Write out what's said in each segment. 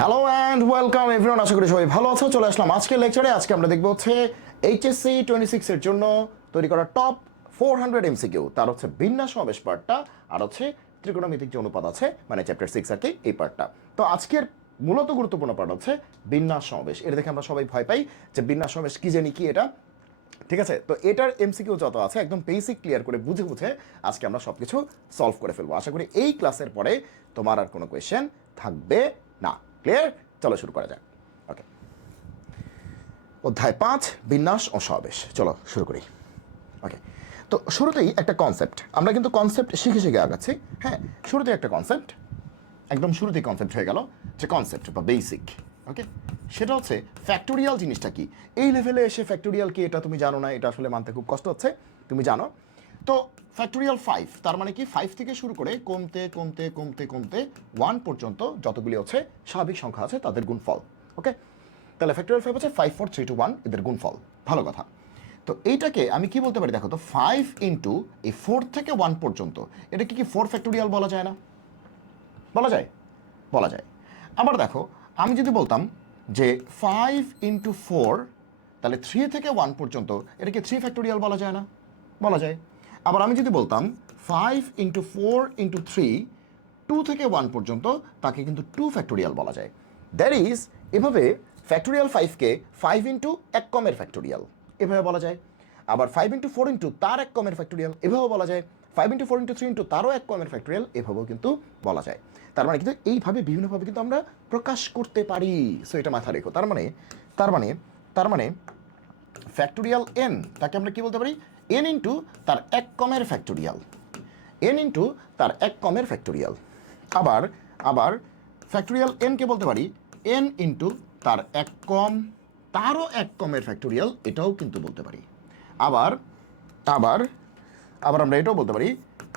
Hello and welcome everyone, আশা করি সবাই ভালো আছো। চলে আসলাম আজকের লেকচারে। আজকে আমরা দেখবো হচ্ছে এইচএসসি 26 এর জন্য তৈরি করা টপ 400 এমসিকিউ। তার হচ্ছে বিন্যাস সমাবেশ পার্টটা, আর হচ্ছে ত্রিকোণমিতিক যে অনুপাত আছে মানে চ্যাপ্টার 6 আর কি, এই পার্টটা। তো আজকের মূলত গুরুত্বপূর্ণ পার্ট হচ্ছে বিন্যাস সমাবেশ। এটা দেখে আমরা সবাই ভয় পাই যে বিন্যাস সমাবেশ কি জানি কি এটা, ঠিক আছে? তো এটার এমসিকিউ যত আছে একদম বেসিক ক্লিয়ার করে বুঝে বুঝে আজকে আমরা সব কিছু সলভ করে ফেলবো। আশা করি এই ক্লাসের পরে তোমার আর কোনো কোয়েশ্চেন থাকবে না। ক্লিয়ার? চলো শুরু করা যাক। ওকে, অধ্যায় 5 বিন্যাস ও সমাবেশ। চলো শুরু করি। ওকে, তো শুরুতেই একটা কনসেপ্ট, আমরা কিন্তু কনসেপ্ট শিখে শিখে আগাচ্ছি। হ্যাঁ, শুরুতেই একটা কনসেপ্ট, একদম শুরুতেই কনসেপ্ট হয়ে গেল যে কনসেপ্ট বা বেসিক। ওকে, সেটা হচ্ছে ফ্যাক্টোরিয়াল জিনিসটা কি। এই লেভেলে এসে ফ্যাক্টোরিয়াল কি এটা তুমি জানো না, এটা আসলে মানতে খুব কষ্ট হচ্ছে। তুমি জানো তো ফ্যাক্টোরিয়াল 5, তার মানে কি 5 থেকে শুরু করে কমতে কমতে কমতে কমতে 1 পর্যন্ত যতগুলি হচ্ছে স্বাভাবিক সংখ্যা আছে তাদের গুণফল। ওকে, তাহলে ফ্যাক্টোরিয়াল 5 হচ্ছে 5 4 3 2 1 এদের গুণফল। ভালো কথা। তো এইটাকে আমি কি বলতে পারি দেখো তো, 5 ইন্টু এই 4 থেকে 1 পর্যন্ত, এটা কি 4 ফ্যাক্টোরিয়াল বলা যায় না? বলা যায়, বলা যায়। আবার দেখো, আমি যদি বলতাম যে 5 ইন্টু 4, তাহলে 3 থেকে 1 পর্যন্ত, এটা কি 3 ফ্যাক্টোরিয়াল বলা যায় না? বলা যায়। আবার আমি যদি বলতাম 5 ইন্টু 4 ইন্টু 3, 2 থেকে 1 পর্যন্ত, তাকে কিন্তু 2 ফ্যাক্টোরিয়াল বলা যায়। দ্যাট ইজ, এভাবে ফ্যাক্টোরিয়াল 5কে 5 ইন্টু এক কমের ফ্যাক্টোরিয়াল এভাবে বলা যায়। আবার 5 ইন্টু 4 ইন্টু তার এক কমের ফ্যাক্টোরিয়াল এভাবেও বলা যায়। 5 ইন্টু 4 ইন্টু 3 ইন্টু তারও এক কমের ফ্যাক্টোরিয়াল এভাবেও কিন্তু বলা যায়। তার মানে কিন্তু এইভাবে বিভিন্নভাবে কিন্তু আমরা প্রকাশ করতে পারি। সো এটা মাথায় রেখো। তার মানে ফ্যাক্টোরিয়াল এন, তাকে আমরা কি বলতে পারি? এন ইন্টু তার এক কমের ফ্যাক্টোরিয়াল, এন ইন্টু তার এক কমের ফ্যাক্টোরিয়াল। আবার আবার ফ্যাক্টোরিয়াল এনকে বলতে পারি এন ইন্টু তার এক কম তারও এক কমের ফ্যাক্টোরিয়াল, এটাও কিন্তু বলতে পারি। আবার আবার আবার আমরা এটাও বলতে পারি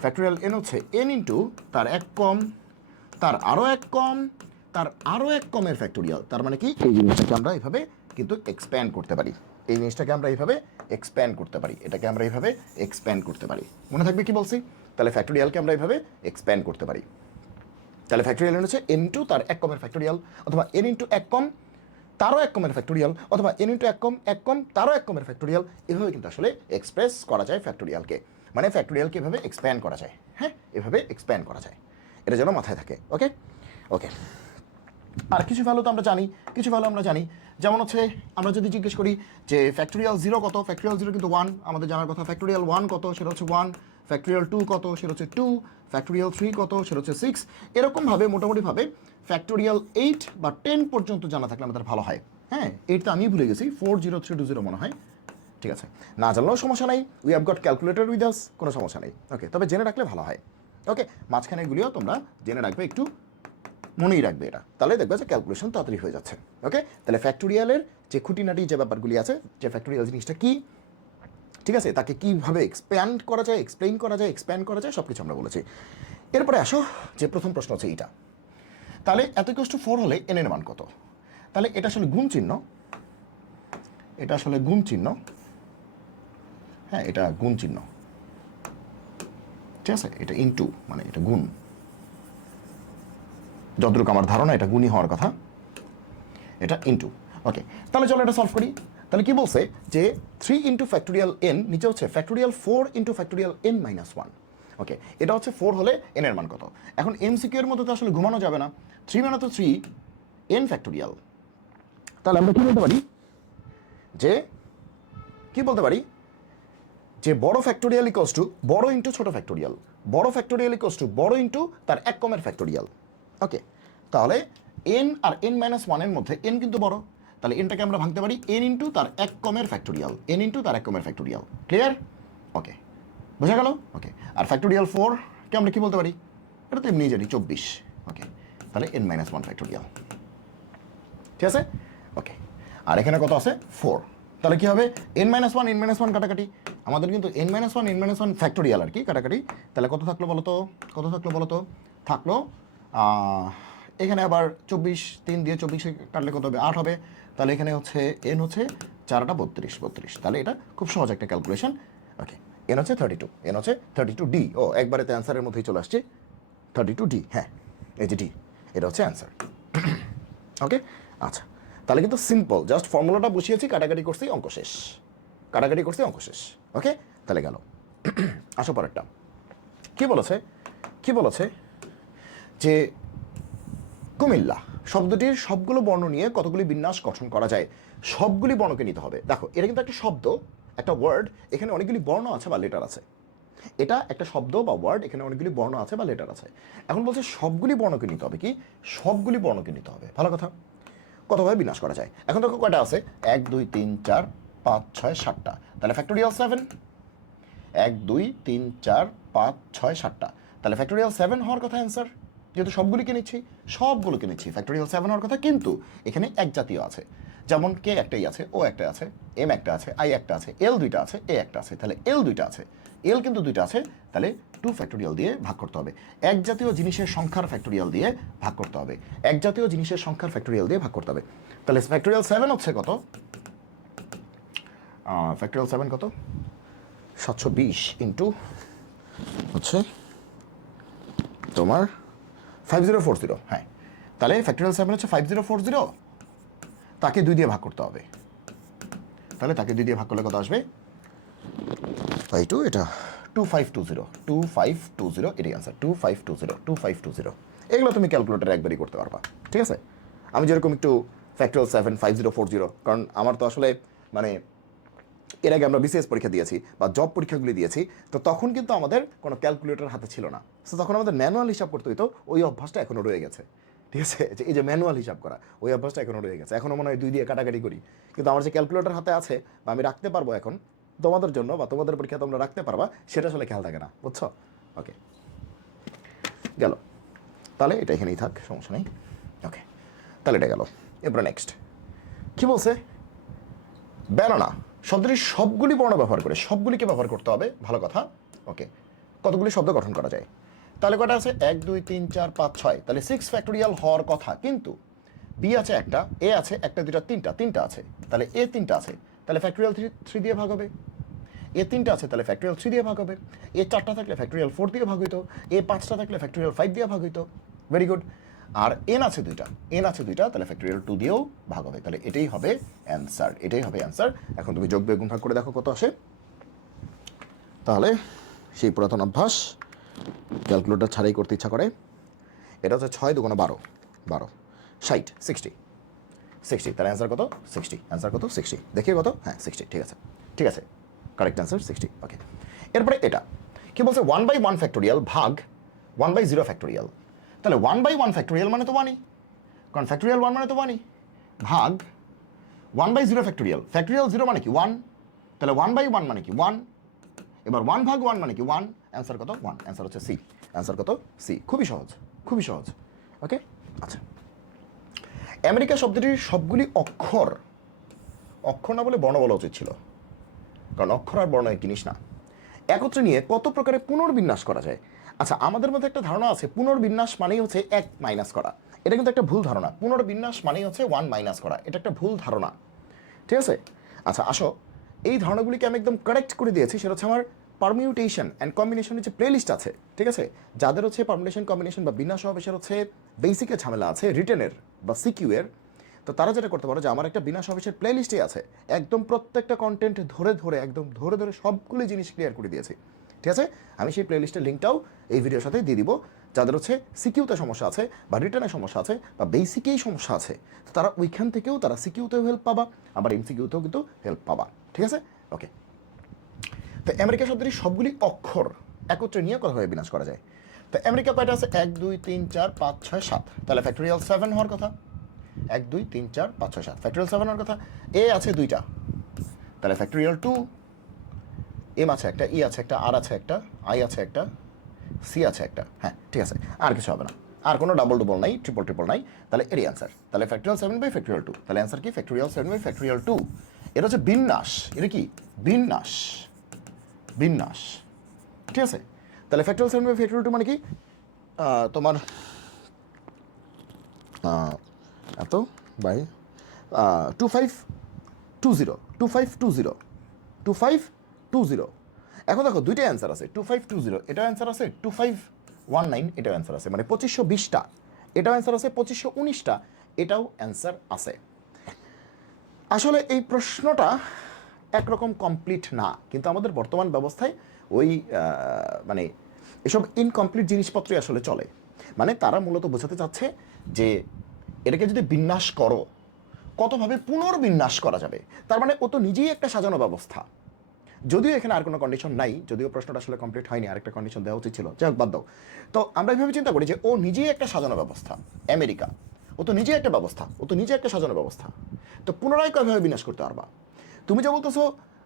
ফ্যাক্টোরিয়াল এন হচ্ছে এন ইন্টু তার এক কম তার আরও এক কম তার আরও এক কমের ফ্যাক্টোরিয়াল। তার মানে কি, এই জিনিসটাকে আমরা এইভাবে কিন্তু এক্সপ্যান্ড করতে পারি। এই জিনিসটাকে আমরা এইভাবে এক্সপ্যান্ড করতে পারি, এটাকে আমরা এইভাবে এক্সপ্যান্ড করতে পারি। মনে থাকবে কি বলছি? তাহলে ফ্যাক্টোরিয়ালকে আমরা এইভাবে এক্সপ্যান্ড করতে পারি। তাহলে ফ্যাক্টোরিয়াল হচ্ছে এন ইন্টু তার এক কমের ফ্যাক্টোরিয়াল, অথবা এন ইন্টু এক কম তারও এক কমের ফ্যাক্টোরিয়াল, অথবা এন ইন্টু এক কম তারও এক কমের ফ্যাক্টোরিয়াল। এভাবে কিন্তু আসলে এক্সপ্রেস করা যায় ফ্যাক্টোরিয়ালকে, মানে ফ্যাক্টোরিয়ালকে এভাবে এক্সপ্যান্ড করা যায়। হ্যাঁ, এভাবে এক্সপ্যান্ড করা যায়, এটা যেন মাথায় থাকে। ওকে ওকে, আর কিছু ভ্যালু তো আমরা জানি, কিছু ভ্যালু আমরা জানি। যেমন হচ্ছে আমরা যদি জিজ্ঞেস করি যে ফ্যাক্টোরিয়াল 0 কত, ফ্যাক্টোরিয়াল 0 কিন্তু 1 আমাদের জানার কথা। ফ্যাক্টোরিয়াল 1 কত, সেটা হচ্ছে 1। ফ্যাক্টোরিয়াল 2 কত, সেটা হচ্ছে 2। ফ্যাক্টোরিয়াল 3 কত, সেটা হচ্ছে 6। এরকমভাবে মোটামুটিভাবে ফ্যাক্টোরিয়াল 8 বা 10 পর্যন্ত জানা থাকলে আমাদের ভালো হয়। হ্যাঁ, 8 তো আমি ভুলে গেছি, 40320 মনে হয়। ঠিক আছে, না জানলেও সমস্যা নাই, we have got calculator with us, কোনো সমস্যা নেই। ওকে, তবে জেনে রাখলে ভালো হয়। ওকে, মাঝখানেগুলিও তোমরা জেনে রাখবে, একটু মনেই রাখবে এটা, তাহলে দেখবে যে ক্যালকুলেশন তাড়াতাড়ি হয়ে যাচ্ছে। ওকে, তাহলে ফ্যাক্টোরিয়ালের যে খুঁটিনাটি যে ব্যাপারগুলি আছে, যে ফ্যাক্টোরিয়াল জিনিসটা কি, ঠিক আছে, তাকে কীভাবে এক্সপ্যান্ড করা যায়, এক্সপ্লেইন করা যায়, এক্সপ্যান্ড করা যায়, সব কিছু আমরা বলেছি। এরপরে আসো, যে প্রথম প্রশ্ন হচ্ছে এইটা। তাহলে এত ইকুয়াল টু 4 হলে এন এর মান কত? তাহলে এটা আসলে গুণ চিহ্ন, এটা আসলে গুণ চিহ্ন। হ্যাঁ, এটা গুণ চিহ্ন, ঠিক আছে, এটা ইনটু মানে এটা গুণ। যতটুকু আমার ধারণা এটা গুণই হওয়ার কথা, এটা ইনটু। ওকে, তাহলে চলো এটা সলভ করি। তাহলে কি বলছে যে 3 ইন্টু ফ্যাক্টোরিয়াল এন, নিচে হচ্ছে factorial 4 into factorial N minus 1। ওকে, এটা হচ্ছে 4 হলে এন এর মান কত। এখন এমসিকিউ এর মধ্যে তো আসলে ঘুমানো যাবে না, 3 মানে তো 3 এন ফ্যাক্টোরিয়াল। তাহলে আমরা কি বলতে পারি যে, কি বলতে পারি যে বড় ফ্যাক্টোরিয়াল ইকোয়াস টু বড় ইন্টু ছোট ফ্যাক্টোরিয়াল, বড় ফ্যাক্টোরিয়াল ইকোয়াস টু বড় ইন্টু তার এক কমের ফ্যাক্টোরিয়াল। ওকে, তাহলে এন আর এন মাইনাস 1 এর মধ্যে এন কিন্তু বড়, তাহলে এনটাকে আমরা ভাঙতে পারি এন ইন্টু তার এক কমের ফ্যাক্টোরিয়াল, এন ইন্টু তার এক কমের ফ্যাক্টোরিয়াল। ক্লিয়ার? ওকে, বোঝা গেল? ওকে, আর ফ্যাক্টোরিয়াল 4কে আমরা কি বলতে পারি? এটা তো এমনি জানি 24। ওকে, তাহলে এন মাইনাস 1 ফ্যাক্টোরিয়াল, ঠিক আছে? ওকে, আর এখানে কত আছে? 4। তাহলে কি হবে? এন মাইনাস 1 এন মাইনাস 1 কাটাকাটি, আমাদের কিন্তু n minus 1 n minus 1 factorial আর কি, কাটাকাটি। তাহলে কত থাকলো বলো তো, কত থাকলো বলো তো? থাকলো এখানে আবার 24, 3 দিয়ে 24 কাটলে কত হবে? 8 হবে। তাহলে এখানে হচ্ছে এন হচ্ছে 4টা 32। তাহলে এটা খুব সহজ একটা ক্যালকুলেশন। ওকে, এন হচ্ছে 32, এন হচ্ছে 32 ডি। ও, একবারে তো অ্যান্সারের মধ্যেই চলে আসছে 32 ডি। হ্যাঁ, এই যে ডি, এটা হচ্ছে অ্যান্সার। ওকে, আচ্ছা, তাহলে কিন্তু সিম্পল, জাস্ট ফর্মুলাটা বসিয়েছি, কাটাকাটি করছি, অঙ্ক শেষ, কাটাকাটি করছি, অঙ্ক শেষ। ওকে, তাহলে গেল। আসো পরেরটা। কি বলেছে, কি বলেছে যে কুমিল্লা শব্দটির সবগুলো বর্ণ নিয়ে কতগুলি বিন্যাস গঠন করা যায়, সবগুলি বর্ণকে নিতে হবে। দেখো এটা কিন্তু একটা শব্দ, একটা ওয়ার্ড, এখানে অনেকগুলি বর্ণ আছে বা লেটার আছে। এটা একটা শব্দ বা ওয়ার্ড, এখানে অনেকগুলি বর্ণ আছে বা লেটার আছে। এখন বলছে সবগুলি বর্ণকে নিতে হবে, কি সবগুলি বর্ণকে নিতে হবে। ভালো কথা, কতভাবে বিনাশ করা যায়। এখন দেখো কয়টা আছে, 1 2 3 4 5 6 7টা, তাহলে ফ্যাক্টোরিয়াল 7। 1 2 3 4 5 6 7টা, তাহলে ফ্যাক্টোরিয়াল 7 হওয়ার কথা অ্যান্সার, যেহেতু সবগুলিকে নিচ্ছি, সবগুলোকে নিচ্ছি, ফ্যাক্টোরিয়াল 7 হওয়ার কথা। কিন্তু এখানে এক জাতীয় আছে, যেমন কে একটাই আছে, ও একটা আছে, এম একটা আছে, আই একটা আছে, এল দুইটা আছে, এ একটা আছে, তাহলে এল দুইটা আছে, এল কিন্তু দুইটা আছে, তাহলে 2 ফ্যাক্টোরিয়াল দিয়ে ভাগ করতে হবে। এক জাতীয় জিনিসের সংখ্যার ফ্যাক্টোরিয়াল দিয়ে ভাগ করতে হবে, এক জাতীয় জিনিসের সংখ্যার ফ্যাক্টোরিয়াল দিয়ে ভাগ করতে হবে। তাহলে ফ্যাক্টোরিয়াল 7 হচ্ছে কত, ফ্যাক্টোরিয়াল 7 কত, 720 ইন্টু হচ্ছে তোমার 5040। হ্যাঁ, তাহলে ফ্যাক্টোরিয়াল 7 হচ্ছে 5040, তাকে 2 দিয়ে ভাগ করতে হবে। তাহলে তাকে 2 দিয়ে ভাগ করলে কত আসবে, বাই 2, এটা 2520, 2520, এটাই আনসার, 2520, 2520। এগুলো তুমি ক্যালকুলেটারে একবারই করতে পারবা, ঠিক আছে। আমি যেরকম একটু ফ্যাক্টোরিয়াল 7 5040, কারণ আমার তো আসলে মানে এর আগে আমরা বিসিএস পরীক্ষা দিয়েছি বা জব পরীক্ষাগুলি দিয়েছি, তো তখন কিন্তু আমাদের কোনো ক্যালকুলেটর হাতে ছিল না, তো তখন আমাদের ম্যানুয়াল হিসাব করতে হইতো, ওই অভ্যাসটা এখনও রয়ে গেছে, ঠিক আছে। যে এই যে ম্যানুয়াল হিসাব করা, ওই অভ্যাসটা এখনও রয়ে গেছে, এখনও মনে হয় 2 দিয়ে কাটাকাটি করি। কিন্তু আমার যে ক্যালকুলেটর হাতে আছে বা আমি রাখতে পারবো এখন তোমাদের জন্য বা তোমাদের পরীক্ষা তোমরা রাখতে পারবা, সেটা আসলে খেয়াল থাকে না, বুঝছো। ওকে, গেল, তাহলে এটা এখানেই থাক, সমস্যা নেই। ওকে, তাহলে এটা গেল। এরপরে নেক্সট কি বলছে, ব্যানানা শব্দটির সবগুলি বর্ণ ব্যবহার করে, সবগুলিকে ব্যবহার করতে হবে, ভালো কথা। ওকে, কতগুলি শব্দ গঠন করা যায়, তাহলে কটা আছে, 1 2 3 4 5 6, তাহলে 6 ফ্যাক্টোরিয়াল হওয়ার কথা। কিন্তু বি আছে একটা, এ আছে একটা, দুইটা, তিনটা আছে, তাহলে এ তিনটা আছে, তাহলে ফ্যাক্টোরিয়াল 3 দিয়ে ভাগ হবে। এ তিনটা আছে, তাহলে ফ্যাক্টোরিয়াল 3 দিয়ে ভাগ হবে। এ 4টা থাকলে ফ্যাক্টোরিয়াল 4 দিয়ে ভাগ হইতো। এ 5টা থাকলে ফ্যাক্টোরিয়াল 5 দিয়ে ভাগ হইতো। Very good. আর এন আছে দুইটা, তাহলে ফ্যাক্টোরিয়াল 2 দিয়েও ভাগ হবে। তাহলে এটাই হবে অ্যান্সার, এটাই হবে অ্যান্সার। এখন তুমি যোগ বিয়োগ গুণ ভাগ করে দেখো কত আসে। তাহলে সেই পুরাতন অভ্যাস, ক্যালকুলেটর ছাড়াই করতে ইচ্ছা করে। এটা হচ্ছে 6 2 12, 12 60, 60, তাহলে অ্যান্সার কত, 60, অ্যান্সার কত, 60, দেখি কত, হ্যাঁ 60, ঠিক আছে, ঠিক আছে, কারেক্ট অ্যান্সার 60। ওকে, এরপরে এটা কি বলছে, 1/1 ফ্যাক্টোরিয়াল ভাগ 1/0 ফ্যাক্টোরিয়াল। তাহলে 1/1 ফ্যাক্টোরিয়াল মানে তো 1ই, কারণ ফ্যাক্টোরিয়াল 1 মানে তো 1ই, ভাগ 1/0 ফ্যাক্টোরিয়াল, ফ্যাক্টোরিয়াল 0 মানে কি 1, তাহলে 1/1 মানে কি 1, এবার 1 ভাগ 1 মানে কি 1, অ্যান্সার কত, 1, অ্যান্সার হচ্ছে সি, অ্যান্সার কত, সি। খুবই সহজ, খুবই সহজ। ওকে, আচ্ছা, আমেরিকা শব্দটির সবগুলি অক্ষর, অক্ষর না বলে বর্ণ বলা উচিত ছিল, কারণ অক্ষর আর বর্ণ এক জিনিস না, একত্রে নিয়ে কত প্রকারে পুনর্বিন্যাস করা যায়। আচ্ছা, আমাদের মধ্যে একটা ধারণা আছে পুনর্বিন্যাস মানেই হচ্ছে 1 মাইনাস করা, এটা কিন্তু একটা ভুল ধারণা। পুনর্বিন্যাস মানেই হচ্ছে 1 মাইনাস করা, এটা একটা ভুল ধারণা, ঠিক আছে। আচ্ছা আসো, এই ধারণাগুলিকে আমি একদম কারেক্ট করে দিয়েছি, সেটা হচ্ছে আমার পারমিউটেশন অ্যান্ড কম্বিনেশনের যে প্লেলিস্ট আছে, ঠিক আছে। যাদের হচ্ছে পারমিউটেশন কম্বিনেশন বা বিন্যাস সমাবেশের হচ্ছে বেসিকের ঝামেলা আছে, রিটেনের বা সিকিউ এর, তো তারা যেটা করতে পারো যে আমার একটা বিন্যাস সমাবেশের প্লেলিস্টে আছে, একদম প্রত্যেকটা কন্টেন্ট ধরে ধরে একদম ধরে ধরে সবগুলো জিনিস ক্লিয়ার করে দিয়েছি, ঠিক আছে। আমি সেই প্লেলিস্টের লিঙ্কটাও এই ভিডিওর সাথে দিয়ে দিব। যাদের হচ্ছে সিকিউতে সমস্যা আছে বা রিটার্নের সমস্যা আছে বা বেসিকেই সমস্যা আছে, তো তারা ওইখান থেকেও তারা সিকিউতেও হেল্প পাবা, আবার এমসিকিউতেও কিন্তু হেল্প পাবা, ঠিক আছে। ওকে, তো আমেরিকা শব্দটির সবগুলি অক্ষর একত্রে নিয়ে কতভাবে বিনাশ করা যায়। তো আমেরিকা কয়টা আছে, 1 2 3 4 5 6 7, তাহলে ফ্যাক্টোরিয়াল 7 হওয়ার কথা, 1 2 3 4 5 6 7, ফ্যাক্টোরিয়াল 7 হওয়ার কথা। এ আছে 2টা, তাহলে ফ্যাক্টোরিয়াল 2, এম আছে একটা, ই আছে একটা, আর আছে একটা, আই আছে একটা, সি আছে একটা, হ্যাঁ ঠিক আছে, আর কিছু হবে না, আর কোনো ডাবল ডবল নাই, ট্রিপল নাই, তাহলে এরই অ্যান্সার। তাহলে ফ্যাক্টোরিয়াল 7/ফ্যাক্টোরিয়াল 2, তাহলে অ্যান্সার কি, ফ্যাক্টোরিয়াল 7/ফ্যাক্টোরিয়াল 2। এটা হচ্ছে বিন্যাস, এটা কি বিন্যাস, বিন্যাস, ঠিক আছে। তাহলে ফ্যাক্টোরিয়াল 7/ফ্যাক্টোরিয়াল 2 মানে কি, তোমার এত বাই 2520, 2520, 2520। এখন দেখো দুইটা অ্যান্সার আছে, 2520 এটা অ্যান্সার আছে, 2519 এটা অ্যান্সার আছে, মানে 2520টা, এটাও অ্যান্সার আছে 2519টা, এটাও অ্যান্সার আছে। আসলে এই প্রশ্নটা একরকম কমপ্লিট না, কিন্তু আমাদের বর্তমান ব্যবস্থায় ওই মানে এসব ইনকমপ্লিট জিনিসপত্রই আসলে চলে। মানে তারা মূলত বোঝাতে চাচ্ছে যে এটাকে যদি বিন্যাস করো, কতভাবে পুনর্বিন্যাস করা যাবে। তার মানে ও তো নিজেই একটা সাজানো ব্যবস্থা। যদিও এখানে আর কোনো কন্ডিশন নাই, যদিও প্রশ্নটা আসলে কমপ্লিট হয়নি, আরেকটা কন্ডিশন দেওয়া উচিত ছিল, যাই হোক বাদ দাও। তো আমরা এইভাবে চিন্তা করি যে ও নিজেই একটা সাজানো ব্যবস্থা। আমেরিকা, ও তো নিজেই একটা ব্যবস্থা, ও তো নিজে একটা সাজানো ব্যবস্থা। তো পুনরায় কয়ভাবে বিনাশ করতে পারবা? তুমি যে বলতেছো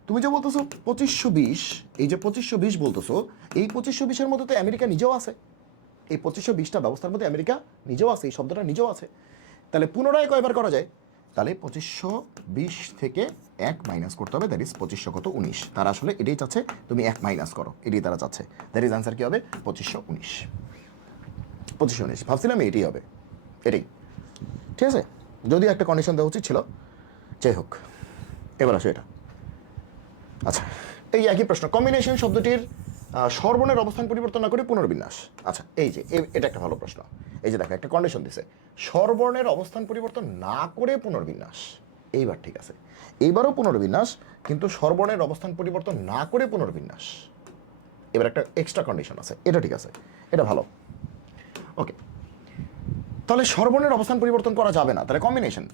2520, এই যে 2520 বলতেছো, এই 2520-এর মধ্যে তো আমেরিকা নিজেও আছে। এই 2520টা ব্যবস্থার মধ্যে আমেরিকা নিজেও আছে, এই শব্দটা নিজেও আছে। তাহলে পুনরায় কয়বার করা যায়? তাহলে 2520 থেকে 1 মাইনাস করতে হবে, দ্যাট ইজ 2500 কত 19। তারা আসলে এটাই চাচ্ছে তুমি 1 মাইনাস করো, এটাই তারা চাচ্ছে। দ্যাট ইজ আনসার কি হবে? 2519। 2519 ভাবছিলাম এটাই হবে, এটাই ঠিক আছে। যদিও একটা কন্ডিশন দেওয়া উচিত ছিল, যাই হোক। এবার আসো এটা। আচ্ছা, এই একই প্রশ্ন, কম্বিনেশন শব্দটির সর্বর্ণের অবস্থান পরিবর্তন না করে পুনর্বিন্যাস। আচ্ছা, এই যে এটা একটা ভালো প্রশ্ন। এই যে দেখো একটা কন্ডিশন দিছে, সর্বর্ণের অবস্থান পরিবর্তন না করে পুনর্বিন্যাস। এইবার ঠিক আছে, এইবারও পুনর্বিন্যাস, কিন্তু সর্বর্ণের অবস্থান পরিবর্তন না করে পুনর্বিন্যাস। এবার একটা এক্সট্রা কন্ডিশন আছে, এটা ঠিক আছে, এটা ভালো। ওকে, তাহলে সর্বর্ণের অবস্থান পরিবর্তন করা যাবে না, তাহলে combination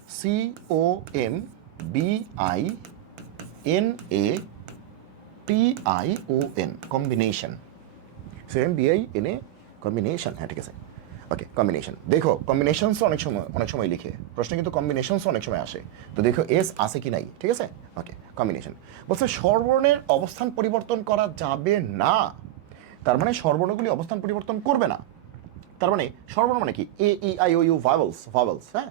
COMBINATION, combination. COMBINA combination, হ্যাঁ ঠিক আছে। ওকে, কম্বিনেশন। দেখো কম্বিনেশনস অনেক সময় লিখে প্রশ্নে, কিন্তু কম্বিনেশনস অনেক সময় আসে, তো দেখো এস আছে কি নাই, ঠিক আছে। ওকে, কম্বিনেশন বলছে সর্বর্ণের অবস্থান পরিবর্তন করা যাবে না, তার মানে সর্বর্ণগুলি অবস্থান পরিবর্তন করবে না। তার মানে সর্বর্ণ মানে কি? AEIOU ভাওয়েলস, হ্যাঁ।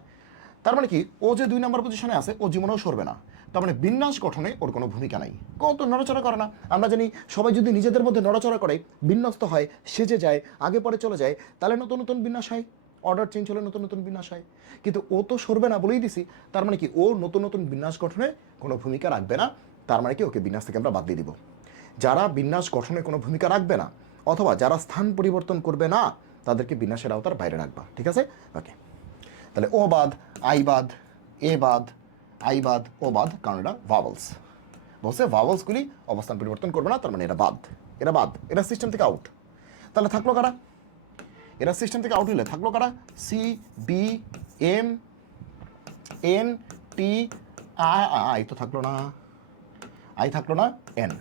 তার মানে কি ও যে 2 নম্বর পজিশনে আছে ও জীবনেও সরবে না। তার মানে বিন্যাস গঠনে ওর কোনো ভূমিকা নাই, কত নড়াচড়া করে না। আমরা জানি সবাই যদি নিজেদের মধ্যে নড়াচড়া করে, বিন্যস্ত হয়, সেজে যায়, আগে পরে চলে যায়, তাহলে নতুন নতুন বিন্যাস হয়, অর্ডার চেঞ্জ হলে নতুন নতুন বিন্যাস হয়। কিন্তু ও তো সরবে না বলেই দিছি, তার মানে কি ও নতুন নতুন বিন্যাস গঠনে কোনো ভূমিকা রাখবে না। তার মানে কি ওকে বিন্যাস থেকে আমরা বাদ দিয়ে দিব। যারা বিন্যাস গঠনে কোনো ভূমিকা রাখবে না, অথবা যারা স্থান পরিবর্তন করবে না, তাদেরকে বিন্যাসের আওতার বাইরে রাখবা, ঠিক আছে। ওকে, তাহলে ও বাদ, আই বাদ, এ বাদ, আই বাদ, ও বাদ, কারণ এটা ভাওয়েলস। বলছে ভাওয়েলসগুলি অবস্থান পরিবর্তন করবে না, তার মানে এটা বাদ, এটা সিস্টেম থেকে আউট। তাহলে থাকলো কারা? এরা সিস্টেম থেকে আউট হলে থাকলো কারা? CBMNT তো থাকলো না, আই থাকলো না, এন,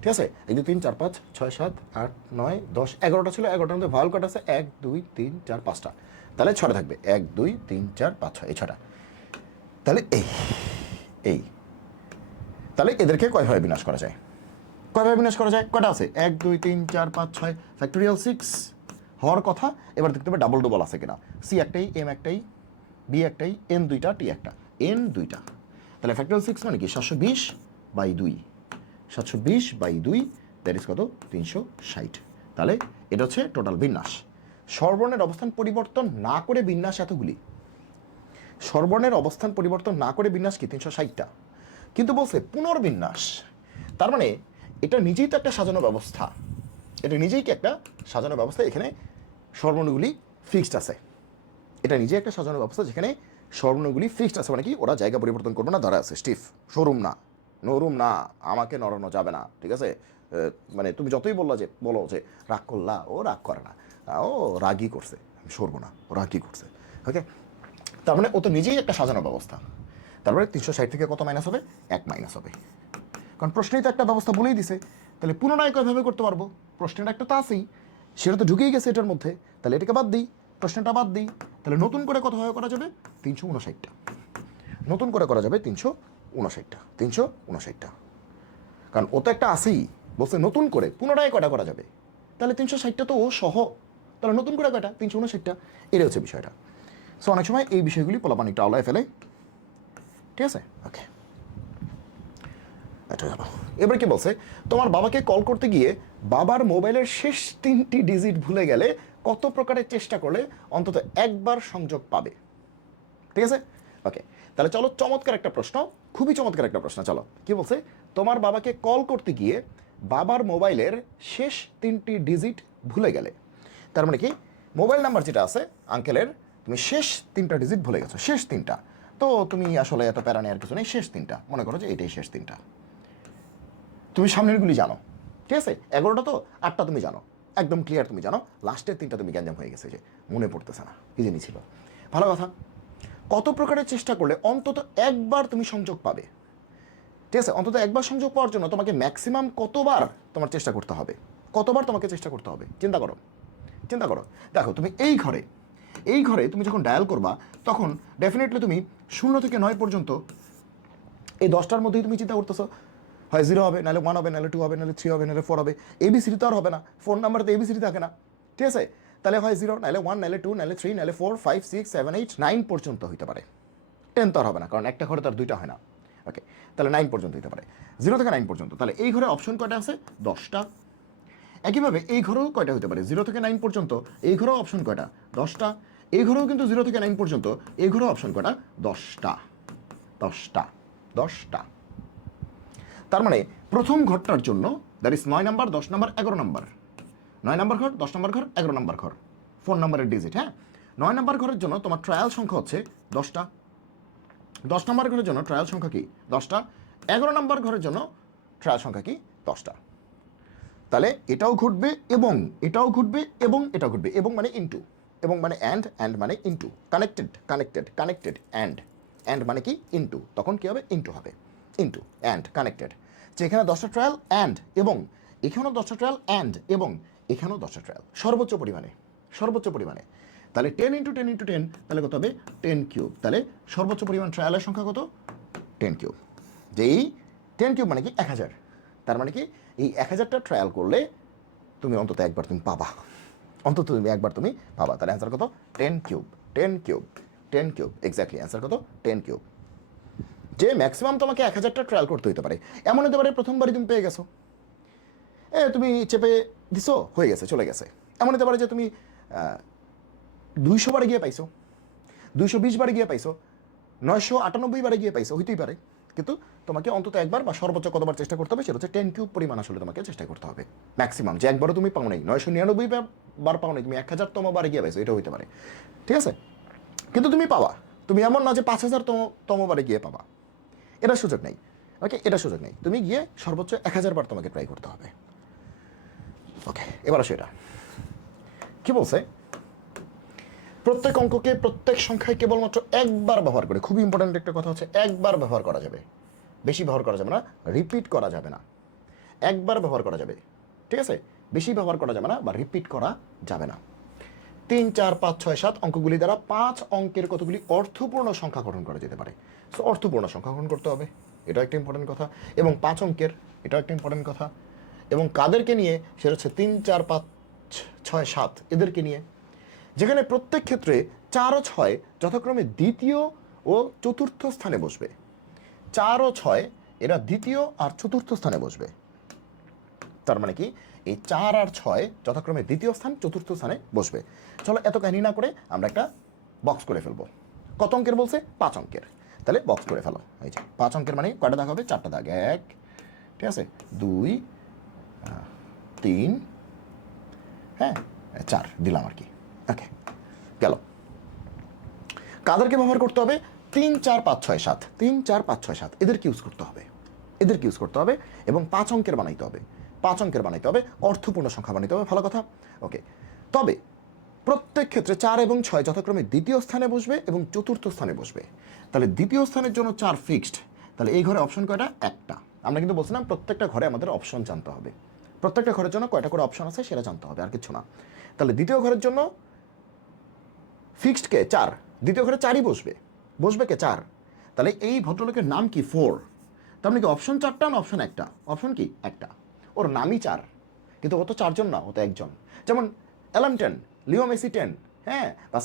ঠিক আছে। 1 2 3 4 5 6 7 8 9 10 11টা ছিল, 11টার মধ্যে ভাওয়েল কটা আছে? 1 2 3 4 5টা, তাহলে 6টা থাকবে, 1 2 3 4 5 6, এই 6টা। তাহলে এই তাহলে এদেরকে কয়ভাবে বিনাশ করা যায়? কয়টা আছে? 1 2 3 4 5 6, ফ্যাক্টোরিয়াল 6 হওয়ার কথা। এবার দেখতে হবে ডাবল ডবল আছে কিনা। সি একটাই, এম একটাই, বি একটাই, এন দুইটা, টি একটা, এন দুইটা। তাহলে ফ্যাক্টোরিয়াল 6 মানে কি? 720/2, 720/2, দ্যাট ইজ কত? 360। তাহলে এটা হচ্ছে টোটাল বিন্যাস। সর্বর্ণের অবস্থান পরিবর্তন না করে বিন্যাস এতগুলি, সর্বর্ণের অবস্থান পরিবর্তন না করে বিন্যাস কি? 360টা। কিন্তু বলছে পুনর্বিন্যাস, তার মানে এটা নিজেই তো একটা সাজানো ব্যবস্থা, এটা নিজেই কি একটা সাজানো ব্যবস্থা। এখানে সর্বর্ণগুলি ফিক্সড আছে, এটা নিজেই একটা সাজানো ব্যবস্থা যেখানে সর্বর্ণগুলি ফিক্সড আছে, মানে কি ওরা জায়গা পরিবর্তন করবে না, ধরা আছে স্টিফ, শোরুম না, নরুম না, আমাকে নড়ানো যাবে না, ঠিক আছে। মানে তুমি যতই বলো যে রাগ করলা, ও রাগ করে না, ও রাগই করছে, আমি সরবো না, ও রাগই করছে। ওকে, তার মানে ও তো নিজেই একটা সাজানো ব্যবস্থা। তারপরে 360 থেকে কত মাইনাস হবে? 1 মাইনাস হবে, কারণ প্রশ্নেই তো একটা ব্যবস্থা বলেই দিছে। তাহলে পুনরায় কয়ভাবে করতে পারবো? প্রশ্নের একটা তো আছেই, সেটা তো ঢুকেই গেছে এটার মধ্যে, তাহলে এটাকে বাদ দিই, প্রশ্নটা বাদ দিই। তাহলে নতুন করে কতভাবে করা যাবে? 359টা, নতুন করে করা যাবে 359টা, 359টা, কারণ ও তো একটা আছেই, বলছে নতুন করে পুনরায় কটা করা যাবে, তাহলে 360টা তো ও সহ, তাহলে নতুন করে কয়টা? 359টা। এটা হচ্ছে বিষয়টা। সো অনেক সময় এই বিষয়গুলি পোলাপান একটু আওলায় ফেলে, ঠিক আছে। ওকে, এটা গেল। এবার কি বলছে? তোমার বাবাকে কল করতে গিয়ে বাবার মোবাইলের শেষ 3টি ডিজিট ভুলে গেলে কত প্রকারের চেষ্টা করলে অন্তত একবার সংযোগ পাবে? ঠিক আছে। ওকে, তাহলে চলো, চমৎকার একটা প্রশ্ন, খুবই চমৎকার একটা প্রশ্ন। চলো, কি বলছে? তোমার বাবাকে কল করতে গিয়ে বাবার মোবাইলের শেষ 3টি ডিজিট ভুলে গেলে, তার মানে কি মোবাইল নাম্বার যেটা আছে আঙ্কেলের, তুমি শেষ 3টা ডিজিট ভুলে গেছো, শেষ 3টা। তো তুমি আসলে এত প্যারা নেওয়ার কিছু নেই, শেষ 3টা মনে করো যে এটাই শেষ 3টা। তুমি সামনেরগুলি জানো, ঠিক আছে, 11টা তো 8টা তুমি জানো, একদম ক্লিয়ার তুমি জানো, লাস্টের 3টা তুমি গ্যাঞ্জাম হয়ে গেছে যে মনে পড়তেছে না কি জিনিস ছিল। ভালো কথা, কত প্রকারের চেষ্টা করলে অন্তত একবার তুমি সংযোগ পাবে, ঠিক আছে, অন্তত একবার সংযোগ পাওয়ার জন্য তোমাকে ম্যাক্সিমাম কতবার তোমার চেষ্টা করতে হবে, কতবার তোমাকে চেষ্টা করতে হবে, চিন্তা করো, চিন্তা করো। দেখো তুমি এই ঘরে তুমি যখন ডায়াল করবা তখন ডেফিনেটলি তুমি 0 থেকে 9 পর্যন্ত এই 10টার মধ্যেই তুমি চিন্তা করতেছো, হয় 0 হবে, নাহলে 1 হবে, নাহলে 2 হবে, নাহলে 3 হবে, নাহলে 4 হবে। এবিসিডি তো আর হবে না, ফোন নাম্বার তো এবিসিডি থাকে না, ঠিক আছে। তাহলে হয় 0, নাহলে 1, নাহলে 2, নাহলে 3, নাহলে 4, 5, 6, 7, 8, 9 পর্যন্ত হইতে পারে। 10 তো আর হবে না, কারণ একটা ঘরে তো আর 2টা হয় না। ওকে, তাহলে 9 পর্যন্ত হতে পারে, 0 থেকে 9 পর্যন্ত। তাহলে এই ঘরে অপশন কয়টা আছে? 10টা। একইভাবে এই ঘরেও কয়টা হতে পারে? 0 থেকে 9 পর্যন্ত এই ঘরেও অপশন কয়টা? 10টা। এই ঘরেও কিন্তু 0 থেকে 9 পর্যন্ত এই ঘরেও অপশন কয়টা? 10টা। 10টা 10টা। তার মানে প্রথম ঘরটার জন্য that is 9 number, 10 number, 11 number. 9 number ঘর, 10 নাম্বার ঘর, 11 নাম্বার ঘর, ফোন নাম্বারের ডিজিট। হ্যাঁ, 9 নাম্বার ঘরের জন্য তোমার ট্রায়াল সংখ্যা হচ্ছে 10টা। 10 নাম্বার ঘরের জন্য ট্রায়াল সংখ্যা কি? 10টা। 11 নাম্বার ঘরের জন্য ট্রায়াল সংখ্যা কি? 10টা। তাহলে এটাও ঘটবে এবং এটাও ঘটবে এবং এটাও ঘটবে, এবং মানে ইনটু, এবং মানে অ্যান্ড, অ্যান্ড মানে into, connected connected connected, and, and মানে কি? ইনটু। তখন কি হবে? ইনটু হবে, ইনটু অ্যান্ড কানেক্টেড। যে এখানে 10টা ট্রায়াল অ্যান্ড এবং এখানেও 10টা ট্রায়াল অ্যান্ড এবং এখানেও 10টা ট্রায়াল, সর্বোচ্চ পরিমাণে, সর্বোচ্চ পরিমাণে। তাহলে 10 × 10 × 10, তাহলে কত হবে? 10 কিউব। তাহলে সর্বোচ্চ পরিমাণ ট্রায়ালের সংখ্যা কত? 10 কিউব। যেই 10 কিউব মানে কি? 1000। তার মানে কি এই 1000টা ট্রায়াল করলে তুমি অন্তত একবার তুমি পাবা, অন্তত তুমি একবার তুমি পাবা। তাহলে অ্যান্সার কত? 10 cube. 10 cube, 10 cube, exactly answer কত? 10 কিউব। যে ম্যাক্সিমাম তোমাকে 1000টা ট্রায়াল করতে হতে পারে। এমন হতে পারে প্রথমবারই তুমি পেয়ে গেছো, তুমি চেপে দিছো, হয়ে গেছে, চলে গেছে। এমন হতে পারে যে তুমি 200 বারে গিয়ে পাইছো, 220 বারে গিয়ে পাইছো, 998 বারে গিয়ে পাইছো, হইতেই পারে। কিন্তু তোমাকে অন্তত একবার বা সর্বোচ্চ কতবার চেষ্টা করতে হবে সেটা হচ্ছে 10 কিউব পরিমাণ আসলে তোমাকে চেষ্টা করতে হবে ম্যাক্সিমাম। যে একবারও তুমি পাও নাই, 999 বার পাও নাই, তুমি 1000তম বারে গিয়ে পাইছো, এটা হইতে পারে, ঠিক আছে। কিন্তু তুমি পাবা, তুমি এমন না যে 5000তম বারে গিয়ে পাবা, এটা সুযোগ নেই। ওকে, এটা সুযোগ নেই। তুমি গিয়ে সর্বোচ্চ 1000 বার তোমাকে ট্রাই করতে হবে। ওকে, এবার আসো এটা কি বলছে। প্রত্যেক অঙ্ককে, প্রত্যেক সংখ্যায় কেবলমাত্র একবার ব্যবহার করে, খুব ইম্পর্ট্যান্ট একটা কথা হচ্ছে একবার ব্যবহার করা যাবে, বেশি ব্যবহার করা যাবে না, রিপিট করা যাবে না। একবার ব্যবহার করা যাবে, ঠিক আছে, বেশি ব্যবহার করা যাবে না বা রিপিট করা যাবে না। 3, 4, 5, 6, 7 অঙ্কগুলি দ্বারা 5 অঙ্কের কতগুলি অর্থপূর্ণ সংখ্যা গঠন করা যেতে পারে। সো অর্থপূর্ণ সংখ্যা গঠন করতে হবে, এটা একটা ইম্পর্টেন্ট কথা। এবং 5 অঙ্কের, এটাও একটা ইম্পর্টেন্ট কথা। এবং কাদেরকে নিয়ে? সেটা হচ্ছে 3, 4, 5, 6, 7 এদেরকে নিয়ে, যেখানে প্রত্যেক ক্ষেত্রে 4 ও 6 যথাক্রমে দ্বিতীয় ও চতুর্থ স্থানে বসবে। 4 ও 6 এরা দ্বিতীয় আর চতুর্থ স্থানে বসবে। তার মানে কি এই 4 আর 6 যথাক্রমে দ্বিতীয় স্থান, চতুর্থ স্থানে বসবে। চলো এত কাহিনী না করে আমরা একটা বক্স করে ফেলবো। কত অঙ্কের বলছে? 5 অঙ্কের। তাহলে বক্স করে ফেলো। এই যে 5 অঙ্কের মানে কয়টা দাগ হবে? 4টা দাগ। 1, ঠিক আছে, 2, 3, হ্যাঁ 4 দিলাম আর কি। ওকে, গেল। কাদেরকে ব্যবহার করতে হবে? 3, 4, 5, 6, 7, 3, 4, 5, 6, 7 এদেরকে ইউজ করতে হবে, এদেরকে ইউজ করতে হবে এবং 5 অঙ্কের বানাইতে হবে, 5 অঙ্কের বানাইতে হবে, অর্থপূর্ণ সংখ্যা বানাইতে হবে। ভালো কথা। ওকে, তবে প্রত্যেক ক্ষেত্রে 4 এবং 6 যথাক্রমে দ্বিতীয় স্থানে বসবে এবং চতুর্থ স্থানে বসবে। তাহলে দ্বিতীয় স্থানের জন্য 4 ফিক্সড। তাহলে এই ঘরে অপশন কয়টা? একটা। আমরা কিন্তু বলছিলাম প্রত্যেকটা ঘরে আমাদের অপশন জানতে হবে, প্রত্যেকটা ঘরের জন্য কয়টা করে অপশন আছে সেটা জানতে হবে, আর কিছু না। তাহলে দ্বিতীয় ঘরের জন্য ফিক্সড কে? 4। দ্বিতীয় ঘরে 4ই বসবে, বসবে কে? 4। তাহলে এই ভদ্রলোকের নাম কি? 4। তার মানে কি অপশন 4টা না অপশন একটা? অপশন কি? একটা। ওর নামই 4, কিন্তু ও তো 4 জন না, ও তো একজন। যেমন অ্যালান 10, লিও মেসি 10, হ্যাঁ, বা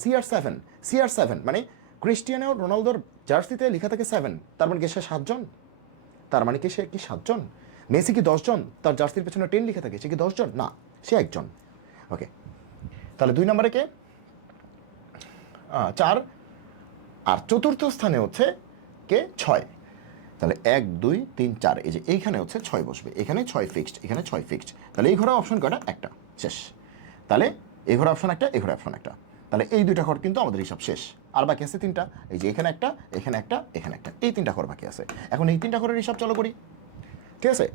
CR7 মানে ক্রিস্টিয়ানো রোনালদোর জার্সিতে লেখা থাকে 7, তার মানে কি সে 7 জন? তার মানে কি সে কি 7 জন? মেসি কি 10 জন? তার জার্সির পেছনে 10 লেখা থাকে, সে কি 10 জন? না, সে একজন। ওকে, তাহলে 2 নম্বরে কে? 4। আর চতুর্থ স্থানে হচ্ছে কে? 6। তাহলে 1, 2, 3, 4 এই যে এইখানে হচ্ছে 6 বসবে, এখানে 6 ফিক্সড, এখানে 6 ফিক্সড। তাহলে এই ঘরে অপশন কয়টা? একটা। শেষ। তাহলে এই ঘরে অপশন একটা, এই ঘরে অপশন একটা। তাহলে এই দুইটা ঘর কিন্তু আমাদের হিসাব শেষ। আর বাকি আছে তিনটা, এই যে এখানে একটা, এখানে একটা, এখানে একটা, এই তিনটা ঘর বাকি আছে। এখন এই তিনটা ঘরের হিসাব চলো করি, ঠিক আছে?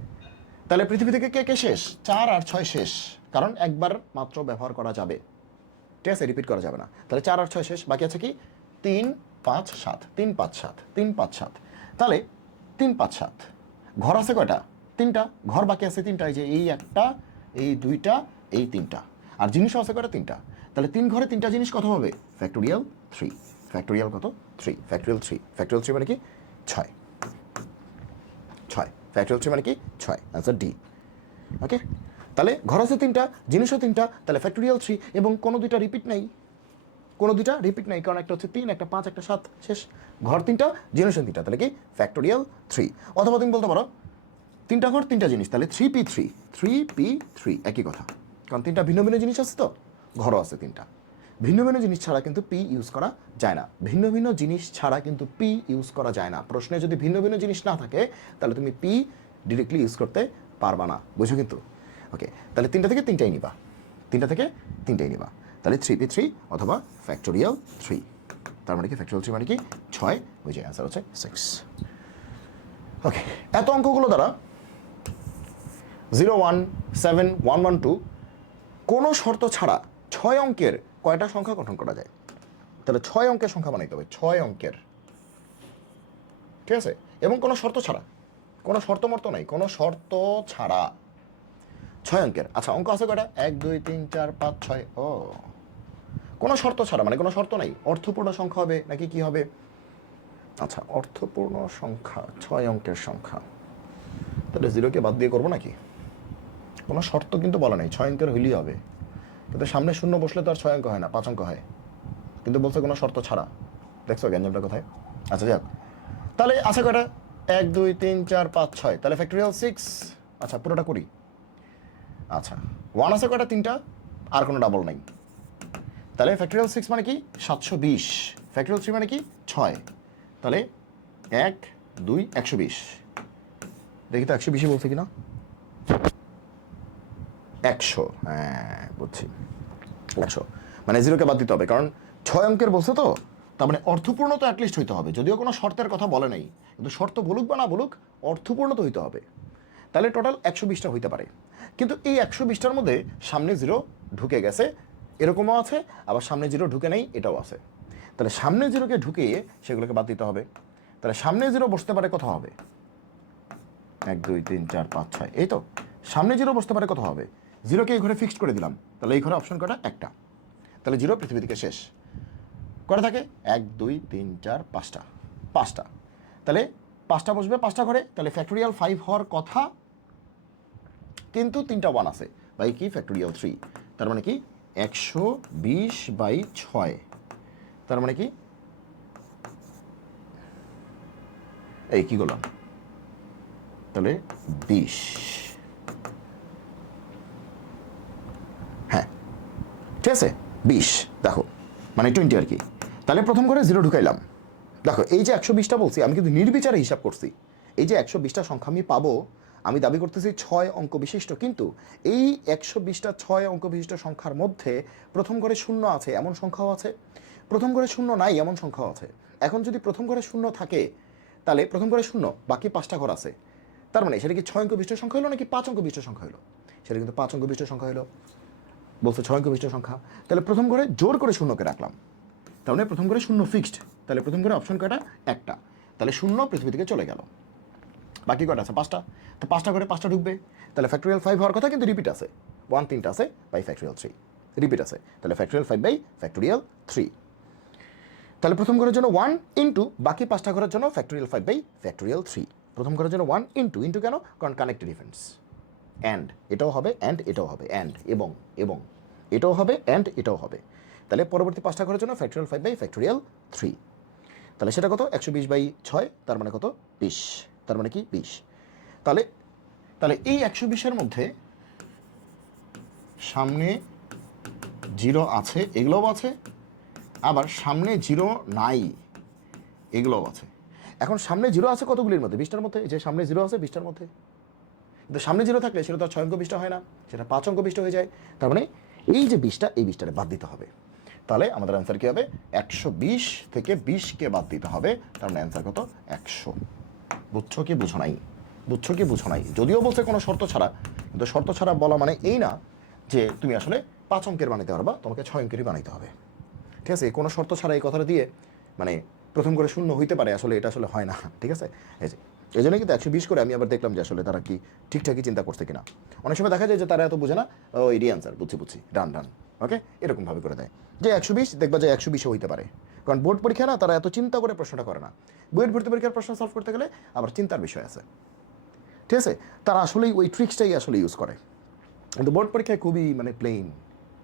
তাহলে পৃথিবী থেকে কে কে শেষ? 4 আর 6 শেষ, কারণ একবার মাত্র ব্যবহার করা যাবে, ঠিক আছে, রিপিট করা যাবে না। তাহলে 4 আর 6 শেষ, বাকি আছে কি 3 5 7, 3 5 7, 3 5 7। তাহলে 3 5 7 ঘর আছে কয়টা? তিনটা ঘর বাকি আছে, তিনটা, এই যে এই একটা, এই দুইটা, এই তিনটা, আর জিনিসও আছে কয়টা? তিনটা। তাহলে 3 ঘরে 3টা জিনিস কত হবে? ফ্যাক্টোরিয়াল 3। ফ্যাক্টোরিয়াল কত? 3। ফ্যাক্টোরিয়াল 3। ফ্যাক্টোরিয়াল 3 মানে কি 6। 6 ফ্যাক্টোরিয়াল 3 মানে কি 6, অ্যান্সার ডি। ওকে, তাহলে ঘর আছে তিনটা, জিনিসও তিনটা, তাহলে ফ্যাক্টোরিয়াল 3, এবং কোনো দুইটা রিপিট নেই, কোনো দুইটা রিপিট নেই, কারণ একটা হচ্ছে 3, একটা 5, একটা 7, শেষ। ঘর তিনটা, জিনিসও তিনটা, তাহলে কি ফ্যাক্টোরিয়াল 3। অথবা তুমি বলতে পারো তিনটা ঘর তিনটা জিনিস, তাহলে 3p3। 3p3 একই কথা, কারণ তিনটা ভিন্ন ভিন্ন জিনিস আছে, তো ঘরও আছে তিনটা। ভিন্ন ভিন্ন জিনিস ছাড়া কিন্তু পি ইউজ করা যায় না, ভিন্ন ভিন্ন জিনিস ছাড়া কিন্তু পি ইউজ করা যায় না। প্রশ্নে যদি ভিন্ন ভিন্ন জিনিস না থাকে তাহলে তুমি পি ডিরেক্টলি ইউজ করতে পারবা না, বুঝো কিন্তু? ওকে, তাহলে তিনটা থেকে তিনটাই নিবা, তিনটা থেকে তিনটাই নিবা, তাহলে 3p3 অথবা ফ্যাক্টোরিয়াল 3। তার মানে কি ফ্যাক্টোরিয়াল 3 মানে কি 6, ওই যে অ্যান্সার হচ্ছে 6। ওকে, এত অঙ্কগুলো দ্বারা 0 1 7 1 1 2 কোনো শর্ত ছাড়া 6 অঙ্কের কয়টা সংখ্যা গঠন করা যায়? তাহলে 6 অঙ্কের সংখ্যা বানাইতে হবে, 6 অঙ্কের, ঠিক আছে, এবং কোনো শর্ত ছাড়া, কোনো শর্ত মর্ত নাই, কোনো শর্ত ছাড়া 6 অঙ্কের। আচ্ছা, অঙ্ক আছে কয়টা? 1 2 3 4 5 6। ও, কোনো শর্ত ছাড়া মানে কোনো শর্ত নাই, অর্থপূর্ণ সংখ্যা হবে নাকি কি হবে? আচ্ছা, অর্থপূর্ণ সংখ্যা, 6 অঙ্কের সংখ্যা, তাহলে 0কে বাদ দিয়ে করবো নাকি? কোনো শর্ত কিন্তু বলা নেই, 6 অঙ্কের হইলেই হবে, কিন্তু সামনে শূন্য বসলে তো আর 6 অঙ্ক হয় না, 5 অঙ্ক হয়, কিন্তু বলছে কোনো শর্ত ছাড়া। দেখছো গ্যাঞ্জামটা কোথায়? আচ্ছা যাক, তাহলে আছে কয়টা? 1 2 3 4 5 6, তাহলে ফ্যাক্টোরিয়াল 6। আচ্ছা, পুরোটা করি। আচ্ছা, 1 আছে কয়টা? 3টা, আর কোনো ডাবল নাই, তাহলে ফ্যাক্টোরিয়াল 6 মানে কি 720। ফ্যাক্টোরিয়াল 3 মানে কি 6, তাহলে 1 2 120। দেখি তো 120 বলছে কিনা। 100, হ্যাঁ বুঝছি, 100 মানে 0কে বাদ দিতে হবে, কারণ 6 অঙ্কের বলছে তো, তার মানে অর্থপূর্ণ তো অ্যাটলিস্ট হইতে হবে, যদিও কোনো শর্তের কথা বলে নাই, কিন্তু শর্ত বলুক বা না বলুক অর্থপূর্ণ তো হইতে হবে। তাহলে টোটাল 120টা হইতে পারে, কিন্তু এই 120টার মধ্যে সামনে 0 ঢুকে গেছে, এরকমও আছে, আবার সামনে 0 ঢুকে নেই, এটাও আছে। তাহলে সামনে 0কে ঢুকিয়ে সেগুলোকে বাদ দিতে হবে। তাহলে সামনে 0 বসতে পারে কত হবে? 1 2 3 4 5 6, এই তো সামনে 0 বসতে পারে কত হবে? 0কে এই ঘরে ফিক্সড করে দিলাম, তাহলে এই ঘরে অপশন কটা? একটা, তাহলে 0 পৃথিবী থেকে শেষ। কটা থাকে? 1 2 3 4 5টা, 5টা, তাহলে 5টা বসবে 5টা ঘরে, তাহলে ফ্যাক্টোরিয়াল 5 হওয়ার কথা, কিন্তু 3টা 1 আছে, বাই কি ফ্যাক্টোরিয়াল 3। তার মানে কি 120/6, তার মানে কি এই কি করলাম, তাহলে 20, হ্যাঁ ঠিক আছে 20, দেখো মানে 20 আর কি। তাহলে প্রথম ঘরে 0 ঢুকাইলাম, দেখো এই যে 120টা বলছি আমি কিন্তু নির্বিচারে হিসাব করছি, এই যে 120টা সংখ্যা আমি পাবো, আমি দাবি করতেছি 6 অঙ্ক বিশিষ্ট, কিন্তু এই 120টা 6 অঙ্ক বিশিষ্ট সংখ্যার মধ্যে প্রথম ঘরে শূন্য আছে এমন সংখ্যাও আছে, প্রথম ঘরে শূন্য নাই এমন সংখ্যাও আছে। এখন যদি প্রথম ঘরে শূন্য থাকে, তাহলে প্রথম ঘরে শূন্য, বাকি 5টা ঘর আছে, তার মানে সেটা কি 6 অঙ্ক বিশিষ্ট সংখ্যা হলো নাকি 5 অঙ্ক বিশিষ্ট সংখ্যা হলো? সেটা কিন্তু 5 অঙ্ক বিশিষ্ট সংখ্যা হলো, বলছে 6 অঙ্ক বিশিষ্ট সংখ্যা। তাহলে প্রথম ঘরে জোর করে শূন্যকে রাখলাম, তাহলে প্রথম ঘরে শূন্য ফিক্সড, তাহলে প্রথম ঘরে অপশন কয়টা? একটা, তাহলে শূন্য পৃথিবী থেকে চলে গেল, বাকি কয়টা আছে? 5টা, তো 5টা ঘরে 5টা ঢুকবে, তাহলে ফ্যাক্টোরিয়াল 5 হওয়ার কথা, কিন্তু রিপিট আছে 1 3টা আছে বাই ফ্যাক্টোরিয়াল 3, রিপিট আছে, তাহলে ফ্যাক্টোরিয়াল 5 বাই ফ্যাক্টোরিয়াল 3। তাহলে প্রথম ঘরের জন্য 1 ইন্টু বাকি 5টা ঘরের জন্য ফ্যাক্টোরিয়াল 5 বাই ফ্যাক্টোরিয়াল 3। প্রথম ঘরের জন্য 1 ইন্টু, ইন্টু কেন? কারণ কানেক্টেড ডিফারেন্স, অ্যান্ড এটাও হবে, অ্যান্ড এটাও হবে, অ্যান্ড এবং এবং এটাও হবে, অ্যান্ড এটাও হবে। তাহলে পরবর্তী 5টা ঘরের জন্য ফ্যাক্টোরিয়াল 5 বাই ফ্যাক্টোরিয়াল 3, তাহলে সেটা কত? 120/6, তার মানে কত? 20, তার মানে কি 20। তাহলে তাহলে এই 120-এর মধ্যে সামনে 0 আছে, এগুলোও আছে, আবার সামনে 0 নাই এগুলোও আছে। এখন সামনে 0 আছে কতগুলির মধ্যে? 20টার মধ্যে, যে সামনে 0 আছে 20টার মধ্যে, কিন্তু সামনে 0 থাকলে সেটা তো আর 6 অঙ্ক 20টা হয় না, সেটা 5 অঙ্ক 20টা হয়ে যায়। তার মানে এই যে 20টা, এই 20টারে বাদ দিতে হবে। তাহলে আমাদের অ্যান্সার কী হবে 120 থেকে 20কে বাদ দিতে হবে, তার মানে অ্যান্সার কত 100। বুঝছো কি বুঝো নাই? বুঝছো কি বুঝো নাই? যদিও বলছে কোনো শর্ত ছাড়া, কিন্তু শর্ত ছাড়া বলা মানে এই না যে তুমি আসলে 5 অঙ্কের বানাইতে পারবা, তোমাকে 6 অঙ্কেরই বানাইতে হবে। ঠিক আছে? কোনো শর্ত ছাড়া এই কথাটা দিয়ে মানে প্রথম করে শূন্য হইতে পারে, আসলে এটা আসলে হয় না। ঠিক আছে? এই জন্য কিন্তু 120 করে আমি আবার দেখলাম যে আসলে তারা কি ঠিকঠাকই চিন্তা করছে কিনা। অনেক সময় দেখা যায় যে তারা এত বোঝে না, ও এডি অ্যান্সার বুঝছি ডান, ওকে, এরকমভাবে করে দেয় যে 120, দেখবা যে 120ও হইতে পারে। কারণ বোর্ড পরীক্ষা না, তারা এত চিন্তা করে প্রশ্নটা করে না। বইয়ের ভর্তি পরীক্ষার প্রশ্ন সলভ করতে গেলে আবার চিন্তার বিষয় আছে। ঠিক আছে? তারা আসলেই ওই ট্রিক্সটাই আসলে ইউজ করে, কিন্তু বোর্ড পরীক্ষায় খুবই মানে প্লেন।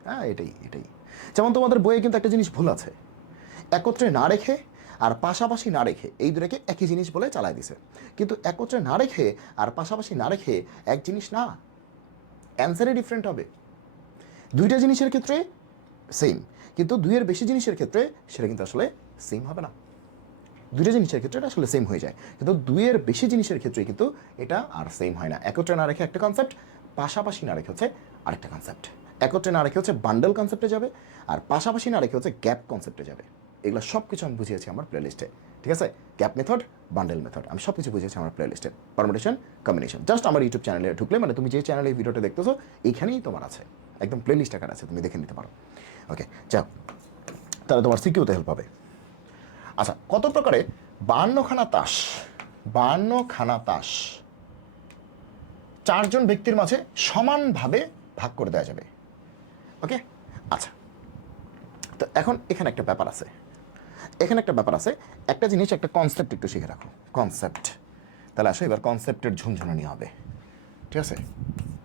হ্যাঁ, এটাই যেমন তোমাদের বইয়ে কিন্তু একটা জিনিস ভুল আছে, একত্রে না রেখে আর পাশাপাশি না রেখে, এই দুটাকে একই জিনিস বলে চালায় দিছে। কিন্তু একত্রে না রেখে আর পাশাপাশি না রেখে এক জিনিস না, অ্যান্সারই ডিফারেন্ট হবে। দুইটা জিনিসের ক্ষেত্রে সেম, কিন্তু দুইয়ের বেশি জিনিসের ক্ষেত্রে সেটা কিন্তু আসলে সেম হবে না। দুইটা জিনিসের ক্ষেত্রে এটা আসলে সেম হয়ে যায়, কিন্তু দুইয়ের বেশি জিনিসের ক্ষেত্রে কিন্তু এটা আর সেম হয় না। একত্রে না রেখে একটা কনসেপ্ট, পাশাপাশি না রেখে হচ্ছে আরেকটা কনসেপ্ট। একত্রে না রেখে হচ্ছে বান্ডেল কনসেপ্টে যাবে, আর পাশাপাশি না রেখে হচ্ছে গ্যাপ কনসেপ্টে যাবে। এগুলো সব কিছু আমি বুঝিয়েছি আমার প্লেলিস্টে। ঠিক আছে? গ্যাপ মেথড, বান্ডেল মেথড, আমি সব কিছু বুঝিয়েছি আমার প্লেলিস্টে। পারমুটেশন, কম্বিনেশন, জাস্ট আমার ইউটিউব চ্যানেলে ঢুকলে, মানে তুমি যে চ্যানেলে এই ভিডিওটা দেখতেছো এইখানেই তোমার আছে, একদম প্লেলিস্ট আকার আছে, তুমি দেখে নিতে পারো। ওকে, যাও, তাহলে তোমার সিকিউতে হেল্প হবে। আচ্ছা, কত প্রকারে 52খানা তাস, 52খানা তাস 4 জন ব্যক্তির মাঝে সমানভাবে ভাগ করে দেওয়া যাবে? ওকে, আচ্ছা, তো এখন এখানে একটা ব্যাপার আছে, একটা জিনিস, একটা কনসেপ্ট একটু শিখে রাখো, কনসেপ্ট। তাহলে আসো এবার কনসেপ্টের ঝনঝনানি হবে। ঠিক আছে?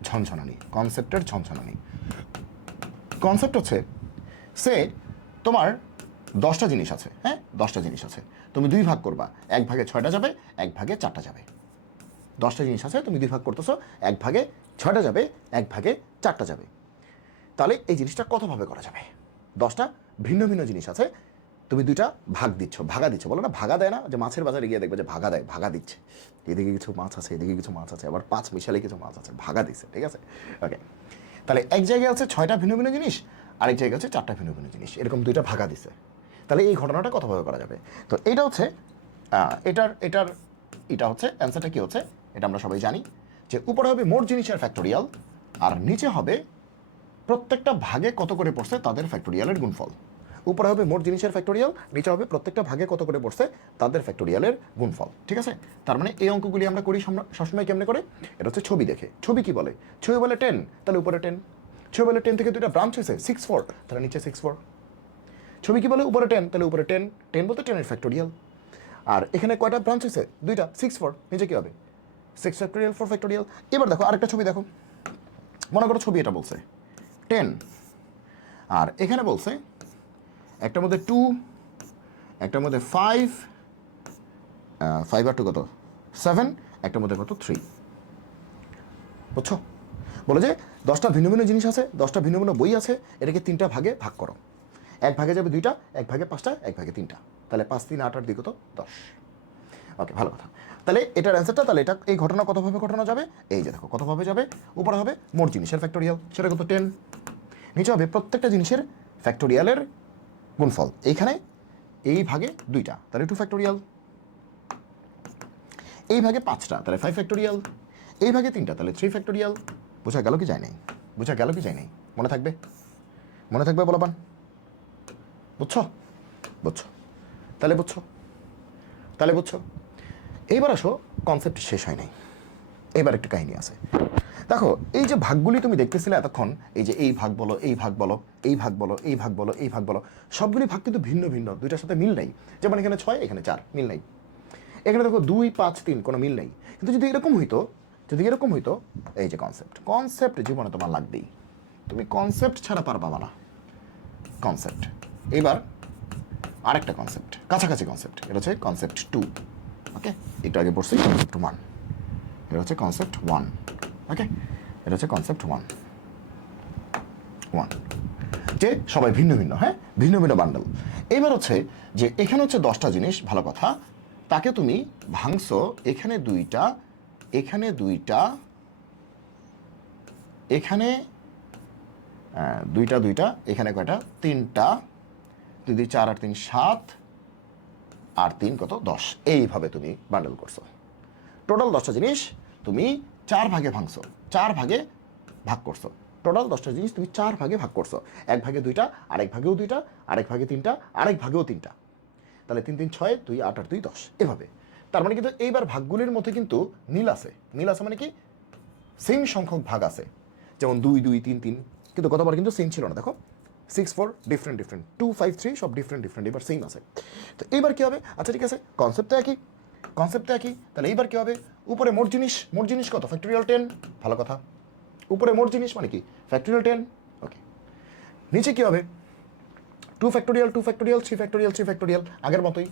ঝনঝনানি, কনসেপ্টের ঝনঝনানি। কনসেপ্ট হচ্ছে, সে তোমার 10টা জিনিস আছে, হ্যাঁ 10টা জিনিস আছে, তুমি 2 ভাগ করবা, 1 ভাগে 6টা যাবে, 1 ভাগে 4টা যাবে। 10টা জিনিস আছে, তুমি 2 ভাগ করতেছো, 1 ভাগে 6টা যাবে, 1 ভাগে 4টা যাবে। তাহলে এই জিনিসটা কতভাবে করা যাবে? 10টা ভিন্ন ভিন্ন জিনিস আছে, তুমি 2টা ভাগ দিচ্ছ, ভাগা দিচ্ছ, বলো না ভাগা দেয় না, যে মাছের বাজারে গিয়ে দেখবে যে ভাগা দেয়, ভাগা দিচ্ছে, এদিকে কিছু মাছ আছে, এদিকে কিছু মাছ আছে, আবার 5 মিশালে কিছু মাছ আছে, ভাগা দিচ্ছে। ঠিক আছে? ওকে, তাহলে এক জায়গায় আছে 6টা ভিন্ন ভিন্ন জিনিস, আরেক জায়গায় হচ্ছে 4টা ভিন্ন ভিন্ন জিনিস, এরকম 2টা ভাগা দিছে। তাহলে এই ঘটনাটা কতভাবে করা যাবে? তো এটা হচ্ছে এটা হচ্ছে অ্যান্সারটা কি হচ্ছে, এটা আমরা সবাই জানি যে উপরে হবে মোট জিনিসের ফ্যাক্টোরিয়াল, আর নিচে হবে প্রত্যেকটা ভাগে কত করে পড়ছে তাদের ফ্যাক্টোরিয়ালের গুণফল। উপরে হবে মোট জিনিসের ফ্যাক্টোরিয়াল, নিচে হবে প্রত্যেকটা ভাগে কত করে পড়ছে তাদের ফ্যাক্টোরিয়ালের গুণফল। ঠিক আছে? তার মানে এই অঙ্কগুলি আমরা করি সবসময় কেমনে করে? এটা হচ্ছে ছবি দেখে। ছবি কি বলে? ছবি বলে 10, তাহলে উপরে 10। ছবি বলে 10 থেকে 2টা ব্রাঞ্চ হয়েছে 6 4, তাহলে নিচে 6 4। ছবি কি বলে? উপরে 10, তাহলে উপরে 10, 10 বলতে 10 এর ফ্যাক্টোরিয়াল। আর এখানে কয়টা ব্রাঞ্চ হয়েছে? 2টা, 6 4, নিচে কি হবে? 6 ফ্যাক্টোরিয়াল 4 ফ্যাক্টোরিয়াল। এবার দেখো আরেকটা ছবি দেখো, মনে করো ছবি এটা বলছে 10, আর এখানে বলছে একটার মধ্যে 2, একটার মধ্যে 5, 5 আর 2 কত? 7, একটার মধ্যে কত? 3। বুঝছো? বলে যে 10টা ভিন্ন ভিন্ন জিনিস আছে, 10টা ভিন্ন ভিন্ন বই আছে, এটাকে 3টা ভাগে ভাগ করো। 1 ভাগে যাবে 2টা, 1 ভাগে 5টা, 1 ভাগে 3টা, তাহলে 5 3 8 আর 2 কত? 10। ওকে, ভালো কথা। তাহলে এটার অ্যান্সারটা, তাহলে এটা এই ঘটনা কতভাবে ঘটানো যাবে? এই যে দেখো কতভাবে যাবে, উপরে হবে মোট জিনিসের ফ্যাক্টোরিয়াল, সেটা কত? 10। নিচে হবে প্রত্যেকটা জিনিসের ফ্যাক্টোরিয়ালের গুণফল, এইখানে এই ভাগে 2টা, তাহলে 2 ফ্যাক্টোরিয়াল, এই ভাগে 5টা, তাহলে 5 ফ্যাক্টোরিয়াল, এই ভাগে 3টা, তাহলে 3 ফ্যাক্টোরিয়াল। বোঝা গেল কি যায় নাই? বোঝা গেল কি যায় নাই? মনে থাকবে? মনে থাকবে বলবান? বুঝছো? বুঝছো? তাহলে বুঝছো? তাহলে বুঝছো? এইবার আসো, কনসেপ্ট শেষ হয় নাই, এবার একটা কাহিনী আছে। দেখো এই যে ভাগগুলি তুমি দেখতেছিলে এতক্ষণ, এই যে এই ভাগ বলো, এই ভাগ বলো, এই ভাগ বলো, এই ভাগ বলো, এই ভাগ বলো, সবগুলি ভাগ কিন্তু ভিন্ন ভিন্ন, দুইটার সাথে মিল নাই। যেমন এখানে 6, এখানে 4, মিল নাই। এখানে দেখো 2 5 3, কোনো মিল নাই। কিন্তু যদি এরকম হইতো, এই যে কনসেপ্ট জীবনে তোমার লাগবেই, তুমি কনসেপ্ট ছাড়া পারবা না। কনসেপ্ট। এবার আরেকটা কনসেপ্ট, কাছাকাছি কনসেপ্ট, এটা হচ্ছে কনসেপ্ট 2। ওকে, এটা আগে পড়ছি কনসেপ্ট 1, এটা হচ্ছে কনসেপ্ট 1। ওকে, এটা হচ্ছে কনসেপ্ট 1, যে সবাই ভিন্ন ভিন্ন, হ্যাঁ ভিন্ন ভিন্ন বান্ডেল। এবার হচ্ছে যে এখানে হচ্ছে 10টা জিনিস, ভালো কথা, তাকে তুমি ভাঙছো, এখানে 2টা, এখানে 2টা, এখানে 2টা, এখানে কয়টা? 3টা, 2 2 4 8 3 7 আর 3 কত 10, এইভাবে তুমি বান্ডেল করছো। টোটাল 10টা জিনিস তুমি 4 ভাগে ভাঙছো, 4 ভাগে ভাগ করছো। টোটাল 10টা জিনিস তুমি 4 ভাগে ভাগ করছো, এক ভাগে 2টা, আরেক ভাগেও 2টা, আরেক ভাগে 3টা, আরেক ভাগেও 3টা। তাহলে 3 3 6, 2 8 আর 2 10, এভাবে। তার মানে কিন্তু এইবার ভাগগুলির মধ্যে কিন্তু মিল আছে। মিল আছে মানে কি, সেম সংখ্যক ভাগ আছে। যেমন 2 2 3 3, কিন্তু গতবার কিন্তু সেম ছিল না। দেখো 6 4 ডিফারেন্ট, 2 5 3 সব ডিফারেন্ট, এবার সেম আছে। তো এইবার কি হবে, আচ্ছা ঠিক আছে, কনসেপ্টটা একই। তাহলে এইবার কি হবে, উপরে মোট জিনিস কত, ফ্যাক্টোরিয়াল 10, ভালো কথা। উপরে মোট জিনিস মানে কি, ফ্যাক্টোরিয়াল 10, ওকে। নিচে কি হবে, 2 ফ্যাক্টোরিয়াল 3 ফ্যাক্টোরিয়াল, আগের মতোই।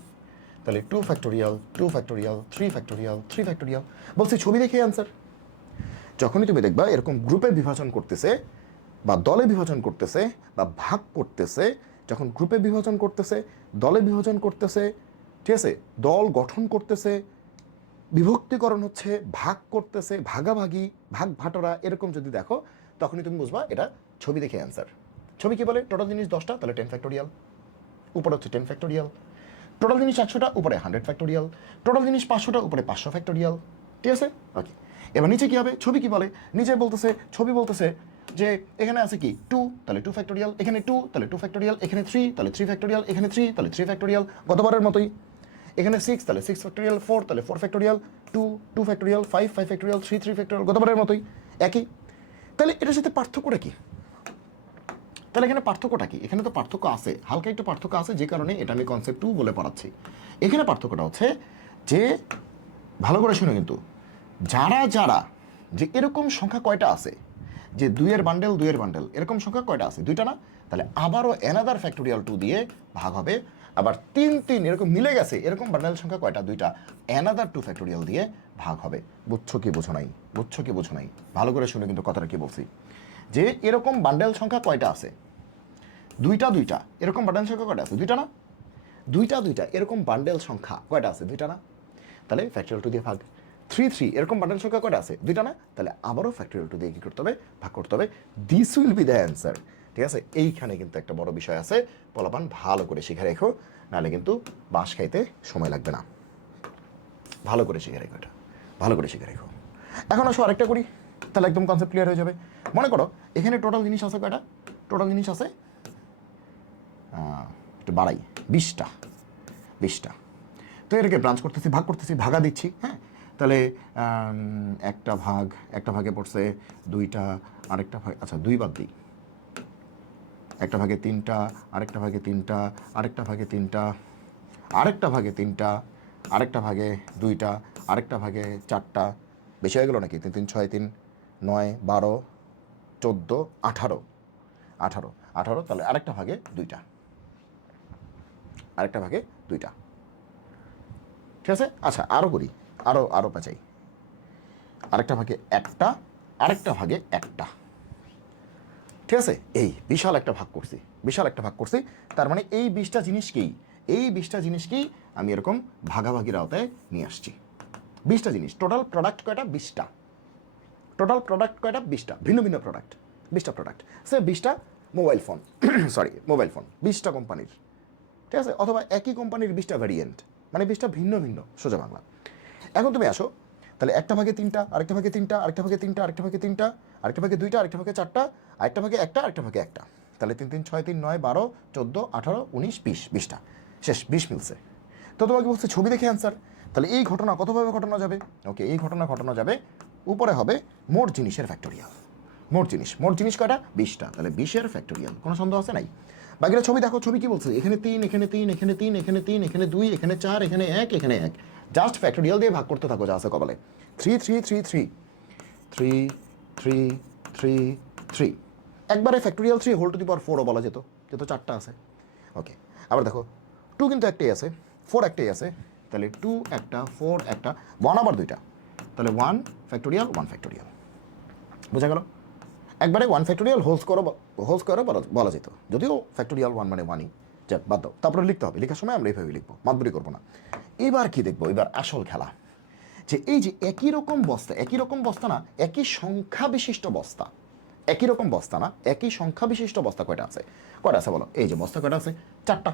তাহলে 2 ফ্যাক্টোরিয়াল 3 ফ্যাক্টোরিয়াল। বলছি ছবি দেখে অ্যান্সার। যখনই তুমি দেখবা এরকম গ্রুপে বিভাজন করতেছে বা দলে বিভাজন করতেছে বা ভাগ করতেছে, যখন গ্রুপে বিভাজন করতেছে, দলে বিভাজন করতেছে, ঠিক আছে, দল গঠন করতেছে, বিভক্তিকরণ হচ্ছে, ভাগ করতেছে, ভাগাভাগি, ভাগ ভাটরা, এরকম যদি দেখো, তখনই তুমি বুঝবা এটা ছবি দেখে অ্যান্সার। ছবি কি বলে, টোটাল জিনিস 10টা, তাহলে 10 ফ্যাক্টোরিয়াল, উপরে হচ্ছে 10 ফ্যাক্টোরিয়াল। টোটাল জিনিস 100টা, উপরে 100 ফ্যাক্টোরিয়াল। টোটাল জিনিস 500টা, উপরে 500 ফ্যাক্টোরিয়াল, ঠিক আছে, ওকে। এবার নিচে কি হবে, ছবি কি বলে, নিচে বলতেছে, ছবি বলতেছে যে এখানে আছে কি 2, তাহলে 2 ফ্যাক্টোরিয়াল, এখানে 2, তাহলে 2 ফ্যাক্টোরিয়াল, এখানে 3, তাহলে 3 ফ্যাক্টোরিয়াল, এখানে 3, তাহলে 3 ফ্যাক্টোরিয়াল, গতবারের মতোই। এখানে 6, তাহলে 6 ফ্যাক্টোরিয়াল, 4, তাহলে 4 ফ্যাক্টোরিয়াল, 2 2 ফ্যাক্টোরিয়াল, 5 5 ফ্যাক্টোরিয়াল, 3 3 ফ্যাক্টোরিয়াল, গতবারের মতোই একই। তাহলে এটার সাথে পার্থক্যটা কি, তাহলে এখানে পার্থক্যটা কি, এখানে তো পার্থক্য আছে, হালকা একটু পার্থক্য আছে, যে কারণে এটা আমি কনসেপ্ট 2 বলে পড়াচ্ছি। এখানে পার্থক্যটা হচ্ছে যে, ভালো করে শুনে কিন্তু, যারা যারা যে এরকম সংখ্যা কয়টা আছে, যে 2 এর বান্ডেল এরকম সংখ্যা কয়টা আছে, 2টা না, তাহলে আবারও অ্যানাদার ফ্যাক্টোরিয়াল 2 দিয়ে ভাগ হবে। আবার 3 3 এরকম মিলে গেছে, এরকম বান্ডেল সংখ্যা কয়টা, 2টা, অ্যানাদার 2 ফ্যাক্টোরিয়াল দিয়ে ভাগ হবে। বুঝছো কি বোঝো নাই, ভালো করে শুনে কিন্তু কথাটা কি বলছি, যে এরকম বান্ডেল সংখ্যা কয়টা আছে, 2টা, এরকম বান্ডেল সংখ্যা কয়টা আছে, 2টা না, 2টা এরকম বান্ডেল সংখ্যা কয়টা আছে, 2টা না, তাহলে ফ্যাক্টোরিয়াল 2 দিয়ে ভাগ। 3 3 এরকম বান্ডেল সংখ্যা কয়টা আছে, 2টা না, তাহলে আবারও ফ্যাক্টোরিয়াল 2 দিয়ে কি করতে হবে, ভাগ করতে হবে। This will be the answer, ঠিক আছে। এইখানে কিন্তু একটা বড় বিষয় আছে, পোলাপান ভালো করে শিখে রেখো, নাহলে কিন্তু বাঁশ খাইতে সময় লাগবে না। ভালো করে শিখে রেখো এটা, ভালো করে শিখে রেখো। এখন আসো আরেকটা করি, তাহলে একদম কনসেপ্ট ক্লিয়ার হয়ে যাবে। মনে করো এখানে টোটাল জিনিস আছে কয়টা, টোটাল জিনিস আছে, একটু বাড়াই, 20টা। তো এটাকে ব্রাঞ্চ করতেছি, ভাগ করতেছি, ভাগা দিচ্ছি, হ্যাঁ। তাহলে একটা ভাগে পড়ছে 2টা, আরেকটা ভাগ, আচ্ছা 2 বাদ দিই, একটা ভাগে 3টা, আরেকটা ভাগে 3টা, আরেকটা ভাগে 3টা, আরেকটা ভাগে 3টা, আরেকটা ভাগে 2টা, আরেকটা ভাগে 4টা, বেশি হয়ে গেল নাকি, 3 3 6 3 9 12 14 18, তাহলে আরেকটা ভাগে 2টা, ঠিক আছে। আচ্ছা আরও করি, আরও পেঁচাই, আরেকটা ভাগে 1টা, আরেকটা ভাগে 1টা, ঠিক আছে। এই বিশাল একটা ভাগ করছি, তার মানে এই 20টা জিনিসকেই আমি এরকম ভাগাভাগির আওতায় নিয়ে আসছি। 20টা জিনিস, টোটাল প্রোডাক্ট কয়টা, 20টা, ভিন্ন ভিন্ন প্রোডাক্ট, 20টা প্রোডাক্ট, সে 20টা মোবাইল ফোন 20টা কোম্পানির, ঠিক আছে, অথবা একই কোম্পানির 20টা ভ্যারিয়েন্ট, মানে 20টা ভিন্ন ভিন্ন, সোজা বাংলা। এখন তুমি আসো, তাহলে একটা ভাগে 3টা, আরেকটা ভাগে 3টা, আরেকটা ভাগে 3টা, আরেকটা ভাগে 3টা, আরেকটা ভাগে 2টা, আরেকটা ভাগে 4টা, আরেকটা ভাগে 1টা, আরেকটা ভাগে 1টা, তাহলে 3 3 6 3 9 12 14 18 19 20, 20টা শেষ, 20 মিলছে। তো তোমাকে বলছে ছবি দেখে অ্যান্সার। তাহলে এই ঘটনা কতভাবে ঘটানো যাবে, ওকে, এই ঘটনা ঘটানো যাবে, উপরে হবে মোট জিনিসের ফ্যাক্টোরিয়াল, মোট জিনিস কয়টা, 20টা, তাহলে 20-এর ফ্যাক্টোরিয়াল, কোনো সন্দেহ আছে নাই। বাকিরা ছবি দেখো, ছবি কি বলছে, এখানে 3, এখানে 3, এখানে 3, এখানে 3, এখানে 2, এখানে 4, এখানে 1, এখানে 1, জাস্ট ফ্যাক্টোরিয়াল দিয়ে ভাগ করতে থাকো, যা আছে কপালে। 3 3 3 3 3 3 3 3, একবারে ফ্যাক্টোরিয়াল 3 হোল টু দি পাওয়ার 4ও বলা যেত, যেহেতু 4টা আছে, ওকে। আবার দেখো 2 কিন্তু একটাই আছে, 4 একটাই আছে, তাহলে 2 একটা, 4 একটা, 1 আবার 2টা, তাহলে 1 ফ্যাক্টোরিয়াল 1 ফ্যাক্টোরিয়াল, বোঝা গেল। একবারে 1 ফ্যাক্টোরিয়াল হোল স্কোয়ারও বলা যেত, যদিও ফ্যাক্টোরিয়াল 1 মানে 1ই, যাক বাদ দাও, তারপরে লিখতে হবে, লেখার সময় আমরা এইভাবে লিখবো, মাতবরি করবো না। এবার কি দেখবো, এবার আসল খেলা, যে এই যে একই রকম বস্তা না, একই সংখ্যা বিশিষ্ট বস্তা, একই রকম বস্তা না, একই সংখ্যা বিশিষ্ট বস্তা কয়টা আছে? কয়টা আছে বলো? এই যে বস্তা কয়টা আছে? 4টা।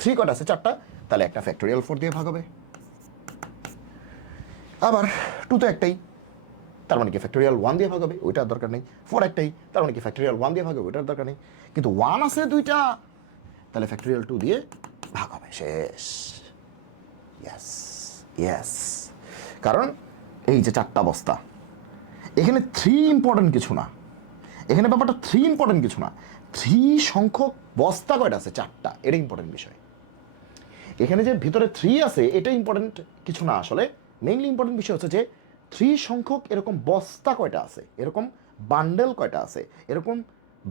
3 কয়টা আছে? 4টা। তাহলে একটা ফ্যাক্টোরিয়াল 4 দিয়ে ভাগ হবে। আবার 2 তো একটাই, তার মানে কি ফ্যাক্টোরিয়াল 1 দিয়ে ভাগ হবে, ওইটার দরকার নেই। 4 একটাই, তার মানে কি ফ্যাক্টোরিয়াল 1 দিয়ে ভাগ হবে, ওইটার দরকার নেই। কিন্তু 1 আছে 2টা, তাহলে ফ্যাক্টোরিয়াল 2 দিয়ে ভাগ হবে, শেষ। Yes, yes. কারণ এই যে 4টা বস্তা, এখানে 3 ইম্পর্টেন্ট কিছু না, এখানে ব্যাপারটা 3 ইম্পর্টেন্ট কিছু না, 3 সংখ্যক বস্তা কয়টা আছে? 4টা, এটা ইম্পর্টেন্ট বিষয়। এখানে যে ভিতরে 3 আছে এটা ইম্পর্টেন্ট কিছু না, আসলে মেইনলি ইম্পর্টেন্ট বিষয় হচ্ছে যে 3 সংখ্যক এরকম বস্তা কয়টা আছে, এরকম বান্ডেল কয়টা আছে, এরকম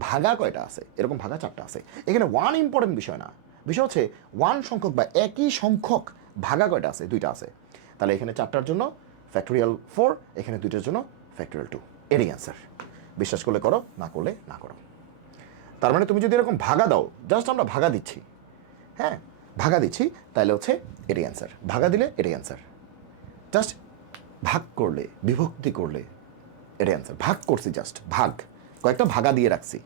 ভাগা কয়টা আছে, এরকম ভাগা 4টা আছে। এখানে 1 ইম্পর্টেন্ট বিষয় না, বিষয় হচ্ছে 1 সংখ্যক বা একই সংখ্যক ভাগা কয়টা আছে? 2টা আছে। তাহলে এখানে 4টার জন্য ফ্যাক্টোরিয়াল 4, এখানে 2টার জন্য ফ্যাক্টোরিয়াল 2, এটাই অ্যান্সার। বিশ্বাস করলে করো, না করলে না করো। তার মানে তুমি যদি এরকম ভাগা দাও, জাস্ট আমরা ভাগা দিচ্ছি, হ্যাঁ ভাগা দিচ্ছি, তাহলে হচ্ছে এটাই অ্যান্সার। ভাগা দিলে এটাই অ্যান্সার। জাস্ট ভাগ করলে, বিভক্তি করলে এটাই অ্যান্সার। ভাগ করছি, জাস্ট ভাগ, কয়েকটা ভাগা দিয়ে রাখছি।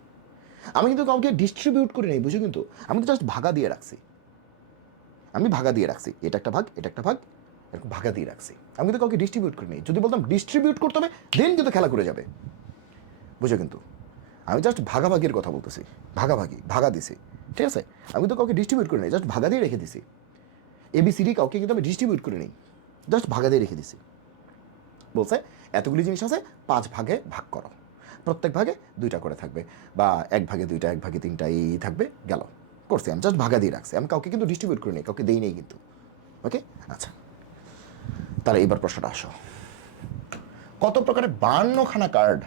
আমি কিন্তু কাউকে ডিস্ট্রিবিউট করি নাই, বুঝো, কিন্তু আমি তো জাস্ট ভাগা দিয়ে রাখছি। আমি ভাগা দিয়ে রাখছি, এটা একটা ভাগ, এটা একটা ভাগ, এরকম ভাগা দিয়ে রাখছি। আমি কিন্তু কাউকে ডিস্ট্রিবিউট করি নাই। যদি বলতাম ডিস্ট্রিবিউট করতে হবে, দেন কিন্তু খেলা করে যাবে, বুঝো। কিন্তু আমি জাস্ট ভাগাভাগির কথা বলতেছি, ভাগাভাগি, ভাগা দিছি, ঠিক আছে। আমি তো কাউকে ডিস্ট্রিবিউট করি নাই, জাস্ট ভাগা দিয়ে রেখে দিছি। ABCD কাউকে কিন্তু আমি ডিস্ট্রিবিউট করি নাই, জাস্ট ভাগা দিয়ে রেখে দিছি। বলছে এতগুলি জিনিস আছে, 5 ভাগে ভাগ করো, প্রত্যেক ভাগে 2টা করে থাকবে, বা 1 ভাগে 2টা, 1 ভাগে 3টা, এই থাকবে, গেল। করছি, আমি জাস্ট ভাগা দিয়ে রাখছি, আমি কাউকে কিন্তু ডিস্ট্রিবিউট করি নাই, কাউকে দেই নেই কিন্তু। ওকে, আচ্ছা, তাহলে এইবার প্রশ্নটা আসো। কত প্রকারের 52খানা কার্ড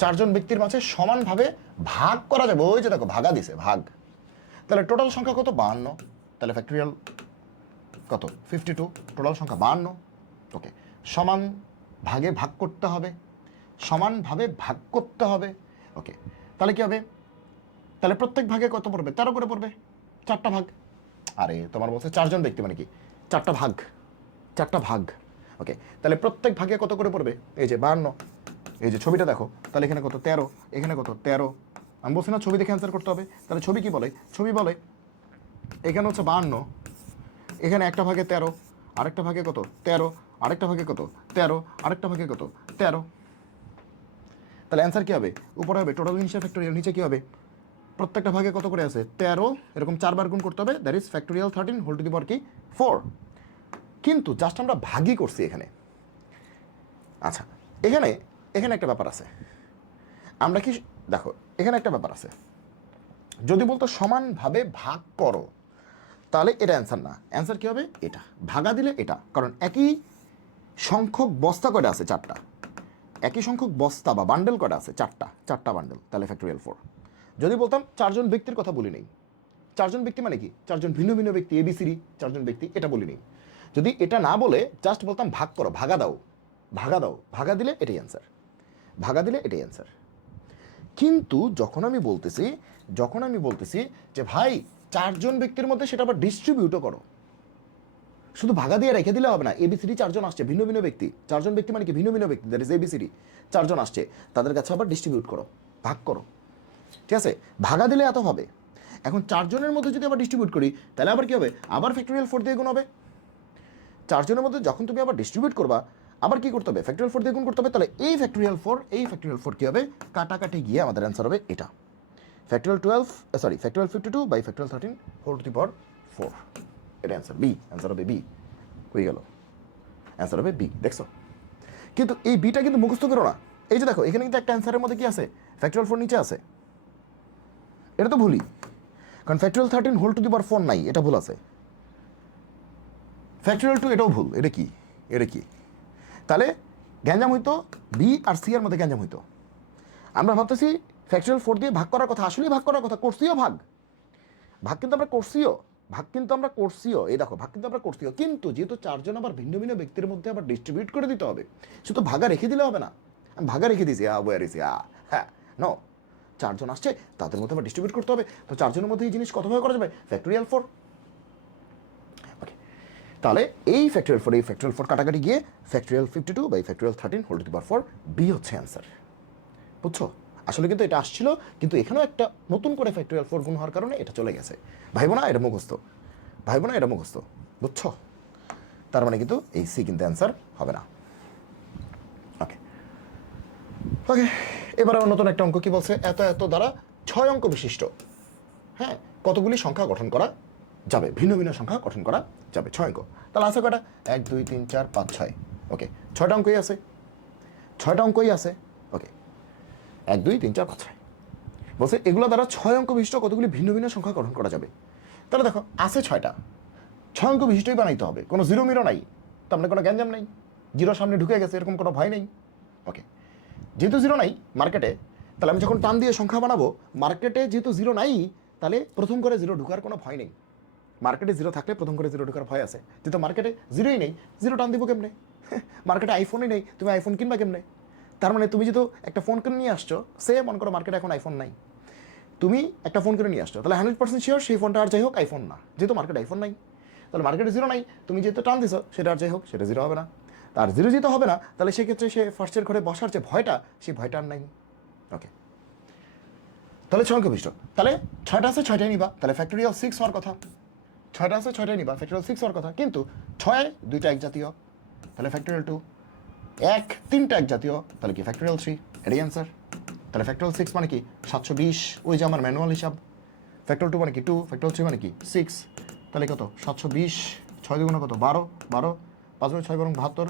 4 জন ব্যক্তির মাঝে সমানভাবে ভাগ করা যাবে? ওই যে দেখো ভাগা দিছে, ভাগ। তাহলে টোটাল সংখ্যা কত? 52। তাহলে ফ্যাক্টোরিয়াল কত? 52। টোটাল সংখ্যা 52। ওকে, সমান ভাগে ভাগ করতে হবে, সমানভাবে ভাগ করতে হবে। ওকে, তাহলে কি হবে? তাহলে প্রত্যেক ভাগে কত পড়বে? 13 করে পড়বে, 4টা ভাগ। আরে তোমার বলছে 4 জন ব্যক্তি, মানে কি 4টা ভাগ, 4টা ভাগ। ওকে, তাহলে প্রত্যেক ভাগে কত করে পড়বে? এই যে 52। এই যে ছবিটা দেখো, তাহলে এখানে কত? 13, এখানে কত? 13। আমি বলছি না ছবি দেখে অ্যান্সার করতে হবে। তাহলে ছবি কি বলে? ছবি বলে এখানে হচ্ছে 52, এখানে একটা ভাগে 13, আরেকটা ভাগে কত? 13, আরেকটা ভাগে কত? 13, আরেকটা ভাগে কত? 13। তাহলে অ্যান্সার কি হবে? উপরে হবে টোটাল জিনিসের ফ্যাক্টোরিয়াল, নিচে কি হবে? প্রত্যেকটা ভাগে কত করে আছে? 13, এরকম 4 বার গুণ করতে হবে, that is factorial 13 whole to the power কি? 4। কিন্তু জাস্ট আমরা ভাগই করছি এখানে। আচ্ছা, এখানে এখানে একটা ব্যাপার আছে, আমরা কি দেখো, এখানে একটা ব্যাপার আছে, যদি বলতো সমানভাবে ভাগ করো, তাহলে এটা অ্যান্সার না। অ্যান্সার কি হবে? এটা ভাগা দিলে এটা, কারণ একই সংখ্যক বস্তা কয়টা আছে? 4টা। একই সংখ্যক বস্তা বা বান্ডেল কয়টা আছে? 4টা, 4টা বান্ডেল, তাহলে ফ্যাক্টোরিয়াল 4। যদি বলতাম 4 জন ব্যক্তির কথা বলি নেই, 4 জন ব্যক্তি মানে কি 4 জন ভিন্ন ভিন্ন ব্যক্তি, ABCD 4 জন ব্যক্তি, এটা বলি নেই। যদি এটা না বলে জাস্ট বলতাম ভাগ করো, ভাগা দাও, ভাগা দাও, ভাগা দিলে এটাই অ্যান্সার, ভাগা দিলে এটাই অ্যান্সার। কিন্তু যখন আমি বলতেছি যে ভাই 4 জন ব্যক্তির মধ্যে সেটা আবার ডিস্ট্রিবিউটও করো, শুধু ভাগা দিয়ে রেখে দিলে হবে না। ABCD 4 জন আসছে, ভিন্ন ভিন্ন ব্যক্তি, 4 জন ব্যক্তি মানে কি ভিন্ন ভিন্ন ব্যক্তি, দ্যাট ইজ ABCD 4 জন আসছে, তাদের কাছে আবার ডিস্ট্রিবিউট করো, ভাগ করো, ঠিক আছে। ভাগা দিলে এত হবে। এখন 4 জনের মধ্যে যদি আবার ডিস্ট্রিবিউট করি, তাহলে আবার কি হবে? আবার ফ্যাক্টোরিয়াল 4 দিয়ে গুণ হবে। 4 জনের মধ্যে যখন তুমি আবার ডিস্ট্রিবিউট করবা, আবার কি করতে হবে? ফ্যাক্টোরিয়াল 4 দিয়ে গুণ করতে হবে। তাহলে এই ফ্যাক্টোরিয়াল 4, এই ফ্যাক্টোরিয়াল 4 কি হবে? কাটাকাটি গিয়ে আমাদের অ্যান্সার হবে এটা, factorial 12, sorry factorial 52 by factorial 13 whole to the power 4। এটা অ্যান্সার বি, অ্যান্সার হবে বি। হয়ে গেল, অ্যান্সার হবে বি। দেখছো? কিন্তু এই বিটা কিন্তু মুখস্থ করো না। এই যে দেখো, এখানে কিন্তু একটা অ্যান্সারের মধ্যে কি আছে? ফ্যাক্টোরিয়াল 4 নিচে আছে, এটা তো ভুলই, কারণ factorial 13 whole to the power 4 নাই, এটা ভুল আছে। ফ্যাক্টোরিয়াল 2 এটাও ভুল, এটা কি? এটা কি? তাহলে গ্যাঞ্জাম হইতো বি আর সি এর মধ্যে, গ্যাঞ্জাম হইতো। আমরা ভাবতেছি ফ্যাক্টোরিয়াল 4 দিয়ে ভাগ করার কথা, আসলেই ভাগ করার কথা, করছিও ভাগ, ভাগ কিন্তু আমরা করছিও, ভাগ কিন্তু আমরা করছিও, এই দেখো ভাগ কিন্তু আমরা করছিও। কিন্তু যেহেতু 4 জন আবার ভিন্ন ভিন্ন ব্যক্তির মধ্যে আবার ডিস্ট্রিবিউট করে দিতে হবে, শুধু ভাগা রেখে দিলে হবে না। আমি ভাগা রেখে দিয়েছি, ওয়ার ইস হ্যাঁ, নো, 4 জন আসছে, তাদের মধ্যে আবার ডিস্ট্রিবিউট করতে হবে, তো 4 জনের মধ্যে এই জিনিস কতভাবে করা যাবে? ফ্যাক্টোরিয়াল 4। ওকে, তাহলে এই ফ্যাক্টোরিয়াল 4, এই ফ্যাক্টোরিয়াল 4 কাটাকাটি গিয়ে factorial 52 by factorial 13 whole to the power 4, B হচ্ছে অ্যান্সার। বুঝছো? আসলে কিন্তু এটা আসছিল, কিন্তু এখানেও একটা নতুন করে ফ্যাক্টোরিয়াল 4 গুণ হওয়ার কারণে এটা চলে গেছে। ভাইবো না এটা মুখস্থ, ভাইবো না এটা মুখস্থ, বুঝছো? তার মানে কিন্তু এই সি কিন্তু অ্যান্সার হবে না। ওকে ওকে, এবারে নতুন একটা অঙ্ক কি বলছে, এত এত দ্বারা 6 অঙ্ক বিশিষ্ট, হ্যাঁ, কতগুলি সংখ্যা গঠন করা যাবে, ভিন্ন ভিন্ন সংখ্যা গঠন করা যাবে 6 অঙ্ক। তাহলে আছে কটা? 1 2 3 4 5 6। ওকে, 6টা অঙ্কই আছে, 6টা অঙ্কই আছে। ওকে, 1 2 3 4 5 6 বলছে এগুলো দ্বারা 6 অঙ্ক বিশিষ্ট কতগুলি ভিন্ন ভিন্ন সংখ্যা গঠন করা যাবে। তাহলে দেখো আছে 6টা, 6 অঙ্ক বিশিষ্টই বানাইতে হবে, কোনো জিরো মিরো নাই, তার মানে কোনো গ্যাঞ্জাম নেই, জিরো সামনে ঢুকে গেছে এরকম কোনো ভয় নেই। ওকে, যেহেতু জিরো নাই মার্কেটে, তাহলে আমি যখন টান দিয়ে সংখ্যা বানাবো, মার্কেটে যেহেতু জিরো নাই, তাহলে প্রথম করে জিরো ঢুকার কোনো ভয় নেই। মার্কেটে জিরো থাকলে প্রথম করে জিরো ঢুকার ভয় আছে, যেহেতু মার্কেটে জিরোই নেই, জিরো টান দিব কেমনে? মার্কেটে আইফোনই নেই, তুমি আইফোন কিনবা কেমনে? তার মানে তুমি যেহেতু একটা ফোন কিনে নিয়ে আসছো, সে মনে করো মার্কেটে এখন আইফোন নাই, তুমি একটা ফোন কিনে নিয়ে আসছো, তাহলে 100% শিওর সেই ফোনটা আর যাই হোক আইফোন না, যেহেতু মার্কেটে আইফোন নাই। তাহলে মার্কেটে জিরো নাই, তুমি যেহেতু টান দিছো, সেটা আর যাই হোক সেটা জিরো হবে না। তার জিরো যেহেতু হবে না, তাহলে সেক্ষেত্রে সে ফার্স্টের ঘরে বসার যে ভয়টা, সেই ভয়টা আর নাই। ওকে, তাহলে 6 অঙ্ক বিশিষ্ট, তাহলে 6টা আছে 6টাই নিবা, তাহলে ফ্যাক্টরিয়াল 6 হওয়ার কথা। 6টা আছে 6টাই নিবা, ফ্যাক্টরিয়াল 6 হওয়ার কথা, কিন্তু 6 2টা এক জাতীয়, তাহলে ফ্যাক্টরিয়াল 2, 1 3টা এক জাতীয়, তাহলে কি ফ্যাক্টরিয়াল 3, এটাই অ্যান্সার। তাহলে ফ্যাক্টরিয়াল 6 মানে কি 720, ওই যে আমার ম্যানুয়াল হিসাব। ফ্যাক্টরিয়াল 2 মানে কি 2, ফ্যাক্টরিয়াল 3 মানে কি 6, তাহলে কত 720, 6 দুগুণে কত 12, 12 5 6 বরং 72,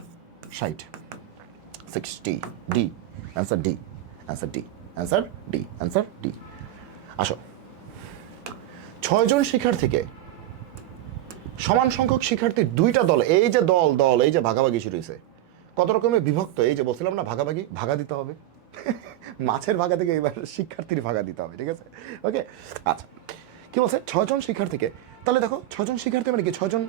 60, 60 D, answer D, answer D, answer D, answer D. আসো, 6 জন শিক্ষার্থীকে সমান সংখ্যক শিক্ষার্থীর 2টা দল, এই যে দল দল এই যে ভাগাভাগি শুরু হয়েছে, কত রকমের বিভক্ত, এই যে বলছিলাম না ভাগাভাগি, ভাগা দিতে হবে। মাছের ভাগা থেকে এবার শিক্ষার্থীর ভাগা দিতে হবে, ঠিক আছে? ওকে, আচ্ছা কি বলছে 6 জন শিক্ষার্থীকে, তাহলে দেখো 6 জন শিক্ষার্থী মানে কি 6 জন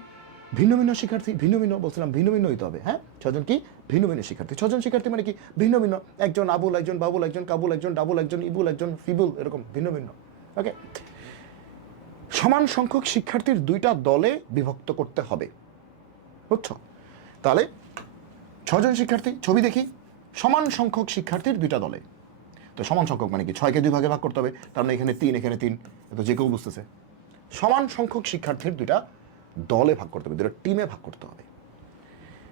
ভিন্ন ভিন্ন শিক্ষার্থী, ভিন্ন ভিন্ন বলছিলাম ভিন্ন ভিন্ন হইতে হবে, হ্যাঁ 6 জন কি ভিন্ন ভিন্ন শিক্ষার্থী, 6 জন শিক্ষার্থী মানে কি ভিন্ন ভিন্ন, একজন আবুল, একজন বাবুল, একজন কাবুল, একজন ডাবুল, একজন ইবুল, একজন ফিবুল, এরকম ভিন্ন ভিন্ন। ওকে, সমান সংখ্যক শিক্ষার্থীর 2টা দলে বিভক্ত করতে হবে, বুঝছো? তাহলে 6 জন শিক্ষার্থী, ছবি দেখি, সমান সংখ্যক শিক্ষার্থীর 2টা দলে, তো সমান সংখ্যক মানে কি 6কে 2 ভাগে ভাগ করতে হবে, তার মানে এখানে 3 এখানে 3, তো যে কেউ বুঝতেছে। সমান সংখ্যক শিক্ষার্থীর 2টা দলে ভাগ করতে হবে, 2টা টিমে ভাগ করতে হবে।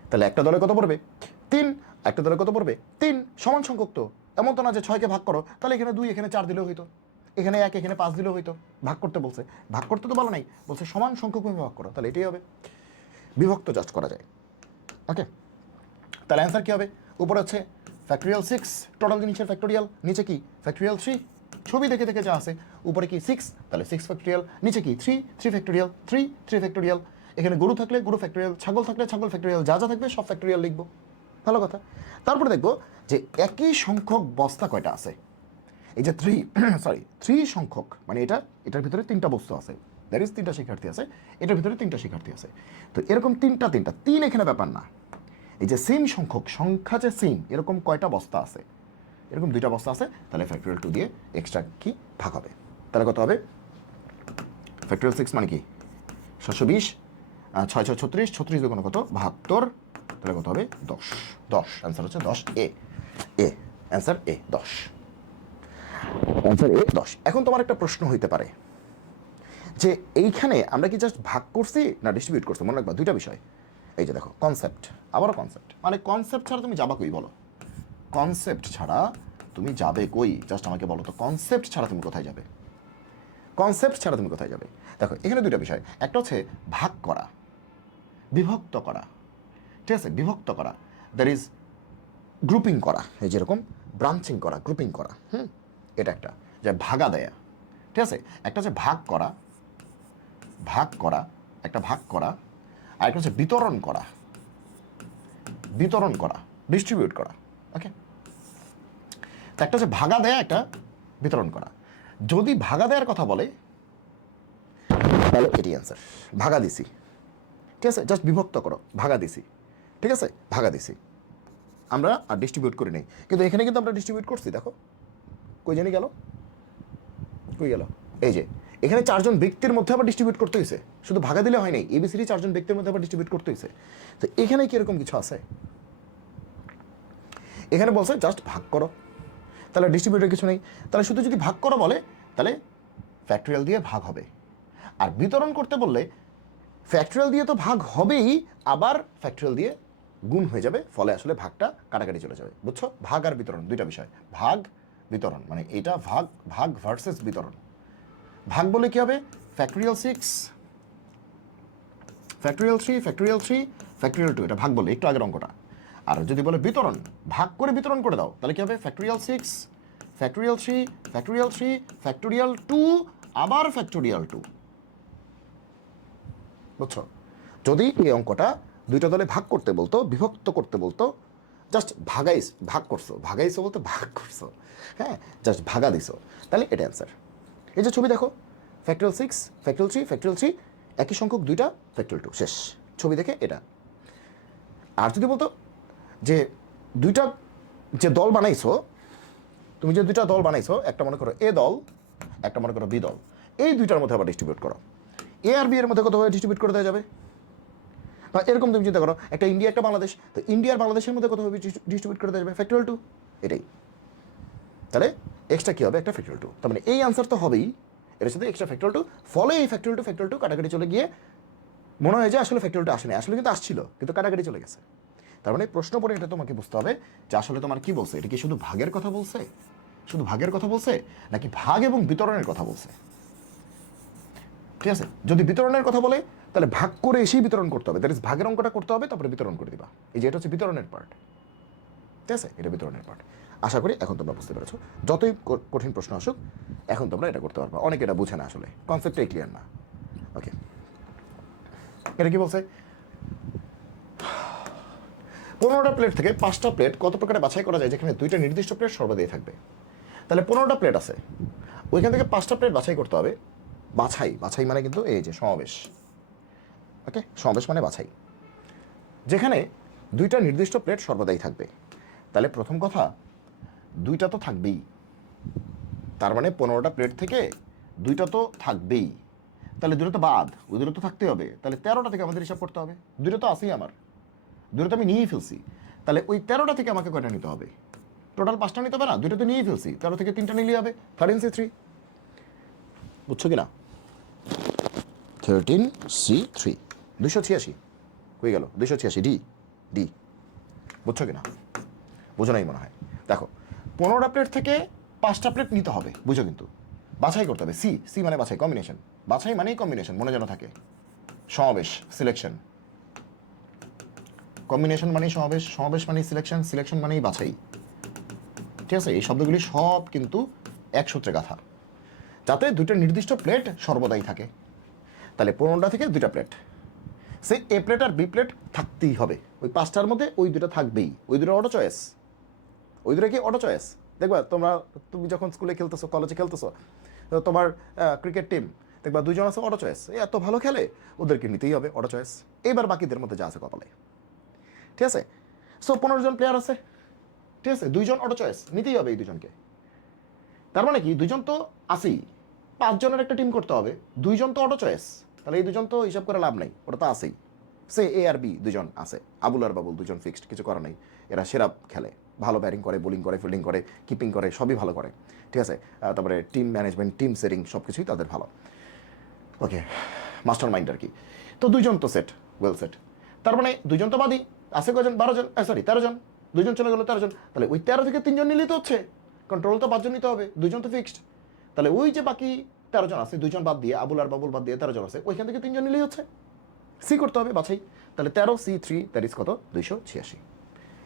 তাহলে একটা দলে কত পড়বে 3, একটা দলে কত পড়বে 3, সমান সংখ্যক তো, এমন তো না যে 6কে ভাগ করো, তাহলে এখানে 2 এখানে 4 দিলেও হইতো, এখানে 1 এখানে 5 দিলেও হইতো। ভাগ করতে বলছে, ভাগ করতে তো বলো নাই, বলছে সমান সংখ্যকভাবে ভাগ করো, তাহলে এটাই হবে, বিভক্ত জাস্ট করা যায়। ওকে, তাহলে অ্যান্সার কী হবে? উপরে হচ্ছে ফ্যাক্টরিয়াল 6 টোটাল জিনিসের ফ্যাক্টোরিয়াল, নিচে কি ফ্যাক্টরিয়াল 3, ছবি দেখে দেখে যা আছে, উপরে কি 6, তাহলে 6 ফ্যাক্টোরিয়াল, নিচে কি 3 3 ফ্যাক্টোরিয়াল, 3 3 ফ্যাক্টোরিয়াল, এখানে গরু থাকলে গরু ফ্যাক্টোরিয়াল, ছাগল থাকলে ছাগল ফ্যাক্টোরিয়াল, যা যা থাকবে সব ফ্যাক্টোরিয়াল লিখবো, ভালো কথা। তারপরে দেখবো যে একই সংখ্যক বস্তা কয়টা আছে, এই যে 3 সংখ্যক মানে এটার ভিতরে 3টা বস্তু আছে, দ্যাট ইজ 3টা শিক্ষার্থী আছে, এটার ভিতরে 3টা শিক্ষার্থী আছে, তো এরকম 3 এখানে ব্যাপার না, এই যে সেম সংখ্যক সংখ্যা যে সেম এরকম কয়টা বস্তা আছে, এরকম 2টা বস্তা আছে, তাহলে ফ্যাক্টরিয়াল 2 দিয়ে এক্সট্রা কি ভাগ হবে, তাহলে কত হবে ফ্যাক্টরিয়াল 6 মানে কি 720, 6 6 36, 36 দুগুণ কত 72, তাহলে কত হবে 10, 10 অ্যান্সার হচ্ছে 10 এ অ্যান্সার এ 10, অ্যান্সার এ 10। এখন তোমার একটা প্রশ্ন হইতে পারে যে এইখানে আমরা কি জাস্ট ভাগ করছি না ডিস্ট্রিবিউট করছি, মনে রাখবা 2টা বিষয়। এই যে দেখো কনসেপ্ট, আবারও কনসেপ্ট, মানে কনসেপ্ট ছাড়া তুমি যাবা কই বলো, কনসেপ্ট ছাড়া তুমি যাবে কই, জাস্ট আমাকে বলো তো কনসেপ্ট ছাড়া তুমি কোথায় যাবে, কনসেপ্ট ছাড়া তুমি কোথায় যাবে? দেখো এখানে 2টা বিষয়, একটা হচ্ছে ভাগ করা, বিভক্ত করা, ঠিক আছে, বিভক্ত করা, দ্যাট ইজ গ্রুপিং করা, এই যেরকম ব্রাঞ্চিং করা, গ্রুপিং করা, এটা একটা যে ভাগা দেয়া, ঠিক আছে, একটা হচ্ছে ভাগ করা, ভাগ করা, একটা ভাগ করা, আর একটা হচ্ছে বিতরণ করা, বিতরণ করা, ডিস্ট্রিবিউট করা। ওকে, তো একটা হচ্ছে ভাগা দেয়া, একটা বিতরণ করা। যদি ভাগা দেওয়ার কথা বলে তাহলে এটি অ্যান্সার, ভাগা দিছি, ঠিক আছে, জাস্ট বিভক্ত করো, ভাগা দিছি, ঠিক আছে, ভাগা দিছি, আমরা আর ডিস্ট্রিবিউট করি নেই, কিন্তু এখানে কিন্তু আমরা ডিস্ট্রিবিউট করছি, দেখো কই জানি গেল, কই গেল, এই যে এখানে 4 জন ব্যক্তির মধ্যে আবার ডিস্ট্রিবিউট করতে হয়েছে, শুধু ভাগা দিলে হয় নাই, এবিসিডি 4 জন ব্যক্তির মধ্যে আবার ডিস্ট্রিবিউট করতে হয়েছে, তো এখানে কি এরকম কিছু আছে? এখানে বলছে জাস্ট ভাগ করো, তাহলে ডিস্ট্রিবিউটের কিছু নেই। তাহলে শুধু যদি ভাগ করো বলে তাহলে ফ্যাক্টরিয়াল দিয়ে ভাগ হবে, আর বিতরণ করতে বললে ফ্যাক্টরিয়াল দিয়ে তো ভাগ হবেই, আবার ফ্যাক্টরিয়াল দিয়ে গুণ হয়ে যাবে, ফলে আসলে ভাগটা কাটাকাটি চলে যাবে। বুঝছো? ভাগ আর বিতরণ দুইটা বিষয়। ভাগ বিতরণ মানে এটা ভাগ, ভাগ ভার্সেস বিতরণ। ভাগ বলে কি হবে? ফ্যাক্টরিয়াল 6 ফ্যাক্টরিয়াল 3 ফ্যাক্টরিয়াল 3 ফ্যাক্টরিয়াল 2, এটা ভাগ বলে একটু আগের অঙ্কটা। আর যদি বলে বিতরণ, ভাগ করে বিতরণ করে দাও, তাহলে কি হবে? ফ্যাক্টরিয়াল 6 ফ্যাক্টরিয়াল 3 ফ্যাক্টরিয়াল 3 ফ্যাক্টরিয়াল 2 আবার ফ্যাক্টরিয়াল 2। বুঝছো? যদি এই অঙ্কটা দুইটা দলে ভাগ করতে বলতো, বিভক্ত করতে বলতো, জাস্ট ভাগ করছো, ভাগাইছো বলতে ভাগ করছো, হ্যাঁ, জাস্ট ভাগা দিছো, তাহলে এটা অ্যান্সার। এই যে ছবি দেখো, ফ্যাক্টরিয়াল 6 ফ্যাক্টরিয়াল 3 ফ্যাক্টরিয়াল 3 একই সংখ্যক দুইটা, ফ্যাক্টরিয়াল 2 শেষ। ছবি দেখে এটা। আর যদি বলতো যে দুইটা যে দল বানাইছো, তুমি যে দুইটা দল বানাইছো, একটা মনে করো এ দল, একটা মনে করো বি দল, এই দুইটার মধ্যে আবার ডিস্ট্রিবিউট করো। এ আর বি এর মধ্যে কতভাবে ডিস্ট্রিবিউট করে দেওয়া যাবে? বা এরকম তুমি চিন্তা করো, একটা ইন্ডিয়া একটা বাংলাদেশ, তো ইন্ডিয়া আর বাংলাদেশের মধ্যে কতভাবে ডিস্ট্রিবিউট করে দেওয়া যাবে? ফ্যাক্টরিয়াল 2, এটাই। তাহলে এক্সট্রা কী হবে? একটা ফ্যাক্টরিয়াল 2। তার মানে এই আনসার তো হবেই, এর সাথে এক্সট্রা ফ্যাক্টরিয়াল 2, ফলে এই ফ্যাক্টরিয়াল 2 কাটাকাটি চলে গিয়ে মনে হয় যে আসলে ফ্যাক্টরিয়াল 2 আসেনি, আসলে কিন্তু আসছিল, কিন্তু কাটাকাটি চলে গেছে। তার মানে প্রশ্ন পড়ে এটা তোমাকে বুঝতে হবে যে আসলে তোমার কি বলছে, এটা কি শুধু ভাগের কথা বলছে, শুধু ভাগের কথা বলছে, নাকি ভাগ এবং বিতরণের কথা বলছে? ঠিক আছে, যদি বিতরণের কথা বলে তাহলে ভাগ করে এসেই বিতরণ করতে হবে, দ্যাট ইজ ভাগের অঙ্কটা করতে হবে, তারপরে বিতরণ করে দিবা। এই যে এটা হচ্ছে বিতরণের পার্ট, ঠিক আছে, এটা বিতরণের পার্ট। আশা করি এখন তোমরা বুঝতে পেরেছো। যতই কঠিন প্রশ্ন আসুক, এখন তোমরা এটা করতে পারবা। অনেকে এটা বুঝে না, আসলে কনসেপ্টটাই ক্লিয়ার না। ওকে, এটা কি বলছে? 15টা প্লেট থেকে 5টা প্লেট কত প্রকারে বাছাই করা যায় যেখানে দুইটা নির্দিষ্ট প্লেট সর্বদাই থাকবে? তাহলে 15টা প্লেট আছে, ওইখান থেকে 5টা প্লেট বাছাই করতে হবে। বাছাই মানে কিন্তু এই যে সমাবেশ, ওকে, সমাবেশ মানে বাছাই, যেখানে দুইটা নির্দিষ্ট প্লেট সর্বদাই থাকবে। তাহলে প্রথম কথা, দুইটা তো থাকবেই, তার মানে 15টা প্লেট থেকে দুইটা তো থাকবেই, তাহলে দুটো তো বাদ, ওই দুটো তো থাকতে হবে, তাহলে 13টা থেকে আমাদের হিসাব করতে হবে। দুটো তো আসেই আমার, দুটো তো আমি নিয়েই ফেলছি, তাহলে ওই 13টা থেকে আমাকে কয়টা নিতে হবে? টোটাল 5টা নিতে হবে না, দুটো তো নিয়েই ফেলছি, 13 থেকে 3টা নিলেই হবে, 13C3। বুঝছো কি না? 13C3 286 হয়ে গেল, 286 ডি ডি। বুঝছো কি না? বুঝো নাই মনে হয়। দেখো, 15টা প্লেট থেকে 5টা প্লেট নিতে হবে, বুঝো, কিন্তু বাছাই করতে হবে। সি মানে বাছাই, কম্বিনেশন, বাছাই মানেই কম্বিনেশন, মনে যেন থাকে। সমাবেশ, সিলেকশন, কম্বিনেশন মানেই সমাবেশ, সমাবেশ মানেই সিলেকশন, সিলেকশন মানেই বাছাই। ঠিক আছে, এই শব্দগুলি সব কিন্তু এক সূত্রে গাঁথা, যাতে দুটো নির্দিষ্ট প্লেট সর্বদাই থাকে। তাহলে 15টা থেকে দুইটা প্লেট, সে এ প্লেট আর বি প্লেট থাকতেই হবে, ওই 5টার মধ্যে ওই দুটো থাকবেই, ওই দুটো অটো চয়েস, ওই দুটো কি অটো চয়েস। দেখবা তুমি যখন স্কুলে খেলতেছো, কলেজে খেলতেছো, তোমার ক্রিকেট টিম দেখবা দুইজন আছে অটো চয়েস, এত ভালো খেলে, ওদেরকে নিতেই হবে অটো চয়েস, এইবার বাকিদের মধ্যে যা আছে কপালে। ঠিক আছে, সো 15 জন প্লেয়ার আছে, ঠিক আছে, দুইজন অটো চয়েস, নিতেই হবে এই দুজনকে। তার মানে কি, দুইজন তো আসেই, 5 জনের একটা টিম করতে হবে, দুইজন তো অটো চয়েস, তাহলে এই দুজন তো হিসাব করে লাভ নাই, ওটা তো আসেই। সে এ আর বি দুজন আছে, আবুল আর বাবুল দুজন ফিক্সড, কিছু করার নেই, এরা সেরা খেলে, ভালো ব্যাটিং করে, বোলিং করে, ফিল্ডিং করে, কিপিং করে, সবই ভালো করে। ঠিক আছে, তারপরে টিম ম্যানেজমেন্ট, টিম সেটিং সব কিছুই তাদের ভালো। ওকে, মাস্টার মাইন্ড আর কি। তো দুইজন তো সেট, ওয়েল সেট। তার মানে দুইজন তো বাদই, আছে কজন? 12 জন, সরি 13 জন, দুইজন চলে গেল 13 জন, তাহলে ওই 13 থেকে 3 জন নিলেই তো হচ্ছে, কন্ট্রোল তো 5 জন নিতে হবে, দুইজন তো ফিক্সড। তাহলে ওই যে বাকি 13 জন আছে, দুইজন বাদ দিয়ে, আবুল আর বাবুল বাদ দিয়ে 13 জন আছে, ওইখান থেকে 3 জন নিলেই হচ্ছে। সি করতে হবে বাছাই, তাহলে 13C3 দ্যাট ইজ কত? 286।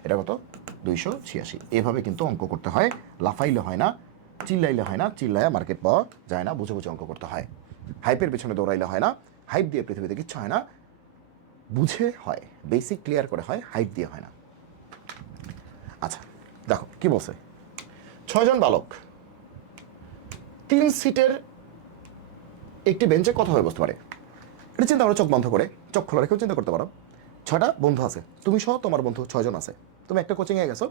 এটা কত? 286। এভাবে কিন্তু অঙ্ক করতে হয়, লাফাইলে হয় না, চিল্লাইলে হয় না, চিল্লায়া মার্কেট পাওয়া যায় না, বুঝে বুঝে অঙ্ক করতে হয়। হাইপের পেছনে দৌড়াইলে হয় না, হাইপ দিয়ে পৃথিবীতে কিচ্ছু হয় না, বুঝে হয়, বেসিক ক্লিয়ার করে হয়, হাইপ দিয়ে হয় না। আচ্ছা দেখো কি বলছে, 6 জন বালক 3 সিটের একটি বেঞ্চে কথা হয়ে বসতে পারে। এটা চিন্তা করো, চোখ বন্ধ করে, চোখ খোলা রেখেও চিন্তা করতে পারো। 6টা বন্ধু আছে, তুমি সহ তোমার বন্ধু 6 জন আছে, তুমি একটা কোচিংয়ে গেছো,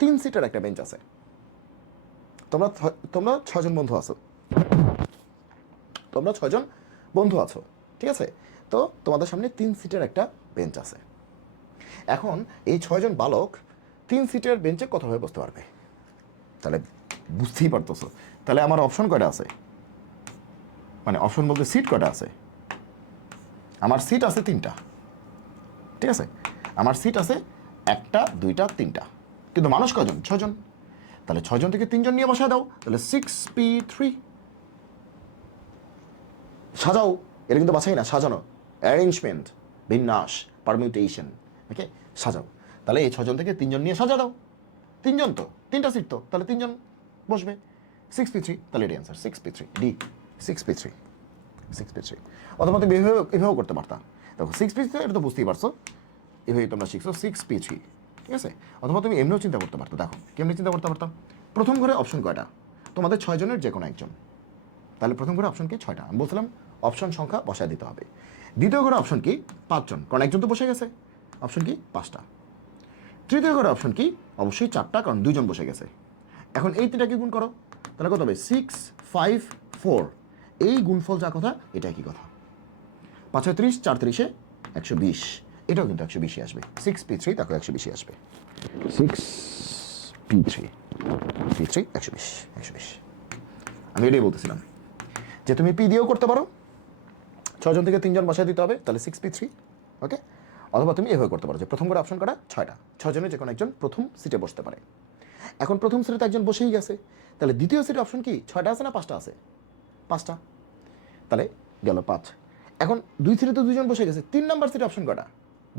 3 সিটের একটা বেঞ্চ আছে, তোমরা 6 জন বন্ধু আছো, তোমরা 6 জন বন্ধু আছো, ঠিক আছে। তো তোমাদের সামনে 3 সিটের একটা বেঞ্চ আছে। এখন এই 6 জন বালক 3 সিটের বেঞ্চে কথা হয়ে বসতে পারবে। তাহলে বুঝতেই পারতেছো। তাহলে আমার অপশন কয়টা আছে, মানে অপশন বলতে সিট কয়টা আছে, আমার সিট আছে 3টা, ঠিক আছে, আমার সিট আছে 1টা 2টা 3টা, কিন্তু মানুষ কয়জন, 6জন। তাহলে 6জন থেকে 3জন নিয়ে বসায় দাও, তাহলে 6p3। সাজাও, এটা কিন্তু বাছাই না, সাজানো, অ্যারেঞ্জমেন্ট, বিন্যাস, পারমিউটেশন, ওকে, সাজাও। তাহলে এই 6জন থেকে 3জন নিয়ে সাজা দাও, 3জন তো, 3টা সিট তো, তাহলে 3জন বসবে, 6p3, তাহলে এটাই answer 6p3, D 6p3, 6p3। অথবা তুমি এভাবেও করতে পারতা, দেখো 6p3 এটা তো বুঝতেই পারছো, এভাবেই তোমরা শিখছো 6p3, ঠিক আছে। অথবা তুমি এমনিও চিন্তা করতে পারতো, দেখো কেমনি চিন্তা করতে পারতাম, প্রথম ঘরে অপশন কয়টা, তোমাদের 6জনের যে কোনো একজন, তাহলে প্রথম ঘরে অপশন কি 6টা, আমি বলছিলাম অপশন সংখ্যা বসায় দিতে হবে। দ্বিতীয় ঘরে অপশন কি 5জন, কারণ একজন তো বসে গেছে, অপশন কি 5টা। তৃতীয় ঘরে অপশন কি অবশ্যই 4টা, কারণ 2জন বসে গেছে। এখন এই 3টাকে গুণ করো, তাহলে কত হবে 6 5 4, এই গুণফল যা কথা এটা কি কথা, 5 30 4 30 120, এটাও কিন্তু 120 আসবে, 6p3 তাকে 120 আসবে, 6p3 p3 120 120। আমি এটাই বলতেছিলাম যে তুমি পি দিয়েও করতে পারো, 6জন থেকে 3জন বসায় দিতে হবে, তাহলে 6p3, ওকে। অথবা তুমি এভাবে করতে পারো যে প্রথম করে অপশন করা 6টা, 6জনের যে কোনো একজন প্রথম সিটে বসতে পারে। এখন প্রথম সিটে একজন বসেই গেছে, তাহলে দ্বিতীয় সিটে অপশন কি 6টা আছে না 5টা আছে, 5টা, তাহলে গেল 5। এখন 2 সিটে তো 2জন বসে গেছে, 3 নাম্বার সিটে অপশন কটা,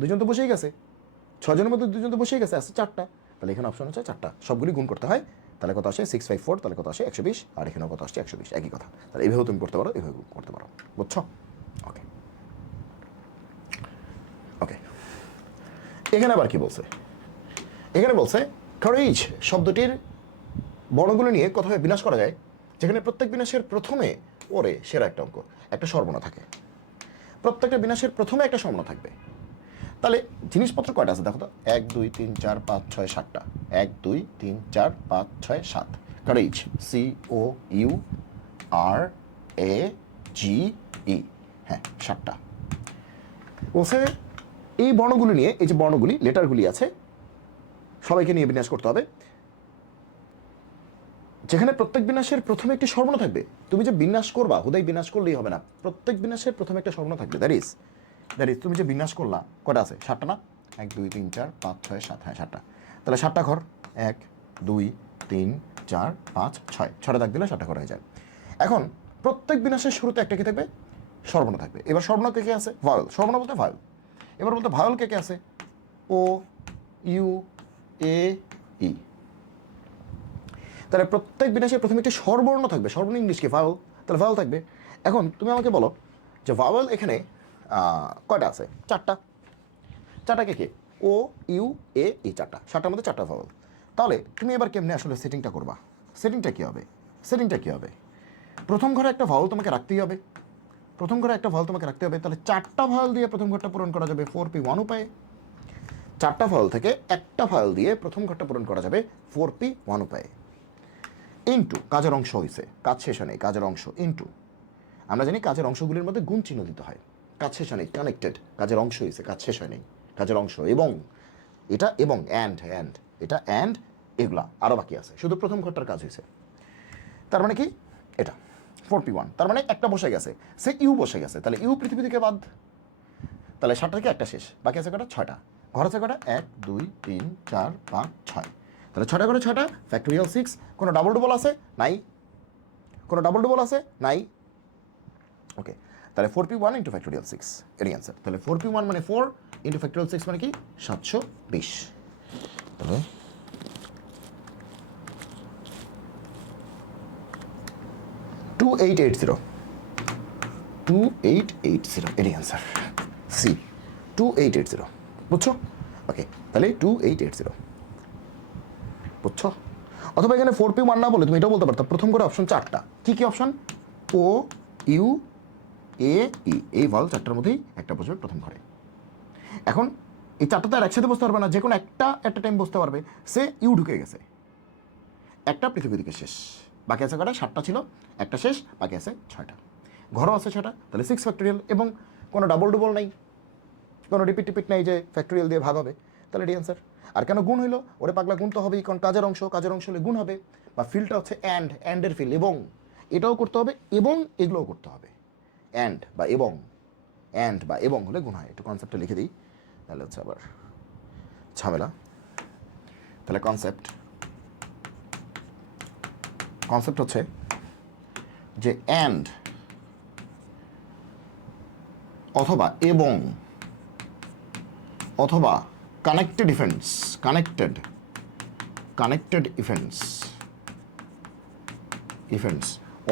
2জন তো বসেই গেছে, 6জনের মধ্যে 2জন তো বসেই গেছে, আছে 4টা, তাহলে এখানে অপশন হচ্ছে 4টা, সবগুলি গুণ করতে হয়, তাহলে কত আসে 6 5 4, তাহলে কত আসে 120, আর এখানেও কত আসছে 120, একই কথা। তাহলে এইভাবেও তুমি করতে পারো, এইভাবে করতে পারো, বুঝছো, ওকে ওকে। এখানে আবার কি বলছে, এখানে বলছে কারেজ শব্দটির বর্ণগুলো নিয়ে কথাভাবে বিনাশ করা যায়, যেখানে প্রত্যেক বিনাশের প্রথমে ওরে সেরা একটা অঙ্ক, একটা সর্বনা থাকে, প্রত্যেকটা বিনাশের প্রথমে একটা সর্বনা থাকবে। তাহলে জিনিসপত্র কয়টা আছে দেখো তো, 1 2 3 4 5 6 7টা, 1 2 3 4 5 6 7, কারেজ COURAGE, হ্যাঁ 7টা। বলছে এই বর্ণগুলি নিয়ে, এই যে বর্ণগুলি লেটারগুলি আছে সবাইকে নিয়ে বিন্যাস করতে হবে, যেখানে প্রত্যেক বিন্যাসের প্রথমে একটি সর্বনা থাকবে। তুমি যে বিন্যাস করবা হুদাই বিন্যাস করলেই হবে না, প্রত্যেক বিন্যাসের প্রথমে একটা সর্বনা থাকবে, দ্যাট ইজ তুমি যে বিন্যাস করলা কটা আছে 7টা না, 1 2 3 4 5 6 7, হ্যাঁ 7টা, তাহলে 7টা ঘর 1 2 3 4 5 6, 6টা দাগ দিলে 7টা ঘর হয়ে যায়। এখন প্রত্যেক বিন্যাসের শুরুতে একটা কি থাকবে, সর্বনা থাকবে। এবার সর্বনা কে কে আছে, ভাওয়েল, সর্বনা বলতে ভাওয়েল। এবার বলতে ভাওয়েল কে কে আছে, ও ইউ এ ই, তাহলে প্রত্যেক বিন্যাসের প্রথমে একটি স্বরবর্ণ থাকবে, স্বরবর্ণ ইংলিশ কি ভাওয়েল, তাহলে ভাওয়েল থাকবে। এখন তুমি আমাকে বলো যে ভাওয়েল এখানে কয়টা আছে, 4টা, 4টা কে কে, ও ইউ এ ই, 4টা, 7টার মধ্যে 4টা ভাওয়েল। তাহলে তুমি এবার কেমনে আসলে সেটিংটা করবা, সেটিংটা কী হবে, সেটিংটা কী হবে, প্রথম ঘরে একটা ভাওয়েল তোমাকে রাখতেই হবে, প্রথম ঘরে একটা ভাওয়েল তোমাকে রাখতে হবে, তাহলে 4টা ভাওয়েল দিয়ে প্রথম ঘরটা পূরণ করা যাবে 4p1 উপায়ে, 4টা ভাওয়েল থেকে একটা ভাওয়েল দিয়ে প্রথম ঘরটা পূরণ করা যাবে 4p1 উপায়ে, ইন্টু কাজের অংশ হয়েছে, কাজ শেষে নেই, কাজের অংশ ইন্টু, আমরা জানি কাজের অংশগুলির মধ্যে গুণ চিহ্ন দিতে হয়, কাজ শেষে নেই কানেক্টেড, কাজের অংশ হয়েছে, কাজ শেষ হয় নেই, কাজের অংশ, এবং এটা এবং অ্যান্ড, এটা অ্যান্ড, এগুলা আরও বাকি আছে, শুধু প্রথম ঘরটার কাজ হয়েছে। তার মানে কি এটা 4p1, তার মানে একটা বসে গেছে, সে ইউ বসে গেছে, তাহলে ইউ পৃথিবী থেকে বাদ, তাহলে 7টা থেকে একটা শেষ, বাকি আছে কটা, 6টা, ঘর আছে কটা 1 2 3 4 5 6, তাহলে 6টা করে 6টা, ফ্যাক্টোরিয়াল 6, কোনো ডাবল ডবল আছে নাই, কোনো ডাবল ডবল আছে নাই, ওকে। তাহলে 4p1 ইন্টু ফ্যাক্টোরিয়াল 6, এরই অ্যান্সার। তাহলে 4p1 মানে 4 ইন্টু ফ্যাক্টোরিয়াল 6 মানে কি 720, তাহলে 2880, 2880 এরই অ্যান্সার, সি 2880, বুঝছো, ওকে। তাহলে 2880, বুঝছো। অথবা এখানে 4p1 না বলে তুমি এটাও বলতে পারতো, প্রথম করে অপশন 4টা, কি কি অপশন, ও ইউ এ ই, এই ভাওয়েল 4টার মধ্যেই একটা বসবে প্রথম ঘরে। এখন এই 4টা তো আর একসাথে বসতে পারবে না, যে কোনো একটা টাইম বসতে পারবে, সে ইউ ঢুকে গেছে, একটা পৃথিবী থেকে শেষ, বাকি আছে কটা, 7টা ছিল, একটা শেষ, বাকি আছে 6টা, ঘরও আছে 6টা, তাহলে 6 ফ্যাক্টোরিয়াল, এবং কোনো ডাবল ডবল নাই, কোনো রিপিট নাই যে ফ্যাক্টোরিয়াল দিয়ে ভাগ হবে, তাহলে এটি অ্যান্সার। আর কেন গুণ হইলো? ওরে পাগলা, গুণ তো হবেই, কারণ কাজের অংশ হলে গুণ হবে। বা ফিলটা হচ্ছে অ্যান্ডের ফিল, এবং এটাও করতে হবে এবং এগুলোও করতে হবে। অ্যান্ড বা এবং হলে গুণ হয়। একটু কনসেপ্টটা লিখে দিই, তাহলে হচ্ছে আবার ঝামেলা। তাহলে কনসেপ্ট হচ্ছে যে অ্যান্ড অথবা এবং অথবা কানেক্টেড ইভেন্টস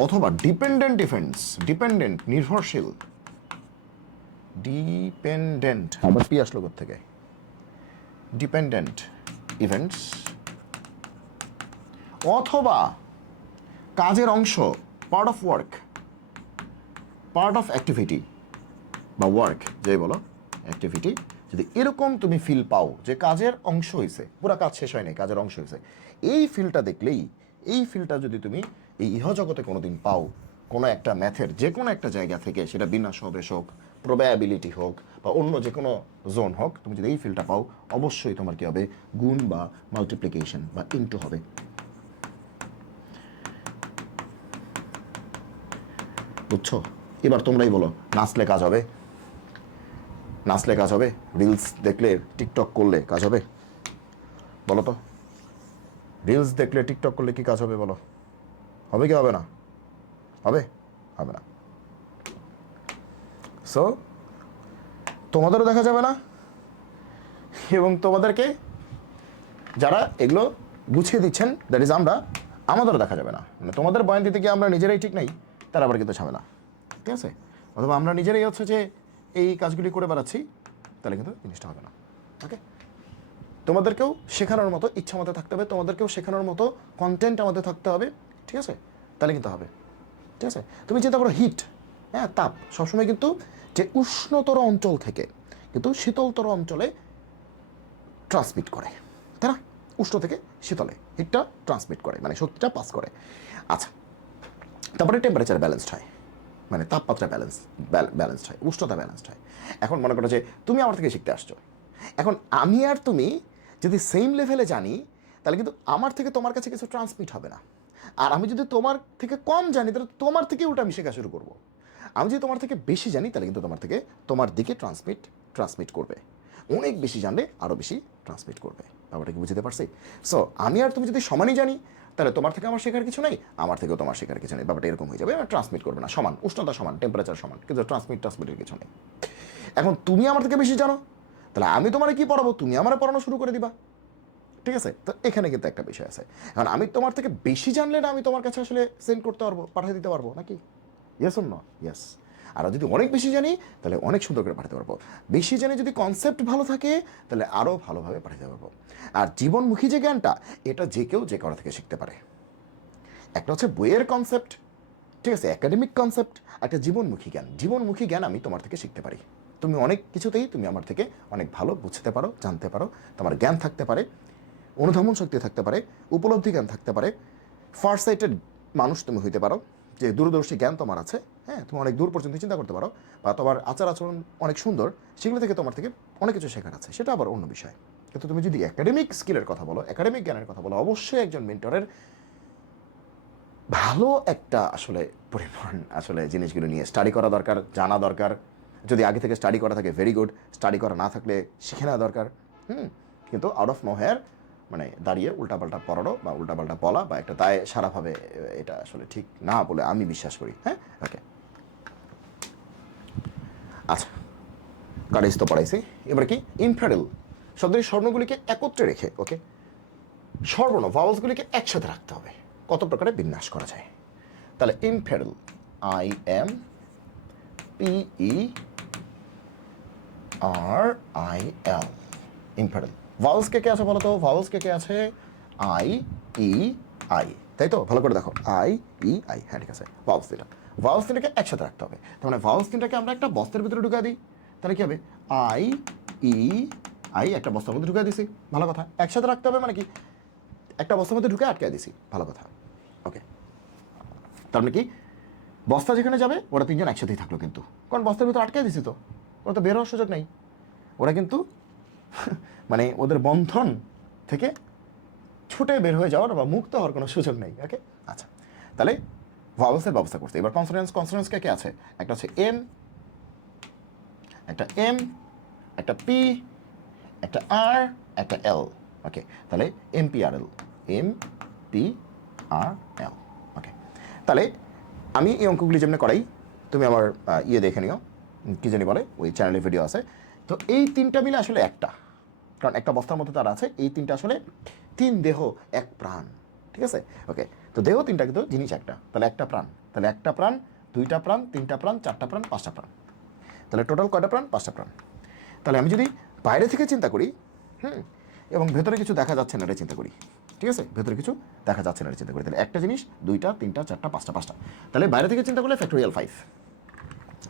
অথবা ডিপেন্ডেন্ট নির্ভরশীল, আবার পি আসলো থেকে, ডিপেন্ডেন্ট ইভেন্টস অথবা কাজের অংশ, পার্ট অফ অ্যাক্টিভিটি বা ওয়ার্ক, যাই বলো, অ্যাক্টিভিটি, যদি এরকম তুমি ফিল পাও যে কাজের অংশ হয়েছে, পুরো কাজ শেষ হয়নি, কাজের অংশ হয়েছে, এই ফিলটা দেখলেই, এই ফিলটা যদি তুমি এই ইহজগতে কোনোদিন পাও, কোনো একটা ম্যাথের যে কোনো একটা জায়গা থেকে, সেটা বিন্যাস হবে হোক, প্রবাবিলিটি হোক, বা অন্য যে কোনো জোন হোক, তুমি যদি এই ফিলটা পাও, অবশ্যই তোমার কি হবে? গুণ বা মাল্টিপ্লিকেশন বা ইনটু হবে। বুঝছো? এবার তোমরাই বলো, নাচলে কাজ হবে? রিলস দেখলে, টিকটক করলে কাজ হবে? বলো তো, রিলস দেখলে, টিকটক করলে কি কাজ হবে বলো? হবে কি হবে না? হবে না। সো তোমাদেরও দেখা যাবে না, এবং তোমাদেরকে যারা এগুলো গুছিয়ে দিচ্ছেন, দ্যাট ইজ আমরা, আমাদেরও দেখা যাবে না। মানে তোমাদের বয়ান দিতে গিয়ে আমরা নিজেরাই ঠিক নাই, তারা আবার কিন্তু ঝামেলা, ঠিক আছে? অথবা আমরা নিজেরাই হচ্ছে যে এই কাজগুলি করে বেড়াচ্ছি, তাহলে কিন্তু জিনিসটা হবে না। ওকে, তোমাদেরকেও শেখানোর মতো ইচ্ছা মতো থাকতে হবে, তোমাদেরকেও শেখানোর মতো কন্টেন্ট আমাদের থাকতে হবে, ঠিক আছে? তাহলে কিন্তু হবে, ঠিক আছে? তুমি চিন্তা করো, হিট, হ্যাঁ, তাপ সবসময় কিন্তু যে উষ্ণতর অঞ্চল থেকে কিন্তু শীতলতর অঞ্চলে ট্রান্সমিট করে, তাই না? উষ্ণ থেকে শীতলে হিটটা ট্রান্সমিট করে, মানে শক্তিটা পাস করে। আচ্ছা, তারপরে টেম্পারেচার ব্যালেন্সড হয়, মানে তাপমাত্রা ব্যালেন্সড হয়, উষ্ণতা ব্যালেন্সড হয়। এখন মনে করো যে তুমি আমার থেকে শিখতে আসছো, এখন আমি আর তুমি যদি সেম লেভেলে জানি, তাহলে কিন্তু আমার থেকে তোমার কাছে কিছু ট্রান্সমিট হবে না। আর আমি যদি তোমার থেকে কম জানি, তাহলে তোমার থেকে উল্টা আমি শেখা শুরু করবো। আমি যদি তোমার থেকে বেশি জানি, তাহলে কিন্তু তোমার দিকে ট্রান্সমিট করবে। অনেক বেশি জানলে আরও বেশি ট্রান্সমিট করবে। ব্যাপারটা কি বুঝতে পারছি? সো আমি আর তুমি যদি সমানই জানি, তাহলে তোমার থেকে আমার শেখার কিছু নেই, আমার থেকেও তোমার শেখার কিছু নেই। ব্যাপারটা এরকম হয়ে যাবে, ট্রান্সমিট করবে না, সমান উষ্ণতা, সমান টেম্পারেচার সমান, কিন্তু ট্রান্সমিটের কিছু নেই। এখন তুমি আমার থেকে বেশি জানো, তাহলে আমি তোমার কি পড়াবো? তুমি আমার পড়ানো শুরু করে দিবা, ঠিক আছে? তো এখানে কিন্তু একটা বিষয় আছে। এখন আমি তোমার থেকে বেশি জানলে না আমি তোমার কাছে আসলে সেন্ড করতে পারবো, পাঠিয়ে দিতে পারবো নাকি? Yes or no? ইয়েস। আর যদি অনেক বেশি জানি, তাহলে অনেক সুন্দর করে পাঠাতে পারবো। বেশি জানি যদি কনসেপ্ট ভালো থাকে, তাহলে আরও ভালোভাবে পাঠাতে পারবো। আর জীবনমুখী যে জ্ঞানটা, এটা যে কেউ যে কারো থেকে শিখতে পারে। একটা হচ্ছে বইয়ের কনসেপ্ট, ঠিক আছে, একাডেমিক কনসেপ্ট, একটা জীবনমুখী জ্ঞান আমি তোমার থেকে শিখতে পারি। তুমি অনেক কিছুতেই তুমি আমার থেকে অনেক ভালো বুঝতে পারো, জানতে পারো, তোমার জ্ঞান থাকতে পারে, অনুধাবন শক্তি থাকতে পারে, উপলব্ধি জ্ঞান থাকতে পারে, ফার সাইটেড মানুষ তুমি হইতে পারো, যে দূরদর্শী জ্ঞান তোমার আছে, হ্যাঁ, তুমি অনেক দূর পর্যন্ত চিন্তা করতে পারো, বা তোমার আচার আচরণ অনেক সুন্দর, সেগুলো থেকে তোমার থেকে অনেক কিছু শেখার আছে, সেটা আবার অন্য বিষয়। কিন্তু তুমি যদি একাডেমিক স্কিলের কথা বলো, একাডেমিক জ্ঞানের কথা বলো, অবশ্যই একজন মেন্টরের ভালো একটা আসলে পরিমাণ আসলে জিনিসগুলো নিয়ে স্টাডি করা দরকার, জানা দরকার। যদি আগে থেকে স্টাডি করা থাকে ভেরি গুড, স্টাডি করা না থাকলে শিখে নেওয়া দরকার। কিন্তু আউট অফ নো হেয়ার মানে দাঁড়িয়ে উল্টাপাল্টা পড়ানো বা উল্টাপাল্টা বলা বা একটা দায় সারাভাবে, এটা আসলে ঠিক না বলে আমি বিশ্বাস করি। হ্যাঁ, ওকে, আচ্ছা, কারেজ তো পড়াইছি। এবার কি ইনফেডারেল শব্দের স্বর্ণগুলিকে একত্রে রেখে, ওকে, সর্বর্ণ ভাওয়ালসগুলিকে একসাথে রাখতে হবে, কত প্রকারে বিন্যাস করা যায়। তাহলে ইনফেডারেল, IMPERIL, ইনফেডারেল। ভাওয়ালস কে আছে বলো তো? ভাওয়ালস কে আছে? I, E, I, তাই তো? ভালো করে দেখো, I, E, I, হ্যাঁ ঠিক আছে। ভাওয়ালস তিনটাকে একসাথে রাখতে হবে। তার মানে ভাওয়ালস তিনটাকে আমরা একটা বস্তার ভিতরে ঢুকা দিই, তাহলে কি হবে? I, একটা বস্তার মধ্যে ঢুকা দিছি, ভালো কথা। একসাথে রাখতে হবে মানে কি? একটা বস্তার মধ্যে ঢুকে আটকে দিছি, ভালো কথা। ওকে, তার মানে কি বস্তা যেখানে যাবে ওরা তিনজন একসাথেই থাকলো, কিন্তু কারণ বস্তার ভিতরে আটকে দিছি, তো ওরা তো বের হওয়ার সুযোগ নেই। ওরা কিন্তু মানে ওদের বন্ধন থেকে ছুটে বের হয়ে যাওয়ার বা মুক্ত হওয়ার কোনো সুযোগ নেই। ওকে, আচ্ছা, তাহলে ভাওয়েলসের ব্যবস্থা করতে এবার কনসোনেন্স কে কে আছে? একটা হচ্ছে এম, একটা এম, একটা পি, একটা আর, একটা এল। ওকে, তাহলে এম পি আর এল, এম পি আর এল। ওকে, তাহলে আমি এই অঙ্কগুলি যেমনি করাই, তুমি আমার দেখে নিও, কী জানি বলে, ওই চ্যানেলে ভিডিও আছে। তো এই তিনটা মিলে আসলে একটা, কারণ একটা বস্তার মধ্যে তারা আছে, এই তিনটা আসলে তিন দেহ এক প্রাণ, ঠিক আছে? ওকে, তো দেহ তিনটা কিন্তু জিনিস একটা, তাহলে একটা প্রাণ, তাহলে একটা প্রাণ, দুইটা প্রাণ, তিনটা প্রাণ, চারটা প্রাণ, পাঁচটা প্রাণ, তাহলে টোটাল কয়টা প্রাণ? পাঁচটা প্রাণ। তাহলে আমি যদি বাইরে থেকে চিন্তা করি, এবং ভেতরে কিছু দেখা যাচ্ছে না এটা চিন্তা করি, ঠিক আছে? ভেতরে কিছু দেখা যাচ্ছে না এটা চিন্তা করি, তাহলে একটা জিনিস, দুইটা, তিনটা, চারটা, পাঁচটা, পাঁচটা, তাহলে বাইরে থেকে চিন্তা করলে ফ্যাক্টোরিয়াল 5।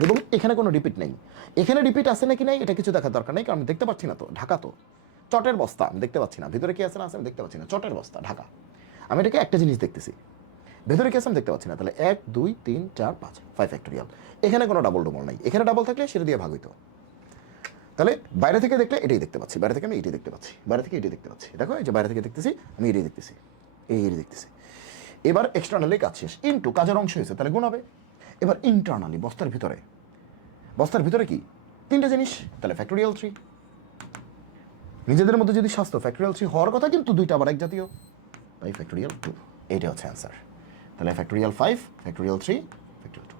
এবং এখানে কোনো রিপিট নেই, এখানে রিপিট আছে নাকি নাই এটা কিছু দেখার দরকার নেই, কারণ আমি দেখতে পাচ্ছি না তো, ঢাকা তো, চটের বস্তা আমি দেখতে পাচ্ছি না, ভিতরে কি আছে না আছে আমি দেখতে পাচ্ছি না, চটের বস্তা ঢাকা, আমি এটাকে একটা জিনিস দেখতেছি, ভেতরে কি আছে আমি দেখতে পাচ্ছি না, তাহলে 1 2 3 4 5 5 ফ্যাক্টোরিয়াল। এখানে কোনো ডাবল ডবল নাই, এখানে ডাবল থাকলে সেটা দিয়ে ভাগ হইতো। তাহলে বাইরে থেকে দেখলে এটাই দেখতে পাচ্ছি, বাইরে থেকে আমি এটাই দেখতে পাচ্ছি, বাইরে থেকে এটাই দেখতে পাচ্ছি, দেখো এই যে বাইরে থেকে দেখতেছি আমি এটাই দেখতেছি, এই দেখতেছি। এবার এক্সটার্নালি কাজ শেষ, ইনটু কাজের অংশ হয়েছে তাহলে গুণ হবে। এবার ইন্টারনালি বস্তার ভিতরে কি? তিনটা জিনিস, তাহলে ফ্যাক্টোরিয়াল 3। নিজেদের মধ্যে যদি স্বাস্থ্য ফ্যাক্টোরিয়াল 3 হওয়ার কথা, কিন্তু দুইটা আবার এক জাতীয়, তাই ফ্যাক্টোরিয়াল 2, এইটা হচ্ছে অ্যান্সার। তাহলে ফ্যাক্টোরিয়াল 5, ফ্যাক্টোরিয়াল 3, ফ্যাক্টোরিয়াল 2,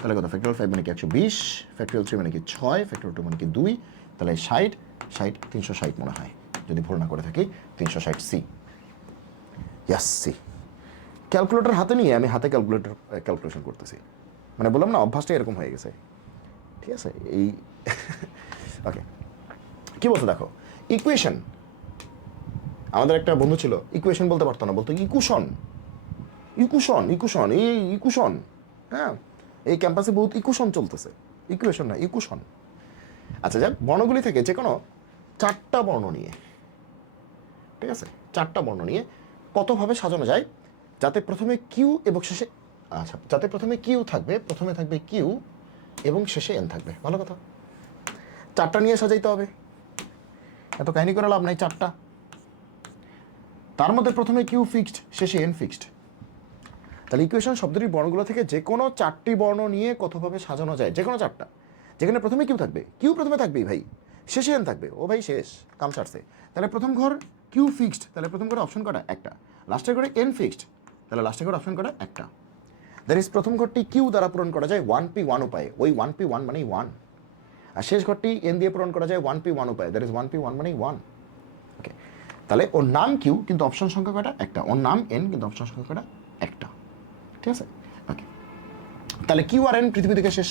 তাহলে কত? ফ্যাক্টোরিয়াল 5 মানে কি 120, ফ্যাক্টোরিয়াল 3 মানে কি 6, ফ্যাক্টোরিয়াল 2 মানে কি 2, তাহলে 60 60 360 মনে হয়, যদি ভুল না করে থাকি 360 সি। ইয়াস, সি। ক্যালকুলেটর হাতে নিয়ে আমি হাতে ক্যালকুলেশন করতেছি, মানে বললাম না অভ্যাসটা এরকম হয়ে গেছে, ঠিক আছে? এই ওকে, কি বলতো দেখো, ইকুয়েশন, আমাদের একটা বন্ধু ছিল ইকুয়েশন বলতে পারতো না, বলতো ইকুশন, এই ইকুশন। হ্যাঁ, এই ক্যাম্পাসে বহুত ইকুশন চলতেছে, ইকুয়েশন না ইকুশন। আচ্ছা, যাক, বর্ণগুলি থেকে যে কোনো চারটা বর্ণ নিয়ে, ঠিক আছে, চারটা বর্ণ নিয়ে কতভাবে সাজানো যায় যাতে প্রথমে কিউ এবং শেষে, আচ্ছা, যাতে প্রথমে কিউ থাকবে, প্রথমে থাকবে কিউ এবং শেষে এন থাকবে, ভালো কথা। চারটা নিয়ে সাজাইতে হবে, এত কাহিনী করে লাভ নাই, চারটা, তার মধ্যে প্রথমে কিউ ফিক্সড, শেষে এন ফিক্সড। তাহলে ইকুয়েশন শব্দটির বর্ণগুলো থেকে যে কোনো চারটি বর্ণ নিয়ে কতভাবে সাজানো যায়, যে কোনো চারটা, যেখানে প্রথমে কিউ থাকবে, কিউ প্রথমে থাকবেই ভাই, শেষে এন থাকবে, ও ভাই শেষ, কাম সারছে। তাহলে প্রথম ঘর কিউ ফিক্সড, তাহলে প্রথম ঘরে অপশন কটা? একটা। লাস্টের ঘরে এন ফিক্সড, তাহলে লাস্টের ঘরে অপশন কটা? একটা। দ্যাট ইজ প্রথম ঘরটি কিউ দ্বারা পূরণ করা যায় 1p1 উপায়ে, ওই 1p1 মানেই 1, আর শেষ ঘরটি এন দিয়ে পূরণ করা যায় 1p1 উপায়ে, দ্যাট ইজ 1p1 মানেই 1। ওকে, তাহলে ওর নাম কিউ কিন্তু অপশন সংখ্যা কটা? একটা। ওর নাম এন কিন্তু অপশন সংখ্যা কটা? একটা, ঠিক আছে? ওকে, তাহলে কিউ আর এন পৃথিবী থেকে শেষ,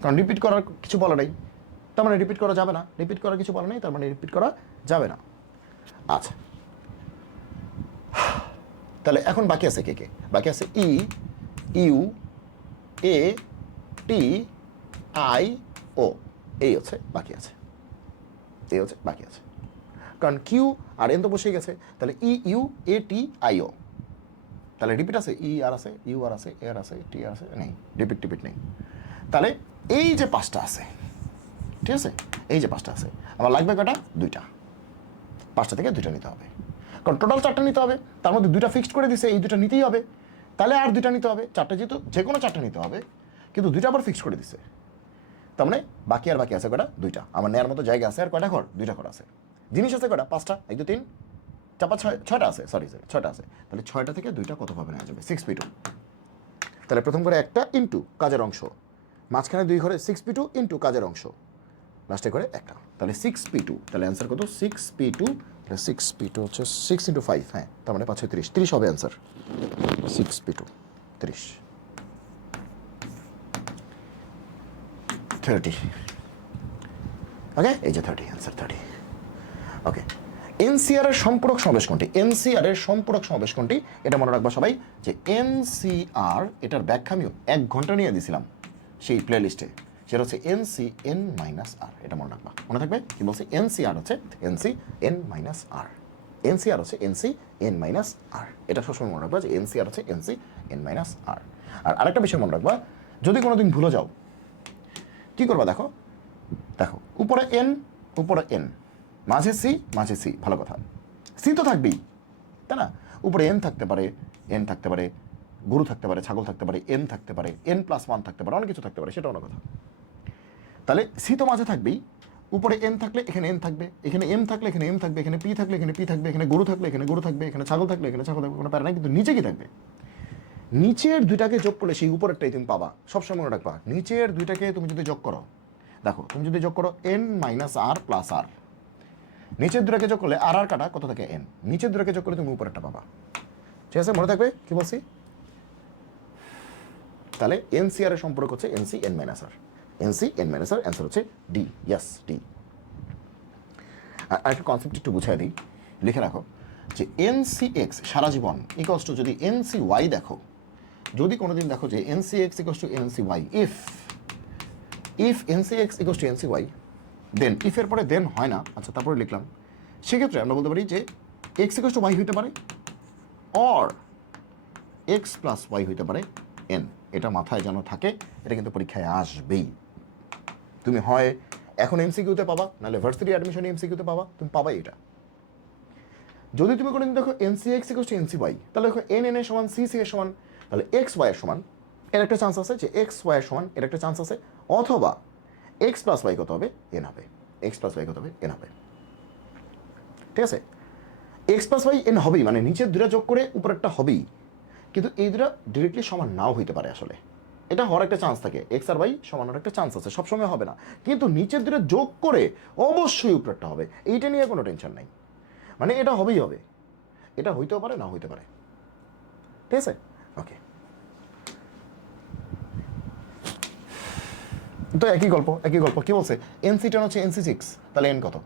কারণ রিপিট করার কিছু বলা নাই, তার মানে রিপিট করা যাবে না, রিপিট করার কিছু বলা নেই, তার মানে রিপিট করা যাবে না। আচ্ছা, তাহলে এখন বাকি আছে কে কে? বাকি আছে ই, ইউ, এ, টি, আই, ও, এই হচ্ছে বাকি আছে, এই হচ্ছে বাকি আছে, কারণ কিউ আর এন তো বসে গেছে, তাহলে ই, ইউ, এ, টি, আই, ও, তাহলে রিপিট আছে, ই আর আছে, ইউ আর আছে, এ আর আছে, টি আর আছে, নেই, রিপিট নেই। তাহলে এই যে পাঁচটা আছে, ঠিক আছে, এই যে পাঁচটা আছে, আমার লাগবে কটা? দুইটা, পাঁচটা থেকে দুইটা নিতে হবে, কারণ টোটাল চারটা নিতে হবে, তার মধ্যে দুইটা ফিক্সড করে দিছে, এই দুইটা নিতেই হবে, তাহলে আর দুইটা নিতে হবে, চারটা যেহেতু যে কোনো চারটা নিতে হবে, কিন্তু দুইটা আবার ফিক্সড করে দিছে, তার মানে বাকি আছে কটা? দুইটা। আমার নেওয়ার মতো জায়গা আছে আর কয়টা ঘর? দুইটা ঘর আছে। জিনিস আছে কটা? পাঁচটা, 1 2 3 4 5 6, ছয়টা আছে, সরি ছয়টা আছে, তাহলে ছয়টা থেকে দুইটা কতভাবে নেওয়া যাবে? 6p2, তাহলে প্রথম ঘরে একটা ইন্টু কাজের অংশ, মাঝখানে দুই ঘরে 6p2 ইন্টু কাজের অংশ, লাস্টে করে একটা, তাহলে 6p2, তাহলে অ্যান্সার কত? 6p2, তাহলে 6p2 হচ্ছে 6 × 5, হ্যাঁ, তার মানে 5 30, 30 হবে অ্যান্সার, 6p2 30, 30, ওকে, এই যে 30, অ্যান্সার 30। ওকে, এনসিআর এর সম্পূরক সমাবেশ কোনটি? এনসিআর এর সম্পূরক সমাবেশ কোনটি? এটা মনে রাখবা সবাই, যে এনসিআর, এটার ব্যাখ্যা আমি 1 ঘন্টা নিয়ে দিয়েছিলাম সেই প্লে লিস্টে, সেটা হচ্ছে এনসি এন মাইনাস আর, এটা মনে রাখবা, মনে থাকবে কি বলছি? এনসিআর হচ্ছে এনসি এন মাইনাস আর, এনসিআর হচ্ছে এনসি এন মাইনাস আর, এটা সবসময় মনে রাখবা যে এনসিআর হচ্ছে এনসি এন মাইনাস আর। আর আরেকটা বিষয় মনে রাখবা, যদি কোনোদিন ভুলে যাও কি করবা? দেখো উপরে এন, উপরে এন, মাঝে সি, ভালো কথা। সি তো থাকবেই, তাই না? উপরে এন থাকতে পারে, গরু থাকতে পারে, ছাগল থাকতে পারে, এন থাকতে পারে, n+1 থাকতে পারে, অনেক কিছু থাকতে পারে, সেটা অন্য কথা। তাহলে সি তো মাঝে থাকবেই, উপরে এন থাকলে এখানে এন থাকবে, এখানে এম থাকলে এখানে এম থাকবে, এখানে পি থাকলে এখানে পি থাকবে, এখানে গরু থাকলে এখানে গরু থাকবে, এখানে ছাগল থাকলে এখানে ছাগল থাকবে, কোনো প্যারা নাই। কিন্তু নিচে কি থাকবে? নিচের দুইটাকে যোগ করলে সেই উপরেরটাই তুমি পাবা, সবসময় মনে রাখবা। নিচের দুইটাকে তুমি যদি যোগ করো, দেখো তুমি যদি যোগ করো n-r+r, নিচের দুটাকে যোগ করলে আর কাটা কত থাকে n, নিচের দুটাকে যোগ করলে তুমি উপরেরটা পাবা। ঠিক আছে, মনে থাকবে কি বলছি? তাহলে NCR এর সম্পর্ক হচ্ছে NC-n-r, NC-n-r, অ্যান্সার হচ্ছে ডি। ইয়াস, ডি। আর একটা কনসেপ্ট একটু বুঝাই দিই, লিখে রাখো যে NCX সারা জীবন ইকুয়ালস টু, যদি NCY দেখো, যদি কোনোদিন দেখো যে NCX equals to NCY, if NCX equals to NCY, then ইফের পরে দেন হয় না, আচ্ছা তারপরে লিখলাম, সেক্ষেত্রে আমরা বলতে পারি যে x ইকুয়ালস টু y হইতে পারে, অর x+y হইতে পারে n। এটা মাথায় যেন থাকে, এটা কিন্তু পরীক্ষায় আসবেই। তুমি হয় এখন এমসিকিউতে পাবা, নাহলে ভার্সিটি অ্যাডমিশনে এমসিকিউতে পাবা, তুমি পাবাই এটা। যদি তুমি কোনোদিন দেখো NCX ইকুয়ালস টু NCY, তাহলে দেখো n এর সমান c এর সমান, তাহলে xy এর সমান, এর একটা চান্স আছে যে xy এর সমান, এর একটা চান্স আছে, অথবা x+y কত হবে? n হবে। x+y কত হবে? n হবে। ঠিক আছে, x+y n হবেই, মানে নিচের দুটা যোগ করে উপরেরটা হবেই, কিন্তু এই দুটা ডিরেক্টলি সমান নাও হইতে পারে। আসলে এটা হওয়ার একটা চান্স থাকে, x আর y সমানোর একটা চান্স আছে, সবসময় হবে না, কিন্তু নিচের দুটো যোগ করে অবশ্যই উপরেরটা হবে, এইটা নিয়ে কোনো টেনশন নাই। মানে এটা হবেই হবে, এটা হইতেও পারে না হইতে পারে। ঠিক আছে, ওকে। তো একই গল্প কি বলছে? NC10 হচ্ছে NC6, তাহলে n কত?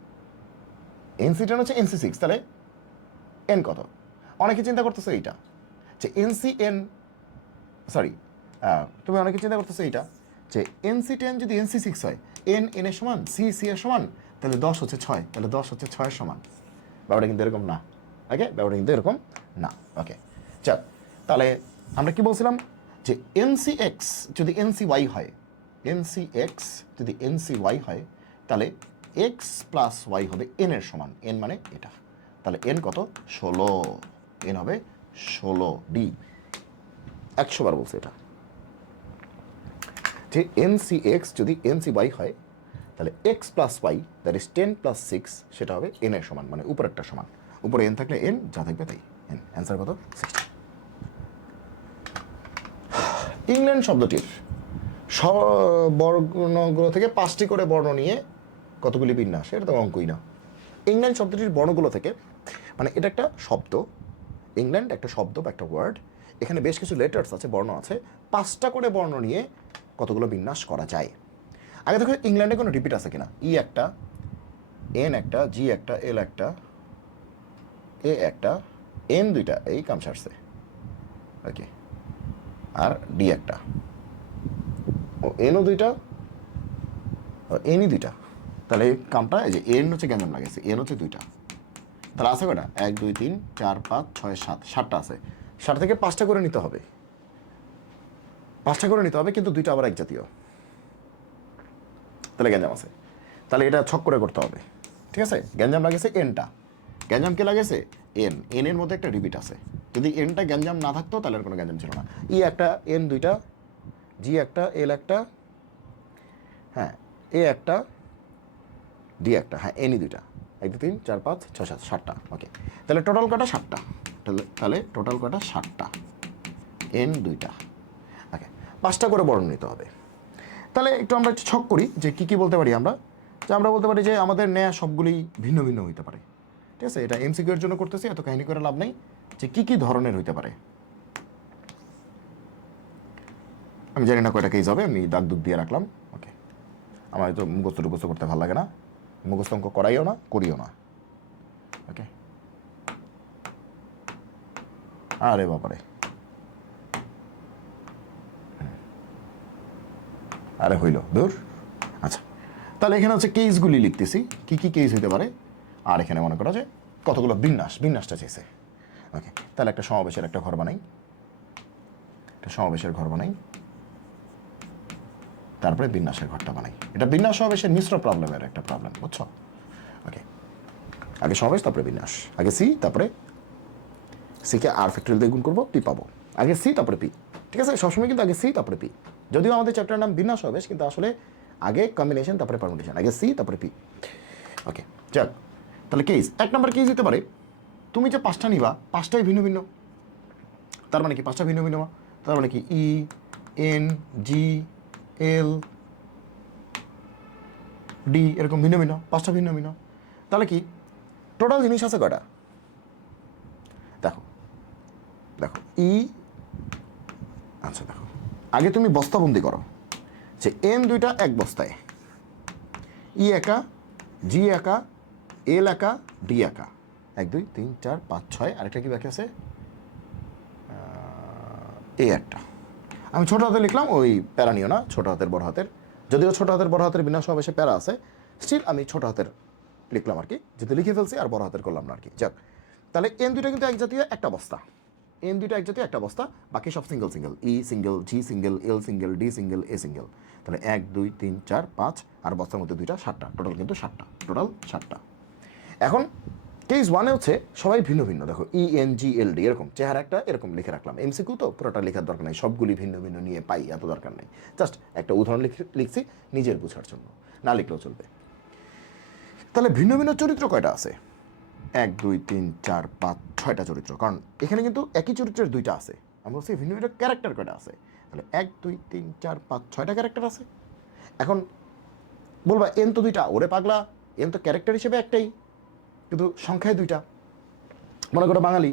NC10 হচ্ছে NC6, তাহলে n কত? অনেকে চিন্তা করতেছে এইটা যে তুমি অনেকে চিন্তা করতেছো এইটা যে NC10 যদি NC6 হয়, n এর সমান, c এর সমান, তাহলে 10 হচ্ছে 6, তাহলে 10 হচ্ছে 6 এর সমান। ব্যাপারটা কিন্তু এরকম না, ওকে, ব্যাপারটা কিন্তু এরকম না, ওকে। চল, তাহলে আমরা কি বলছিলাম যে NCX যদি NCY হয়, NCX যদি NCY হয়, তাহলে x+y হবে n এর সমান, n মানে এটা, তাহলে n কত? 16, n হবে 16, ডি। 100 বার বলছে এটা, যে NCX যদি NCY হয়, তাহলে x+y, দ্যাট ইজ 10+6, সেটা হবে n এর সমান, মানে উপরেরটা সমান। উপরে n থাকলে n, যা থাকবে তাই n। অ্যান্সার কত? 60। ইংল্যান্ড শব্দটির বর্ণগুলো থেকে 5টি করে বর্ণ নিয়ে কতগুলি বিন্যাস, এটা তো অঙ্কই না। ইংল্যান্ড শব্দটির বর্ণগুলো থেকে, মানে এটা একটা শব্দ, ইংল্যান্ড একটা শব্দ বা একটা ওয়ার্ড, এখানে বেশ কিছু লেটার্স আছে, বর্ণ আছে, 5টা করে বর্ণ নিয়ে কতগুলো বিন্যাস করা যায়। আগে দেখো ইংল্যান্ডে কোনো রিপিট আছে কিনা। ই একটা, এন একটা, জি একটা, এল একটা, এ একটা, এন দুইটা, এই কাম সারছে, ওকে, আর ডি একটা, ও এনও দুইটা, এনই দুইটা, তাহলে এই কামটা, এই যে এন হচ্ছে গ্যাঞ্জাম লাগেছে, এন হচ্ছে দুইটা, তাহলে আছে কটা? 1 2 3 4 5 6 7, 7টা আছে। 7 থেকে 5টা করে নিতে হবে, 5টা করে নিতে হবে, কিন্তু দুইটা আবার এক জাতীয়, তাহলে গ্যাঞ্জাম আছে। তাহলে এটা ছক করে করতে হবে, ঠিক আছে। গ্যাঞ্জাম লাগেছে এনটা, গ্যাঞ্জাম কে লাগেছে? এন, এন এর মধ্যে একটা রিপিট আছে। যদি এনটা গ্যাঞ্জাম না থাকতো তাহলে আর কোনো গ্যাঞ্জাম ছিল না। ই একটা, এন দুইটা, জি একটা, এল একটা, হ্যাঁ, এ একটা, ডি একটা, হ্যাঁ, এনই দুইটা, 1 2 3 4 5 6 7, 7টা, ওকে। তাহলে টোটাল কটা? 7টা। তাহলে টোটাল কটা? 7টা, এন দুইটা, ওকে। 5টা করে বর্ণ নিতে হবে। তাহলে একটু আমরা একটু ছক করি যে কী কী বলতে পারি আমরা, যে আমরা বলতে পারি যে আমাদের নেয়া সবগুলোই ভিন্ন ভিন্ন হইতে পারে, ঠিক আছে। এটা এমসিকিউ এর জন্য করতেছি, এত কাহিনী করে লাভ নেই, যে কী কী ধরনের হইতে পারে। আমি জানি না কয়টা কেস হবে, আমি দাগ দুগ দিয়ে রাখলাম, ওকে। আমার হয়তো মুখস্থ টুখস্থ করতে ভালো লাগে না, মুখস্থ অঙ্ক করাইও না, করিও না, ওকে। আরে বাবারে, আরে হইল দূর। আচ্ছা, তাহলে এখানে হচ্ছে কেসগুলি লিখতেছি, কী কী কেস হইতে পারে, আর এখানে মনে করা যে কতগুলো বিন্যাসটা চেয়েছে, ওকে। তাহলে একটা সমাবেশের একটা ঘর বানাই, একটা সমাবেশের ঘর বানাই, তারপরে বিন্যাসের ঘরটা বানাই। এটা বিন্যাস সমাবেশের মিশ্র প্রবলেমের একটা প্রবলেম, বুঝছো, ওকে। আগে সমাবেশ তারপরে বিন্যাস, আগে সি তারপরে সিকে আর ফ্যাক্টরিয়াল দিয়ে গুণ করবো, পি পাবো। আগে সি তারপরে পি, ঠিক আছে? সবসময় কিন্তু আগে সি তারপরে পি, যদিও আমাদের চ্যাপ্টার নাম বিন্যাস সমাবেশ, কিন্তু আসলে আগে কম্বিনেশন তারপরে পারমুটেশন, আগে সি তারপরে পি। ওকে, যাক, তাহলে কেস 1 নম্বর কেস দিতে পারে তুমি যে 5টা নিবা 5টাই ভিন্ন ভিন্ন, তার মানে কি 5টা ভিন্ন ভিন্ন, তার মানে কি E N G L D এরকম ভিন্ন ভিন্ন, 5টা ভিন্ন ভিন্ন। তাহলে কি টোটাল জিনিস আছে কয়টা? দেখো দেখো ই, আচ্ছা দেখো, আগে তুমি বস্তাবন্দি করো যে এন দুইটা এক বস্তায়, ই একা, জি একা, এল একা, ডি একা, 1 2 3 4 5 6, আরেকটা কি বাকি আছে? এ একটা। আমি ছোট হাতে লিখলাম, ওই প্যারা নিও না, ছোট হাতের বড় হাতের, যদিও ছোট হাতের বড় হাতের বিন্যাস সমাবেশে প্যারা আছে, স্টিল আমি ছোট হাতের লিখলাম আর কি, যেহেতু লিখে ফেলছি আর বড় হাতের করলাম না আর কি। যাক, তাহলে এন দুইটা কিন্তু এক জাতীয় একটা বস্তা, এন দুইটা এক জাতীয় একটা বস্তা, বাকি সব single single, E single, G single, L single, D single, a single. তাহলে 1 2 3 4 5, আর বস্তার মধ্যে দুইটা, 7টা, টোটাল কিন্তু 7টা, টোটাল 7টা। এখন কেস 1-এ হচ্ছে সবাই ভিন্ন ভিন্ন, দেখো E N G L D এরকম চেহারা একটা এরকম লিখে রাখলাম, এমসিকিউ তো পুরোটা লেখার দরকার নেই, সবগুলি ভিন্ন ভিন্ন নিয়ে পাই এত দরকার নেই, জাস্ট একটা উদাহরণ লিখছি নিজের বোঝার জন্য, না লিখলেও চলবে। তাহলে ভিন্ন ভিন্ন চরিত্র কয়টা আছে? 1 2 3 4 5 6টা চরিত্র, কারণ এখানে কিন্তু একই চরিত্রের দুইটা আছে। আমি বলছি ভিন্ন ভিন্ন ক্যারেক্টার কয়টা আছে, তাহলে 1 2 3 4 5 6টা ক্যারেক্টার আছে। এখন বলবা এন তো দুইটা, ওরে পাগলা, এন তো ক্যারেক্টার হিসেবে একটাই, কিন্তু সংখ্যায় দুইটা। মনে করো বাঙালি,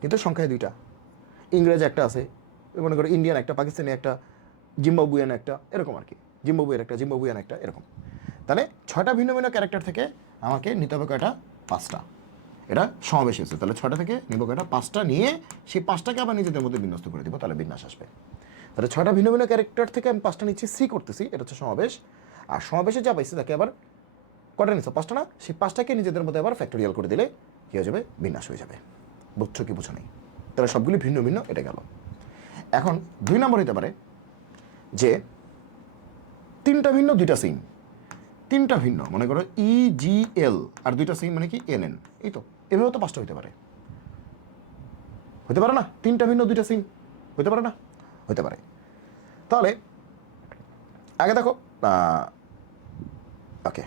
কিন্তু সংখ্যায় দুইটা, ইংরেজ একটা আছে, মনে করো ইন্ডিয়ান একটা, পাকিস্তানি একটা, জিম্বাবুয়ান একটা, এরকম আর কি, জিম্বাবুয়ের একটা, জিম্বাবুয়ান একটা, এরকম। তাহলে 6টা ভিন্ন ভিন্ন ক্যারেক্টার থেকে আমাকে নিতে হবে কয়টা? 5টা। এটা সমাবেশ হয়েছে, তাহলে 6টা থেকে নিব কয়টা? 5টা, নিয়ে সেই 5টাকে আবার নিজেদের মধ্যে বিন্যস্ত করে দিব, তাহলে বিন্যাস আসবে। তাহলে 6টা ভিন্ন ভিন্ন ক্যারেক্টার থেকে আমি 5টা নিচ্ছি, সি করতেছি, এটা হচ্ছে সমাবেশ। আর সমাবেশে যা পাইছি তাকে আবার কটা নিচ্ছ? 5টা না, সেই 5টাকে নিজেদের মধ্যে আবার ফ্যাক্টোরিয়াল করে দিলে কী হয়ে যাবে? বিন্যাস হয়ে যাবে। বুঝছো কি বুঝো নেই? তাহলে সবগুলি ভিন্ন ভিন্ন, এটা গেল। এখন 2 নম্বর হতে পারে যে 3টা ভিন্ন 2টা সিম, 3টা ভিন্ন, মনে করো ই জি এল, আর 2টা সিম মানে কি এন এন, এই তো, এভাবে তো 5টা হতে পারে, হতে পারে না? 3টা ভিন্ন 2টা সিম হতে পারে না? হতে পারে। তাহলে আগে দেখো, ওকে,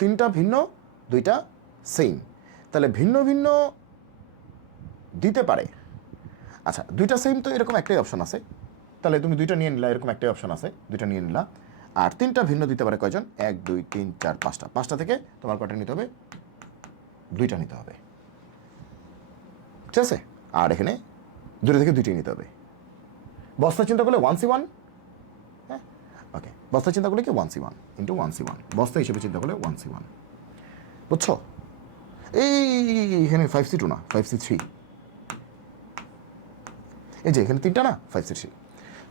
3টা ভিন্ন 2টা সেম, তাহলে ভিন্ন ভিন্ন দিতে পারে। আচ্ছা, 2টা সেম তো এরকম একটাই অপশন আছে, তাহলে তুমি 2টা নিয়ে নিলা, এরকম একটাই অপশন আছে, 2টা নিয়ে নিলা। আর 3টা ভিন্ন দিতে পারে কয়জন? 1 2 3 4 5টা, 5টা থেকে তোমার কয়টা নিতে হবে? 2টা নিতে হবে, ঠিক আছে? আর এখানে 2টা থেকে 2টি নিতে হবে। বস্তা চিন্তা করলে 1C1, হ্যাঁ, ওকে, বস্তা চিন্তা করলে কি 1C1 ইন্টু 1C1, বস্তা হিসেবে চিন্তা করলে 1C1, বুঝছো? এই এখানে 5C2 না, 5C3, এই যে এখানে 3টা না, 5C3,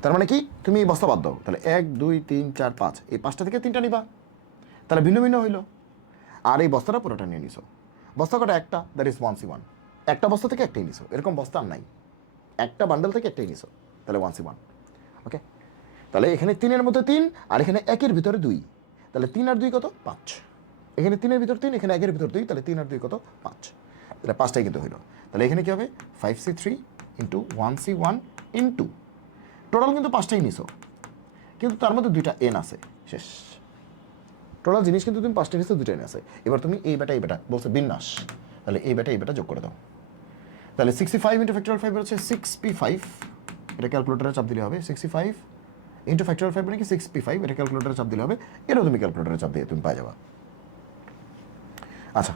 তার মানে কি তুমি এই বস্তা বাদ দাও, তাহলে 1 2 3 4 5, এই 5টা থেকে 3টা নিবা, তাহলে ভিন্ন ভিন্ন হইলো। আর এই বস্তাটা পুরোটা নিয়ে নিছো, বস্তা কটা? একটা, দ্যাট ইজ 1C1, একটা বস্তা থেকে একটাই নিছো, এরকম বস্তা আর নাই, একটা বান্ডেল থেকে একটাই নিছো, তাহলে 1C1, ওকে। তাহলে এখানে 3-এর মধ্যে 3, আর এখানে 1-এর ভিতরে 2, তাহলে 3 আর 2 কত? 5, এখানে 3-এর ভিতর 3, এখানে 1-এর ভিতর 2, তাহলে 3 আর 2 কত? 5, তাহলে 5টাই কিন্তু হইলো। তাহলে এখানে কী হবে? 5C3 into 1C1 into, total কিন্তু 5টাই নিছো, কিন্তু তার মধ্যে 2টা এন আছে, শেষ। টোটাল জিনিস কিন্তু তুমি 5টা নিছো, 2টা এন আছে। এবার তুমি এই বেটা বলছে বিন্যাস, তাহলে এই বেটা যোগ করে দাও। তাহলে 65 ইন্টু ফ্যাক্টরিয়াল 5 হচ্ছে 6P5, এটা ক্যালকুলেটারে চাপ দিলে হবে। 65 ইন্টু ফ্যাক্টরিয়াল 5 মানে কি 6P5, এটা ক্যালকুলেটারে চাপ দিলে হবে, এটাও তুমি ক্যালকুলেটারে চাপ দিয়ে তুমি পাই যাবা। আচ্ছা,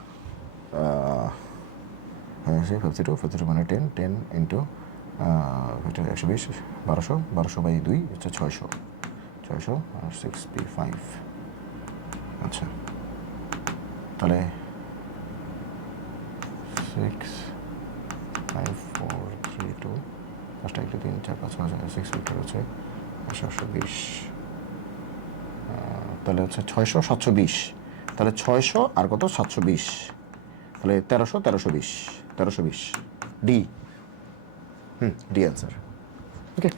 হ্যাঁ, 52 মানে 10 ইন্টু 120, 1200 বাই 2 হচ্ছে 600 আর 6P5, আচ্ছা, তাহলে 6 5 4 3 2, 5টা 1 2 3 4 5 6 6 মিটার হচ্ছে 720, তাহলে হচ্ছে 600 720, তাহলে 600 আর কত? 720, তাহলে 1320 ডি, ডি অ্যান্সার। ওকে,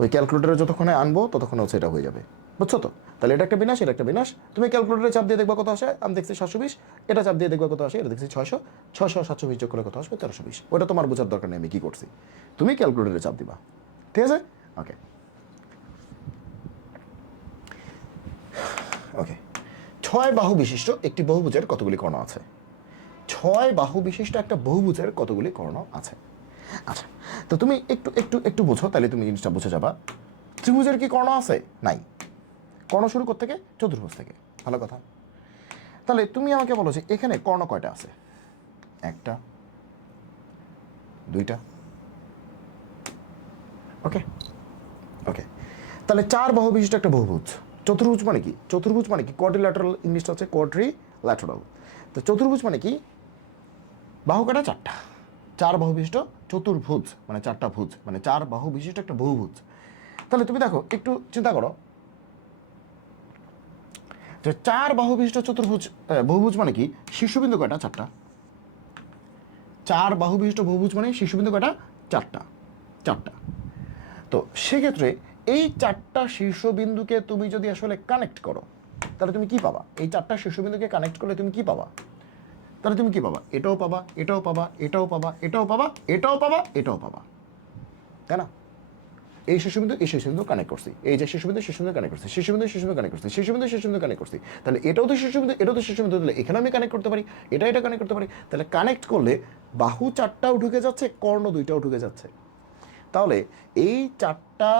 ওই ক্যালকুলেটারে যতক্ষণে আনবো ততক্ষণে হচ্ছে এটা হয়ে যাবে, বুঝছো তো? তাহলে এটা একটা বিনাশ, এটা একটা বিনাশ। তুমি ক্যালকুলেটরে চাপ দিয়ে দেখবা কত আসে, আমি দেখছি 720, এটা চাপ দিয়ে দেখবা কত আসে, এটা দেখছি 600, 600 720 যোগ করে কত আসবে 1320। ওটা তোমার বোঝার দরকার নেই আমি কী করছি, তুমি ক্যালকুলেটরে চাপ দিবা, ঠিক আছে? ওকে ওকে 6 বাহু বিশিষ্ট একটি বহুভুজের কতগুলি কর্ণ আছে? 6 বাহু বিশিষ্ট একটা বহুভুজের কতগুলি কর্ণ আছে? আচ্ছা, তো তুমি একটু একটু একটু বোঝো, তাহলে তুমি জিনিসটা বুঝে যাবা। ত্রিভুজের কি কর্ণ আছে? নাই। কর্ণ শুরু থেকে চতুর্ভুজ থেকে, ভালো কথা। তাহলে তুমি আমাকে বলো যে এখানে কর্ণ কয়টা আছে? একটা, দুইটা, ওকে ওকে। তাহলে 4 বাহু বিশিষ্ট একটা বহুভুজ। চতুর্ভুজ মানে কি? চতুর্ভুজ মানে কি? কোয়াড্রিল্যাটারাল ইংলিশটা হচ্ছে কোয়াড্রিল্যাটারাল। তো চতুর্ভুজ মানে কি? বাহু কয়টা? 4টা। 4 বাহু বিশিষ্ট চতুর্ভুজ মানে 4টা ভুজ, মানে 4 বাহু বিশিষ্ট একটা বহুভুজ। তাহলে তুমি দেখো, একটু চিন্তা করো যে 4 বাহু বিশিষ্ট চতুর্ভুজ বহুভুজ মানে কি? শীর্ষবিন্দু কয়টা? 4টা। 4 বাহু বিশিষ্ট বহুভুজ মানে শীর্ষবিন্দু কয়টা? 4টা। 4টা। তো সেক্ষেত্রে এই 4টা শীর্ষবিন্দুকে তুমি যদি আসলে কানেক্ট করো, তাহলে তুমি কি পাবা? এই 4টা শীর্ষবিন্দুকে কানেক্ট করলে তুমি কি পাবা? তাহলে তুমি কি পাবা? এটাও পাবা, এটাও পাবা, এটাও পাবা, এটাও পাবা, এটাও পাবা, এটাও পাবা, তাই না? এই শীর্ষবিন্দু এই শীর্ষবিন্দু কানেক্ট করছি, এই যে শীর্ষবিন্দু শীর্ষবিন্দু কানেক্ট করছি, শীর্ষবিন্দু শীর্ষবিন্দু কানেক্ট করছি, শীর্ষবিন্দু শীর্ষবিন্দু কানেক্ট করছি। তাহলে এটাও তো শীর্ষবিন্দু, এটাও তো শীর্ষবিন্দু, তাহলে এখানে আমি কানেক্ট করতে পারি, এটা কানেক্ট করতে পারি। তাহলে কানেক্ট করলে বাহু 4টাও ঢুকে যাচ্ছে, কর্ণ 2টাও ঢুকে যাচ্ছে। তাহলে এই 4টা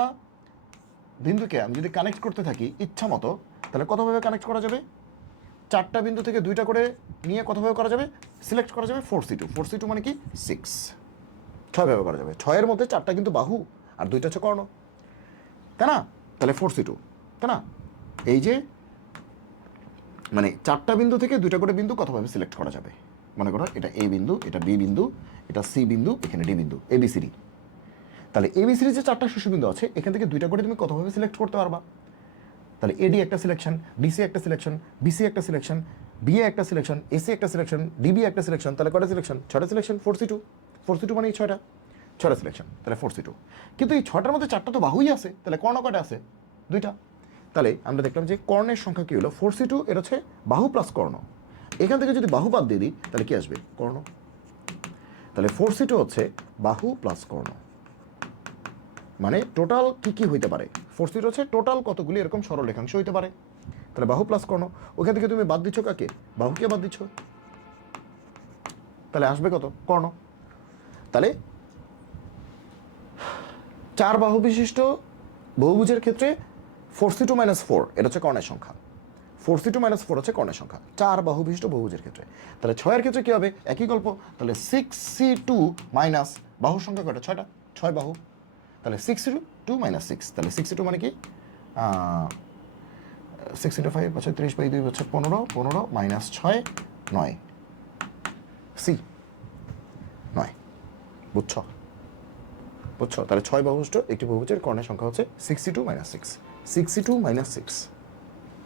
বিন্দুকে আমি যদি কানেক্ট করতে থাকি ইচ্ছা মতো, তাহলে কতভাবে কানেক্ট করা যাবে? 4টা বিন্দু থেকে 2টা করে নিয়ে কতভাবে করা যাবে? সিলেক্ট করা যাবে 4c2। 4c2 মানে কি? 6। 6 ভাবে করা যাবে। 6 এর মধ্যে 4টা কিন্তু বাহু আর 2টা হচ্ছে কর্ণ, তাই না? তাহলে 4c2, তাই না? এই যে মানে 4টা বিন্দু থেকে 2টা করে বিন্দু কতভাবে সিলেক্ট করা যাবে? মনে করো এটা এ বিন্দু, এটা বি বিন্দু, এটা সি বিন্দু, এখানে ডি বিন্দু, এবিসিডি। তাহলে এবিসিডি যে 4টা শীর্ষবিন্দু আছে, এখান থেকে 2টা করে তুমি কতভাবে সিলেক্ট করতে পারবা? তাহলে এডি একটা সিলেকশন, ডিসি একটা সিলেকশন, বিসি একটা সিলেকশন, বিএ একটা সিলেকশন, এসি একটা সিলেকশন, ডিবি একটা সিলেকশন। তাহলে কয়টা সিলেকশন? 6টা সিলেকশন। 4c2, 4c2 মানে এই 6টা সিলেকশন, তাহলে 4c2। কিন্তু এই 6টার মধ্যে 4টা তো বাহুই আছে, তাহলে কর্ণ কয়টা আছে? 2টা। তাহলে আমরা দেখলাম যে কর্ণের সংখ্যা কি হলো? 4c2, এটা হচ্ছে বাহু প্লাস কর্ণ। এখান থেকে যদি বাহু বাদ দিয়ে দিই তাহলে কি আসবে? কর্ণ। তাহলে 4c2 হচ্ছে বাহু প্লাস কর্ণ। মানে টোটাল কি কি হইতে পারে? 4c2 হচ্ছে টোটাল কতগুলি এরকম সরলরেখাংশ হইতে পারে। তাহলে বাহু প্লাস কর্ণ, ওখান থেকে তুমি বাদ দিচ্ছ কাকে? বাহুকে বাদ দিচ্ছ, তাহলে আসবে কত? কর্ণ। তাহলে 4 বাহু বিশিষ্ট বহুভুজের ক্ষেত্রে 4c2 - 4 এটা হচ্ছে কর্ণের সংখ্যা। 4c2 - 4 হচ্ছে কর্ণের সংখ্যা 4 বাহু বিশিষ্ট বহুভুজের ক্ষেত্রে। তাহলে 6 এর ক্ষেত্রে কি হবে? একই গল্প। তাহলে 6c2 মাইনাস বাহুর সংখ্যা কয়টা? 6টা, 6 বাহু। তাহলে 6c2 - 6, তাহলে 6c2 মানে কি? 6 × 5 হচ্ছে 30/2 হচ্ছে 15, 15 মাইনাস 6 9, সি 9। বুঝছো? বুঝছো? তাহলে 6 বাহুষ্ট একটি বহুভুজের কর্ণের সংখ্যা হচ্ছে 62 - 6, 62 - 6।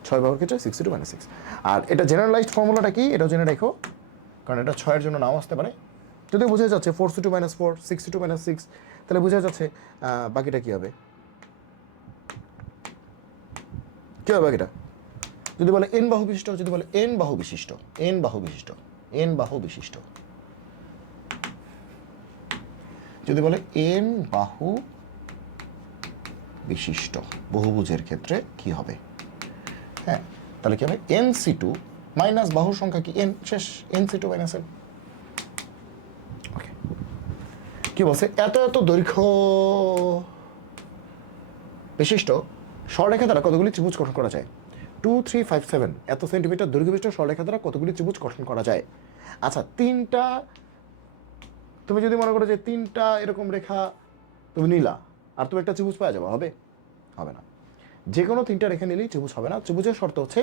6 বাহুর ক্ষেত্রে 62 - 6। আর এটা জেনারেলাইজড ফর্মুলাটা কি? এটাও জেনে রাখো, কারণ এটা 6 এর জন্য নাও আসতে পারে। যদি বোঝা যাচ্ছে 4c2 - 4, 62 - 6, তাহলে বোঝা যাচ্ছে বাকিটা কী হবে? কী হবে বাকিটা? যদি বলে এন বাহু বিশিষ্ট, যদি বলে এন বাহু বিশিষ্ট, এন বাহু বিশিষ্ট, এন বাহু বিশিষ্ট, যদি বলে এন বাহু বিশিষ্ট বহুভুজের ক্ষেত্রে কি হবে? হ্যাঁ, তাহলে কি হবে? nc2 মাইনাস বাহুর সংখ্যা কি? n, শেষ। nc2 - n। ওকে, কি বলছে? এত এত দৈর্ঘ্য বিশিষ্ট সরলরেখা দ্বারা কতগুলি ত্রিভুজ গঠন করা যায়? 2 3 5 7 এত সেন্টিমিটার দৈর্ঘ্য বিশিষ্ট সরলরেখা দ্বারা কতগুলি ত্রিভুজ গঠন করা যায়? আচ্ছা, 3টা, তুমি যদি মনে করো যে 3টা এরকম রেখা তুমি নিলা, আর তুমি একটা ত্রিভুজ পাওয়া যাবে? হবে? হবে না। যে কোনো 3টা রেখা নিলেই ত্রিভুজ হবে না। ত্রিভুজের শর্ত হচ্ছে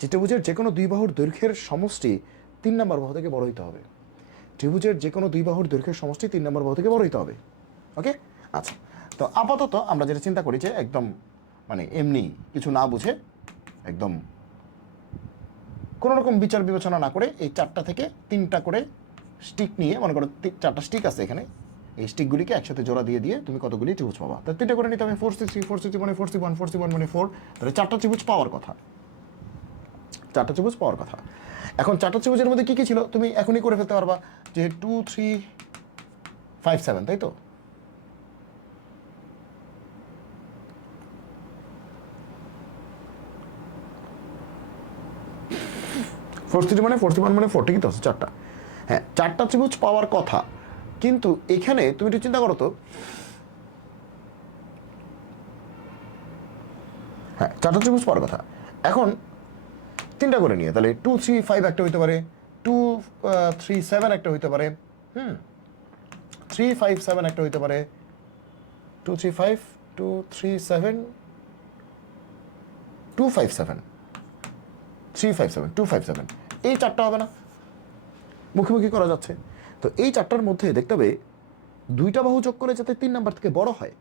যে ত্রিভুজের যে কোনো 2 বাহুর দৈর্ঘ্যের সমষ্টি 3 নম্বর বাহু থেকে বড় হইতে হবে। ত্রিভুজের যে কোনো 2 বাহুর দৈর্ঘ্যের সমষ্টি 3 নম্বর বাহু থেকে বড় হইতে হবে। ওকে, আচ্ছা। তো আপাতত আমরা যেটা চিন্তা করি যে একদম মানে এমনি কিছু না বুঝে, একদম কোনো রকম বিচার বিবেচনা না করে এই 4টা থেকে 3টা করে স্টিক নিয়ে, মনে করো 4টা স্টিক আছে এখানে, এই স্টিকগুলিকে একসাথে জোড়া দিয়ে দিয়ে তুমি কতগুলি ত্রিভুজ পাবা। তা 3টা করে নিতে হবে 4C3 মানে 4C1 4C1 মানে 4, তাহলে 4টা ত্রিভুজ পাওয়ার কথা, 4টা ত্রিভুজ পাওয়ার কথা। এখন 4টা ত্রিভুজের মধ্যে কী কী ছিল তুমি এখনই করে ফেলতে পারবা, যে 2 3 5 7, তাই তো? ফোর সিটি মানে 4C1 মানে 4, ঠিকই তো আছে 4টা। হ্যাঁ, 4টা ত্রিভুজ পাওয়ার কথা, কিন্তু এখানে তুমি একটু চিন্তা করো তো, হ্যাঁ 4টা ত্রিভুজ পাওয়ার কথা। এখন 3টা করে নিয়ে তাহলে 2 3 5 একটা হইতে পারে, 2 3 7 একটা হইতে পারে, 3 5 7 একটা হইতে পারে, 2 3 5 2 3 7 2 5 7 3 5 7 2 5 7, এই 4টা হবে না, মুখোমুখি করা যাচ্ছে। তো এই 4টার মধ্যে দেখতে হবে 2টা বাহু যোগ করে যাতে 3 নাম্বার থেকে বড় হয়।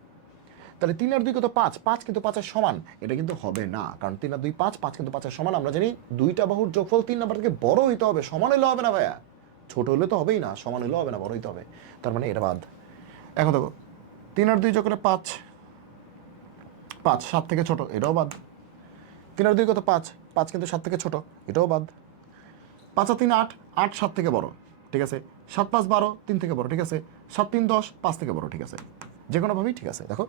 তাহলে 3 আর 2 কত 5, 5 কিন্তু 5-এর সমান, এটা কিন্তু হবে না, কারণ 3 আর 2 5, 5 কিন্তু 5-এর সমান। আমরা জানি 2টা বাহুর যোগফল 3 নাম্বার থেকে বড় হইতে হবে, সমান হলে হবে না ভাইয়া, ছোট হলে তো হবেই না, সমান হলেও হবে না, বড় হইতে হবে। তার মানে এটা বাদ। এখন দেখো 3 আর 2 যোগ করে 5, 5 7 থেকে ছোট, এটাও বাদ। 3 আর 2 কত 5, 5 কিন্তু 7 থেকে ছোট, এটাও বাদ। 5 আর 3 8, 8 7 থেকে বড়, ঠিক আছে। 7 5 12, 3 থেকে বড়, ঠিক আছে। 7 3 10, 5 থেকে বড়, ঠিক আছে। যে কোনোভাবেই ঠিক আছে। দেখো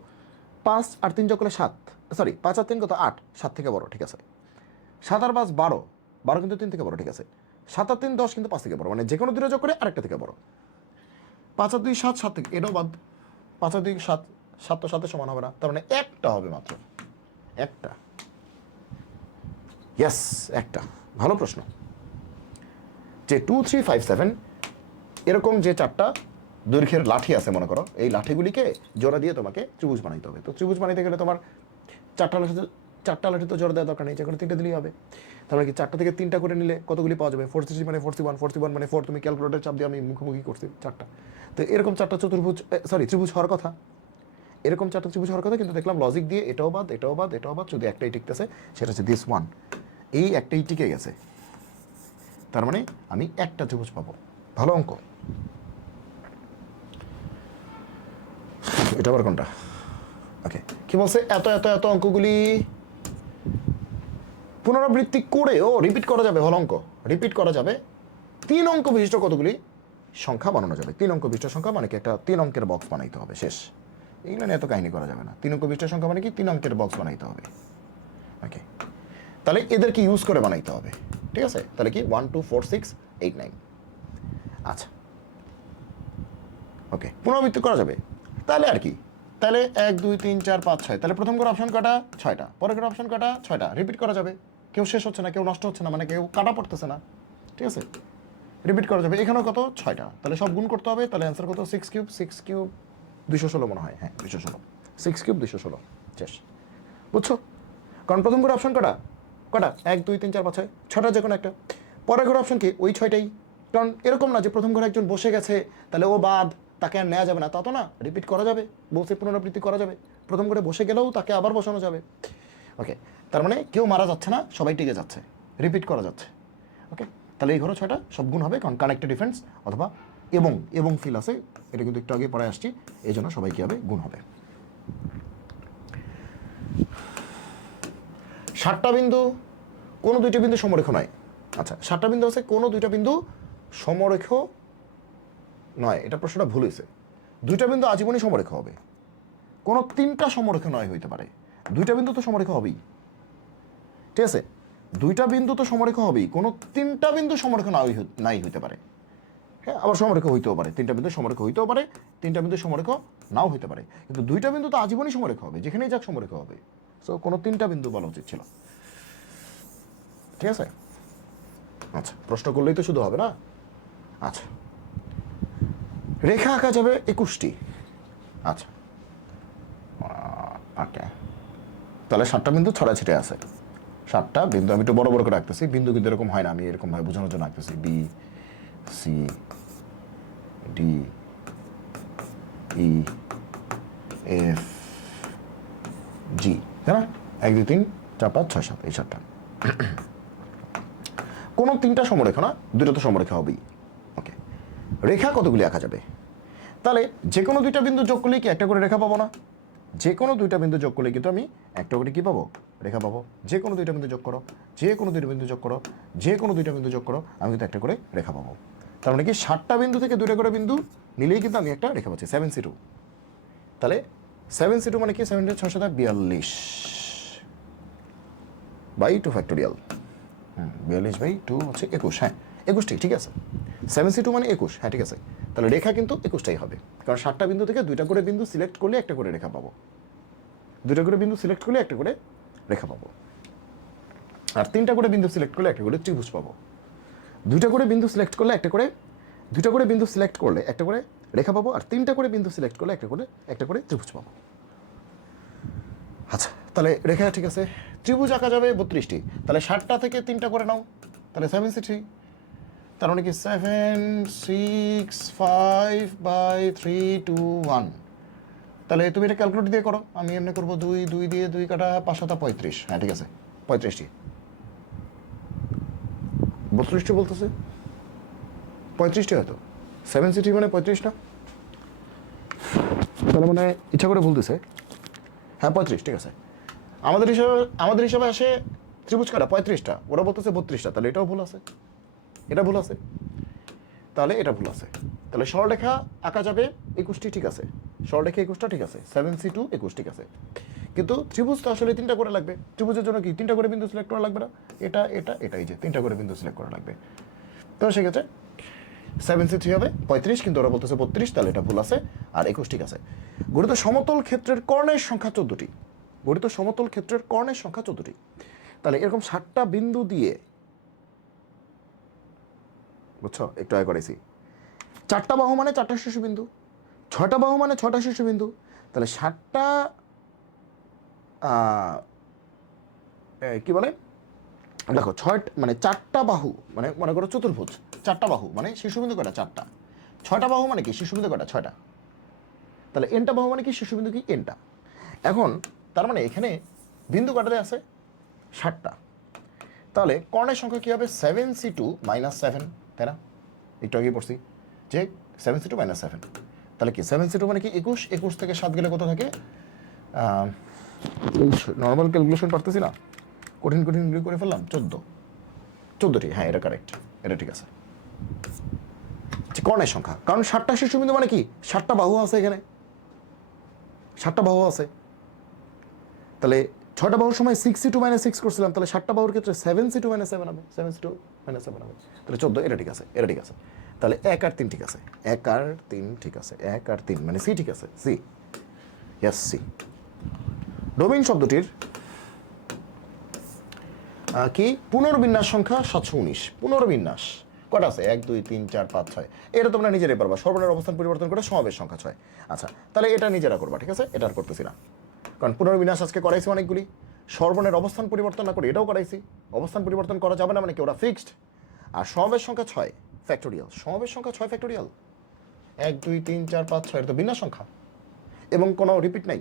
5 আর 3 যোগ করলে 7, সরি 5 আর 3 কত 8, 7 থেকে বড়, ঠিক আছে। 7 আর 5 12, 12 কিন্তু 3 থেকে বড়, ঠিক আছে। 7 আর 3 10 কিন্তু 5 থেকে বড়, মানে যে কোনো দুটো যোগ করে আরেকটা থেকে বড়। 5 আর 2 7, 7 থেকে, এটাও বাদ। 5 আর 2 7, 7 তো 7-এর সমান হবে না, তার মানে একটা হবে মাত্র, একটা। ইয়েস, একটা। ভালো প্রশ্ন। যে 2 3 5 7 এরকম যে 4টা দৈর্ঘ্যের লাঠি আছে মনে করো, এই লাঠিগুলিকে জোড়া দিয়ে তোমাকে ত্রিভুজ বানাইতে হবে। তো ত্রিভুজ বানাইতে গেলে তোমার 4টা লাঠি তো জোড়া দেওয়ার দরকার নেই, যে কোনো 3টে দিলেই হবে। তাহলে কি 4টা থেকে 3টা করে নিলে কতগুলি পাওয়া যাবে? 4C3 মানে 4C1 4C1 মানে 4, তুমি ক্যালকুলেটর চাপ দিয়ে আমি মুখোমুখি করছি 4টা। তো এরকম 4টা চতুর্ভুজ, সরি ত্রিভুজ হওয়ার কথা, এরকম 4টা ত্রিভুজ হওয়ার কথা, কিন্তু দেখলাম লজিক দিয়ে এটাও বাদ এটাও বাদ এটাও বাদ, শুধু একটাই টিকতেছে, সেটা হচ্ছে দিস ওয়ান, এই একটাই টিকে গেছে। তার মানে আমি একটা ত্রিভুজ পাবো। ভালো অঙ্ক। এটা আবার কোনটা? ওকে, কি বলছে? এত এত এত অঙ্কগুলি পুনরাবৃত্তি করেও রিপিট করা যাবে। ভালো অঙ্ক, রিপিট করা যাবে। 3 অঙ্ক বিশিষ্ট কতগুলি সংখ্যা বানানো যাবে। 3 অঙ্ক বিশিষ্ট সংখ্যা মানে কি, একটা 3 অঙ্কের বক্স বানাইতে হবে, শেষ। এগুলো নিয়ে এত কাহিনী করা যাবে না। 3 অঙ্ক বিশিষ্ট সংখ্যা মানে কি, 3 অঙ্কের বক্স বানাইতে হবে। ওকে, তাহলে এদেরকে ইউজ করে বানাইতে হবে, ঠিক আছে। তাহলে কি 1 2 4 6 8 9, আচ্ছা ওকে, পুনরাবৃত্তি করা যাবে। তাহলে আর কি, তাহলে 1 2 3 4 5 6, তাহলে প্রথম করে অপশন কাটা 6টা, পরের করে অপশন কাটা 6টা, রিপিট করা যাবে। কেউ শেষ হচ্ছে না, কেউ নষ্ট হচ্ছে না, মানে কেউ কাটা পড়তেছে না, ঠিক আছে। রিপিট করা যাবে। এখানেও কত 6টা, তাহলে সব গুণ করতে হবে। তাহলে অ্যান্সার কত? 6 কিউব 216 মনে হয়, হ্যাঁ 216, 6 কিউব 216, শেষ। বুঝছো? কারণ প্রথম করে অপশন কটা, 1 2 3 4 5 6, 6টা যে কোনো একটা। পরের ঘরে অপশন কি, ওই 6টাই। কারণ এরকম না যে প্রথম ঘরে একজন বসে গেছে তাহলে ও বাদ, তাকে আর নেওয়া যাবে না, তা তো না। রিপিট করা যাবে, বলছে পুনরাবৃত্তি করা যাবে। প্রথম ঘরে বসে গেলেও তাকে আবার বসানো যাবে। ওকে, তার মানে কেউ মারা যাচ্ছে না, সবাই টিকে যাচ্ছে, রিপিট করা যাচ্ছে। ওকে, তাহলে এই ঘরে 6টা সব গুণ হবে, কারণ কানেক্টেড ডিফারেন্স অথবা এবং ফিল আছে, এটা কিন্তু একটু আগে পড়ে আসছি, এই জন্য সবাই কী হবে, গুণ হবে। 7টা বিন্দু, কোনো 2টা বিন্দু সমরেখ নয়। আচ্ছা, 7টা বিন্দু আছে, কোনো 2টা বিন্দু সমরেখ নয়, এটা প্রশ্নটা ভুল হয়েছে। 2টা বিন্দু আজীবনই সমরেখ হবে, কোনো 3টা সমরেখ নয় হইতে পারে। 2টা বিন্দু তো সমরেখ হবেই, ঠিক আছে। 2টা বিন্দু তো সমরেখ হবেই, কোনো 3টা বিন্দু সমরেখ নাই হইতে পারে। হ্যাঁ, আবার সমরেখ হইতেও পারে, 3টা বিন্দু সমরেখ হইতেও পারে, 3টা বিন্দু সমরেখ নাও হইতে পারে, কিন্তু 2টা বিন্দু তো আজীবনই সমরেখ হবে, যেখানেই যাক সমরেখ হবে। সো কোনো 3টা বিন্দু বলা উচিত ছিল, ঠিক আছে। আচ্ছা, প্রশ্ন করলেই তো শুধু হবে না। আচ্ছা, রেখা আঁকা যাবে 21টি। আচ্ছা ওকে, তাহলে 7টা বিন্দু ছড়াছিটে আছে। 7টা বিন্দু আমি একটু বড় বড় করে রাখতেছি, বিন্দু কিন্তু এরকম হয় না, আমি এরকম ভাবে বোঝানোর জন্য রাখতেছি। B C D E F G, তাই না? 1 2 3 4 5 6 7, এই 7টা। কোনো 3টা সমরেখা না, 2টা তো সমরেখা হবেই। ওকে, রেখা কতগুলি আঁকা যাবে? তাহলে যে কোনো দুইটা বিন্দু যোগ করলে কি একটা করে রেখা পাবো না? যে কোনো দুইটা বিন্দু যোগ করলে কিন্তু আমি একটা করে কি পাবো? রেখা পাবো। যে কোনো দুইটা বিন্দু যোগ করো, যে কোনো দুইটা বিন্দু যোগ করো, যে কোনো দুইটা বিন্দু যোগ করো, আমি কিন্তু একটা করে রেখা পাবো। তার মানে কি 7টা বিন্দু থেকে দুইটা করে বিন্দু নিলেই কিন্তু আমি একটা রেখা পাচ্ছি 7c2। তাহলে 7c2 মানে কি 7 6 7 42 বাই 2 ফ্যাক্টোরিয়াল। 42 বাই 2 হচ্ছে 21। হ্যাঁ 21 ঠিক আছে। 7c2 মানে 21। হ্যাঁ ঠিক আছে। তাহলে রেখা কিন্তু 21টাই হবে, কারণ 7টা বিন্দু থেকে দুইটা করে বিন্দু সিলেক্ট করলে একটা করে রেখা পাবো। দুইটা করে বিন্দু সিলেক্ট করলে একটা করে রেখা পাবো, আর 3টা করে বিন্দু সিলেক্ট করলে একটা করে ত্রিভুজ পাবো। দুইটা করে বিন্দু সিলেক্ট করলে একটা করে, দুইটা করে বিন্দু সিলেক্ট করলে একটা করে রেখা পাবো, আর 3টা করে বিন্দু সিলেক্ট করলে একটা করে ত্রিভুজ পাবো। আচ্ছা তাহলে রেখা ঠিক আছে, ত্রিভুজ আঁকা যাবে 32টি। তাহলে 7টা থেকে 3টা করে নাও, তাহলে 7c3। তার মানে কি 7 6 5 বাই 3 2 1। তাহলে তুমি এটা ক্যালকুলেট দিয়ে করো, আমি এমনি করবো 2 2 দিয়ে 2 কাটা 5 7 35। হ্যাঁ ঠিক আছে 35টি। 32টি বলতেছে, 35টি হয়তো। 7c3 মানে 35 না? তাহলে মানে ইচ্ছা করে বলতেছে। হ্যাঁ 35 ঠিক আছে। আমাদের হিসাবে আসে ত্রিভুজ কাটা 35টা, ওরা বলতেছে 32টা। তাহলে এটাও ভুল আছে, এটা ভুল আছে, তাহলে এটা ভুল আছে। তাহলে সরলরেখা আঁকা যাবে 21টি ঠিক আছে, সরলরেখা 21টা ঠিক আছে, 7c2 21 ঠিক আছে। কিন্তু ত্রিভুজ তো আসলে 3টা করে লাগবে। ত্রিভুজের জন্য কি 3টা করে বিন্দু সিলেক্ট করা লাগবে না? এটা এটা এটাই যে 3টা করে বিন্দু সিলেক্ট করা লাগবে। তো সেক্ষেত্রে 7c3 হবে 35, কিন্তু ওরা বলতেছে 32, তাহলে এটা ভুল আছে, আর 21 ঠিক আছে। গঠিত সমতল ক্ষেত্রের কর্ণের সংখ্যা 14টি। গঠিত সমতল ক্ষেত্রের কর্ণের সংখ্যা 14টি। তাহলে এরকম 7টা বিন্দু দিয়ে, বুঝছো, একটু আগে করেছি। 4টা বাহু মানে 4টা শীর্ষবিন্দু, 6টা বাহু মানে 6টা শীর্ষবিন্দু। তাহলে 7টা কি বলে, দেখো 6 মানে 4টা বাহু মানে মনে করো চতুর্ভুজ, 4টা বাহু মানে শীর্ষবিন্দু কয়টা? 4টা। 6টা বাহু মানে কি শীর্ষবিন্দু কয়টা? 6টা। তাহলে এনটা বাহু মানে কি শীর্ষবিন্দু কি? এনটা। এখন তার মানে এখানে বিন্দু কয়টাতে আছে? 7টা। তাহলে কর্ণের সংখ্যা কী হবে? 7c2 - 7, তাই না? একটু আগে পড়ছি যে 7c2 - 7। তাহলে কি 7c2 মানে কি 21, 21 থেকে 7 গেলে কত থাকে? নর্মাল ক্যালকুলেশন পারতেছি না, কঠিন করে ফেললাম। 14টি। হ্যাঁ এটা কারেক্ট, এটা ঠিক আছে। কর্ণের সংখ্যা, কারণ 7টা শীর্ষবিন্দু মানে কি 7টা বাহু আছে এখানে, 7টা বাহু আছে। তাহলে 6টা বাহুর সময় 6c2 - 6 করছিলাম, তাহলে 7টা বাহুর ক্ষেত্রে 7c2 - 7 হবে, 7c2 - 7 হবে। তাহলে 14, এটা ঠিক আছে, এটা ঠিক আছে। তাহলে 1 আর 3 ঠিক আছে, 1 আর 3 ঠিক আছে, 1 আর 3 মানে সি ঠিক আছে, সি, ইয়েস সি। ডোমেইন শব্দটির কি পুনর্বিন্যাস সংখ্যা 719। পুনর্বিন্যাস কটা আছে? 1 2 3 4 5 6। এটা তোমরা নিজেরাই পারবা, সর্বনের অবস্থান পরিবর্তন করে সমাবেশ সংখ্যা 6। আচ্ছা তাহলে এটা নিজেরা করবা, ঠিক আছে, এটা আর করতেছি না, কারণ পুনর্বিন্যাস আজকে করাইছি অনেকগুলি। সর্বনের অবস্থান পরিবর্তন না করে এটাও করাইছি। অবস্থান পরিবর্তন করা যাবে না মানে কি, ওরা ফিক্সড। আর সমাবেশ সংখ্যা 6 ফ্যাক্টোরিয়াল, সমাবেশ সংখ্যা 6 ফ্যাক্টোরিয়াল। 1 2 3 4 5 6 এটা তো বিন্যাস সংখ্যা এবং কোনো রিপিট নাই।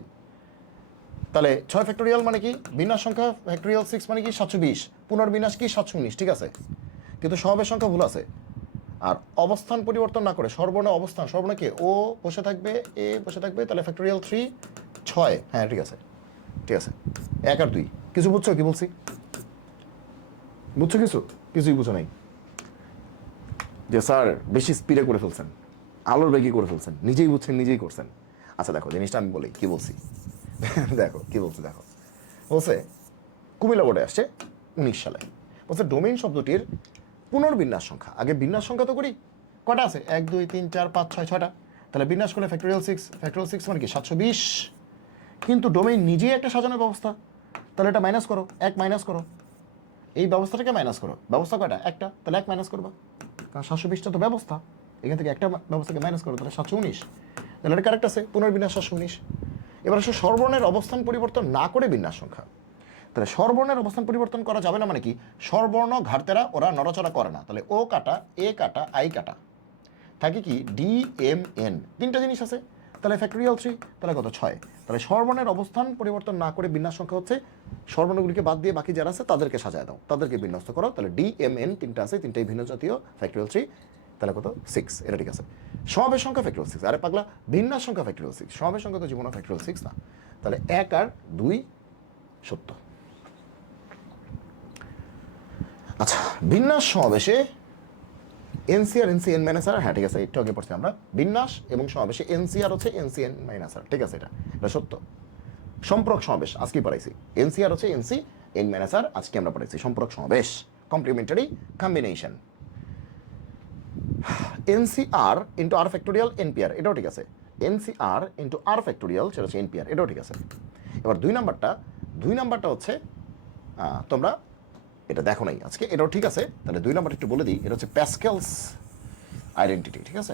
তাহলে 6 ফ্যাক্টোরিয়াল মানে কি বিন্যাস সংখ্যা, ফ্যাক্টোরিয়াল 6 মানে কি 720, পুনর্বিন্যাস কি 719, ঠিক আছে। কিন্তু সমাবেশ সংখ্যা ভুল আছে। আর অবস্থান পরিবর্তন না করে সর্বর্ণ অবস্থান, সর্বর্ণ কি ও বসে থাকবে, এ বসে থাকবে, তাহলে ফ্যাক্টোরিয়াল 3 6। হ্যাঁ ঠিক আছে, ঠিক আছে। 1 আর 2 কিছু বুঝছো কি বলছি? বুঝছো কিছু? কিছুই বুঝো নাই যে স্যার বেশি স্পিডে করে ফেলছেন, আলোর বেগে করে ফেলছেন, নিজেই বুঝছেন নিজেই করছেন। আচ্ছা দেখো জিনিসটা আমি বলি কি বলছি। দেখো কি বলছে, দেখো বলছে কুমিল্লা বোর্ডে আসছে 19 সালে, বলছে ডোমেইন শব্দটির পুনর্বিন্যাস সংখ্যা। আগে বিন্যাস সংখ্যা তো করি, কটা আছে? 1 2 3 4 5 6 6টা। তাহলে বিন্যাস করলে ফ্যাক্টোরিয়াল 6, ফ্যাক্টোরিয়াল 6 মানে কি 720। কিন্তু ডোমেইন নিজেই একটা সাজানোর ব্যবস্থা, তাহলে এটা মাইনাস করো, 1 মাইনাস করো, এই ব্যবস্থাটাকে মাইনাস করো। ব্যবস্থা কয়টা? একটা, তাহলে 1 মাইনাস করবা, কারণ 720টা তো ব্যবস্থা, এখান থেকে একটা ব্যবস্থাকে মাইনাস করো, তাহলে 719। তাহলে এটা কারেক্ট আছে, পুনর্বিন্যাস 719। এবার আসলে সর্বর্ণের অবস্থান পরিবর্তন না করে বিন্যাস সংখ্যা। তাহলে সর্বর্ণের অবস্থান পরিবর্তন করা যাবে না মানে কি, সর্বর্ণ ঘাটতেরা ওরা নড়াচড়া করে না। তাহলে ও কাটা, এ কাটা, আই কাটা, থাকে কি ডি এম এন, 3টা জিনিস আছে। তাহলে ফ্যাক্টোরিয়াল 3, তাহলে কত? 6। তাহলে সর্বর্ণের অবস্থান পরিবর্তন না করে বিন্যাস সংখ্যা হচ্ছে সর্বর্ণগুলিকে বাদ দিয়ে বাকি যারা আছে তাদেরকে সাজায় দাও, তাদেরকে বিন্যস্ত করো। তাহলে ডি এম এন 3টা আছে, 3টাই ভিন্ন জাতীয়, ফ্যাক্টোরিয়াল 3 তাহলে কত 6, এটা ঠিক আছে। সমাবেশ সংখ্যা ফ্যাক্টরিয়াল 6, আরে পাগলা বিন্যাস সংখ্যা ফ্যাক্টরিয়াল 6, সমাবেশ সংখ্যা তো জীবনে ফ্যাক্টরিয়াল 6 না। তাহলে 1 আর 2 সত্য। আচ্ছা, বিন্যাস সমাবেশে এনসিআর এনসি এন মাইনাস আর, হ্যাঁ ঠিক আছে, একটু আগে পড়ছি আমরা। বিন্যাস এবং সমাবেশে এনসিআর হচ্ছে এনসি এন মাইনাস আর, ঠিক আছে, এটা সত্য। সম্পর্ক সমাবেশ আজকেই পড়াইছি, এনসিআর হচ্ছে এনসি এন মাইনাস আর, আজকে আমরা পড়াইছি সম্পর্ক সমাবেশ, complimentary combination. NCR into r factorial NPR, এটাও ঠিক আছে। এনসিআর ইন্টু আর ফ্যাক্টোরিয়াল সেটা হচ্ছে এনপিআর, এটাও ঠিক আছে। এবার দুই নাম্বারটা হচ্ছে তোমরা এটা দেখো নাই আজকে, এটাও ঠিক আছে। তাহলে 2 নাম্বারটা একটু বলে দিই, এটা হচ্ছে প্যাসকেলস আইডেন্টিটি, ঠিক আছে।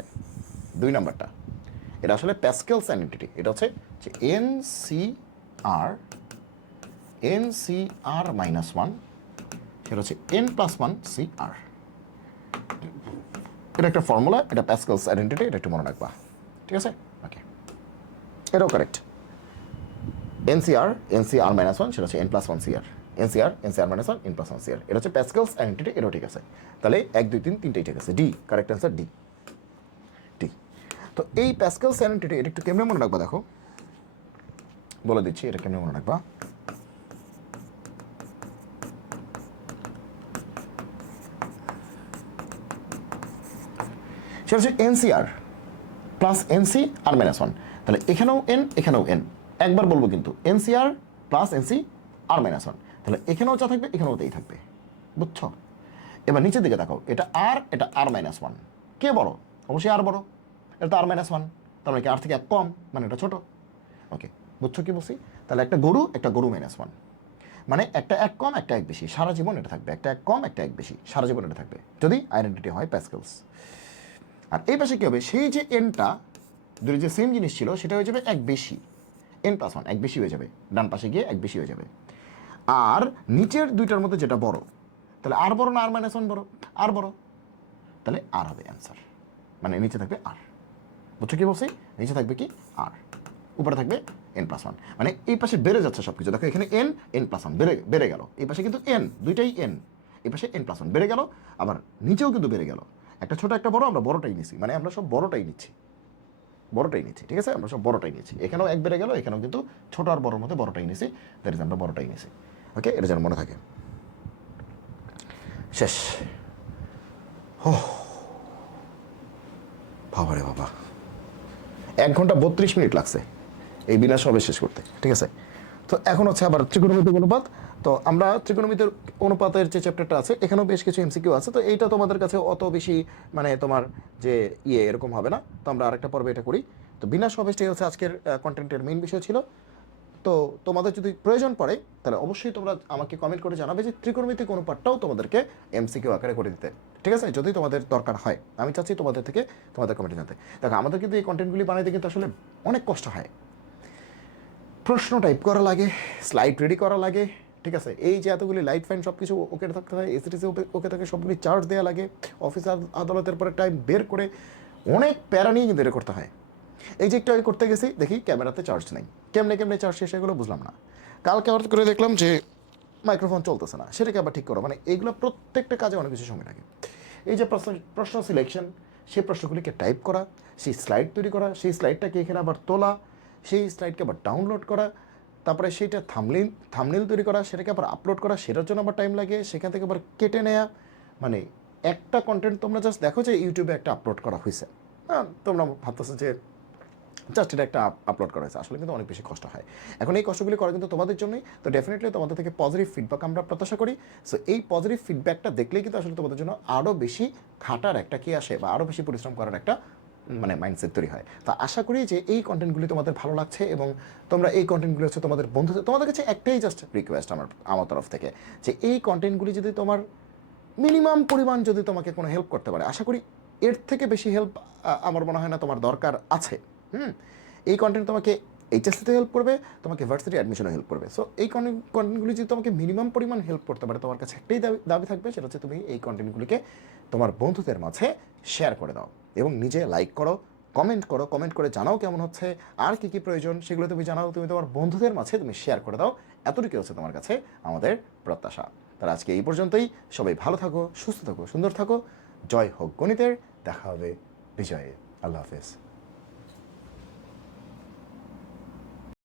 2 নাম্বারটা এটা আসলে প্যাসকেলস আইডেন্টিটি, এটা হচ্ছে যে এনসিআর মাইনাস 1, সেটা হচ্ছে n+1 CR। এটা একটা ফর্মুলা, এটা প্যাসকেলস আইডেন্টিটি, এটা একটু মনে রাখবা, ঠিক আছে। ওকে, এটাও কারেক্ট। এনসিআর মাইনাস 1 সেটা হচ্ছে n+1 CR, NCR minus 1 n+1 CR, এটা হচ্ছে প্যাসকেলস আইডেন্টিটি, এটাও ঠিক আছে। তাহলে 1 2 3 তিনটেই ঠিক আছে, ডি কারেক্ট অ্যান্সার, ডি। তো এই প্যাসকেলস আইডেন্টিটি এটা একটু কেমনে মনে রাখবা, দেখো বলে দিচ্ছি এটা কেমনে মনে রাখবা। সেটা হচ্ছে এনসিআর প্লাস এনসি আর মাইনাস 1, তাহলে এখানেও এন এখানেও এন, একবার বলবো কিন্তু এনসিআর প্লাস এনসি আর মাইনাস 1, তাহলে এখানেও যা থাকবে এখানেও তাই থাকবে, বুঝছো। এবার নিচের দিকে দেখো, এটা আর মাইনাস 1, কে বড়? অবশ্যই আর বড়, এটা তো আর মাইনাস 1, তার মানে কি আর থেকে এক কম, মানে এটা ছোট। ওকে, বুঝছো কি বলছি? তাহলে একটা গরু মাইনাস 1, মানে একটা এক কম একটা এক বেশি, সারা জীবন এটা থাকবে, একটা এক কম একটা এক বেশি, সারা জীবন এটা থাকবে যদি আইডেন্টিটি হয় প্যাসকেলস। আর এই পাশে কী হবে, সেই যে এনটা দুটো যে সেম জিনিস ছিল সেটা হয়ে যাবে এক বেশি, n+1 এক বেশি হয়ে যাবে, ডান পাশে গিয়ে এক বেশি হয়ে যাবে। আর নিচের দুইটার মধ্যে যেটা বড়, তাহলে আর বড় না আর মাইনাস 1 বড়? আর বড়, তাহলে আর হবে অ্যান্সার, মানে নিচে থাকবে আর। বুঝছো কি বলছি? নিচে থাকবে কি আর, উপরে থাকবে n+1, মানে এই পাশে বেড়ে যাচ্ছে সব কিছু। দেখো এখানে n+1 বেড়ে গেল, এই পাশে কিন্তু n, দুইটাই n, এই পাশে n+1 বেড়ে গেল, আবার নিচেও কিন্তু বেড়ে গেল। একটা ছোট একটা বড়, আমরা বড়টাই নিচ্ছি, মানে আমরা সব বড়টাই নিচ্ছি, ঠিক আছে, আমরা সব বড়টাই নিচ্ছি। এখানেও এক বেড়ে গেল, এখানেও কিন্তু ছোট আর বড়োর মধ্যে বড়টাই নিছি, দ্যাট ইজ আমরা বড়টাই নিছি। ওকে, এটা যেন মনে থাকে। শেষ। বাবা রে বাবা, 1 ঘন্টা 32 মিনিট লাগছে এই বিনা সবে শেষ করতে, ঠিক আছে। তো এখন হচ্ছে আবার ত্রিকোণমিতিক অনুপাত। তো আমরা ত্রিকোণমিতিক অনুপাতের যে চ্যাপ্টারটা আছে এখানেও বেশ কিছু এমসিকিউ আছে, তো এইটা তোমাদের কাছে অত বেশি মানে তোমার যে এরকম হবে না, তো আমরা আরেকটা পর্বে এটা করি। তো বিনা সবেশটাই হচ্ছে আজকের কন্টেন্টের মেইন বিষয় ছিল। তো তোমাদের যদি প্রয়োজন পড়ে তাহলে অবশ্যই তোমরা আমাকে কমেন্ট করে জানাবে যে ত্রিকোণমিতিক অনুপাতটাও তোমাদেরকে এমসিকিউ আকারে করে দিতে, ঠিক আছে, যদি তোমাদের দরকার হয়। আমি চাচ্ছি তোমাদের থেকে তোমাদের কমেন্টে জানতে। দেখো আমাদের কিন্তু এই কন্টেন্টগুলি বানাইতে কিন্তু আসলে অনেক কষ্ট হয়, প্রশ্ন টাইপ করা লাগে, স্লাইড রেডি করা লাগে, ঠিক আছে। এই যে এতগুলি লাইট ফাইন সব কিছু ওকে থাকতে হয়, এসিটিসি ওকে থাকে, সবগুলি চার্জ দেওয়া লাগে, অফিস আদালতের পরে টাইম বের করে অনেক প্যারা নিয়ে কিন্তু এটা করতে হয়। এই যে একটু আগে করতে গেছি, দেখি ক্যামেরাতে চার্জ নেই, কেমনে চার্জ শেষ, এগুলো বুঝলাম না। কালকে আবার করে দেখলাম যে মাইক্রোফোন চলতেছে না, সেটাকে আবার ঠিক করো, মানে এইগুলো প্রত্যেকটা কাজে অনেক কিছু সময় লাগে। এই যে প্রশ্ন সিলেকশন, সেই প্রশ্নগুলিকে টাইপ করা, সেই স্লাইড তৈরি করা, সেই স্লাইডটাকে এখানে আবার তোলা, সেই স্লাইডকে আবার ডাউনলোড করা, তারপরে সেইটা থামনেল তৈরি করা, সেটাকে আবার আপলোড করা, সেটার জন্য আবার টাইম লাগে, সেখান থেকে আবার কেটে নেওয়া। মানে একটা কন্টেন্ট তোমরা জাস্ট দেখো যে ইউটিউবে একটা আপলোড করা হয়েছে, হ্যাঁ, তোমরা ভাবতেছো যে জাস্ট এটা একটা আপলোড করা হয়েছে, আসলে কিন্তু অনেক বেশি কষ্ট হয়। এখন এই কষ্টগুলি করা কিন্তু তোমাদের জন্যই, তো ডেফিনেটলি তোমাদের থেকে পজিটিভ ফিডব্যাক আমরা প্রত্যাশা করি। সো এই পজিটিভ ফিডব্যাকটা দেখলেই কিন্তু আসলে তোমাদের জন্য আরও বেশি খাটার একটা কি আসে, বা আরও বেশি পরিশ্রম করার একটা মানে মাইন্ডসেট তৈরি হয়। তো আশা করি যে এই কন্টেন্টগুলি তোমাদের ভালো লাগছে, এবং তোমরা এই কন্টেন্টগুলি হচ্ছে তোমাদের বন্ধুদের, তোমাদের কাছে একটাই জাস্ট রিকোয়েস্ট আমার তরফ থেকে, যে এই কন্টেন্টগুলি যদি তোমার মিনিমাম পরিমাণ যদি তোমাকে কোনো হেল্প করতে পারে, আশা করি এর থেকে বেশি হেল্প আমার মনে হয় না তোমার দরকার আছে। এই কন্টেন্ট তোমাকে এইচএসসিতে হেল্প করবে, তোমাকে ভার্সিটি অ্যাডমিশনে হেল্প করবে। সো এই কন্টেন্টগুলি যদি তোমাকে মিনিমাম পরিমাণ হেল্প করতে পারে, তোমার কাছে একটাই দাবি থাকবে, সেটা হচ্ছে তুমি এই কন্টেন্টগুলিকে তোমার বন্ধুদের মাঝে শেয়ার করে দাও, এবং নিজে লাইক করো, কমেন্ট করে জানাও কেমন হচ্ছে, আর কী কী প্রয়োজন সেগুলো তুমি জানাও, তুমি তোমার বন্ধুদের মাঝে তুমি শেয়ার করে দাও। এতটুকু হচ্ছে তোমার কাছে আমাদের প্রত্যাশা। তাহলে আজকে এই পর্যন্তই। সবাই ভালো থাকো, সুস্থ থাকো, সুন্দর থাকো। জয় হোক গণিতের, দেখা হবে বিজয়ে। আল্লাহ হাফেজ।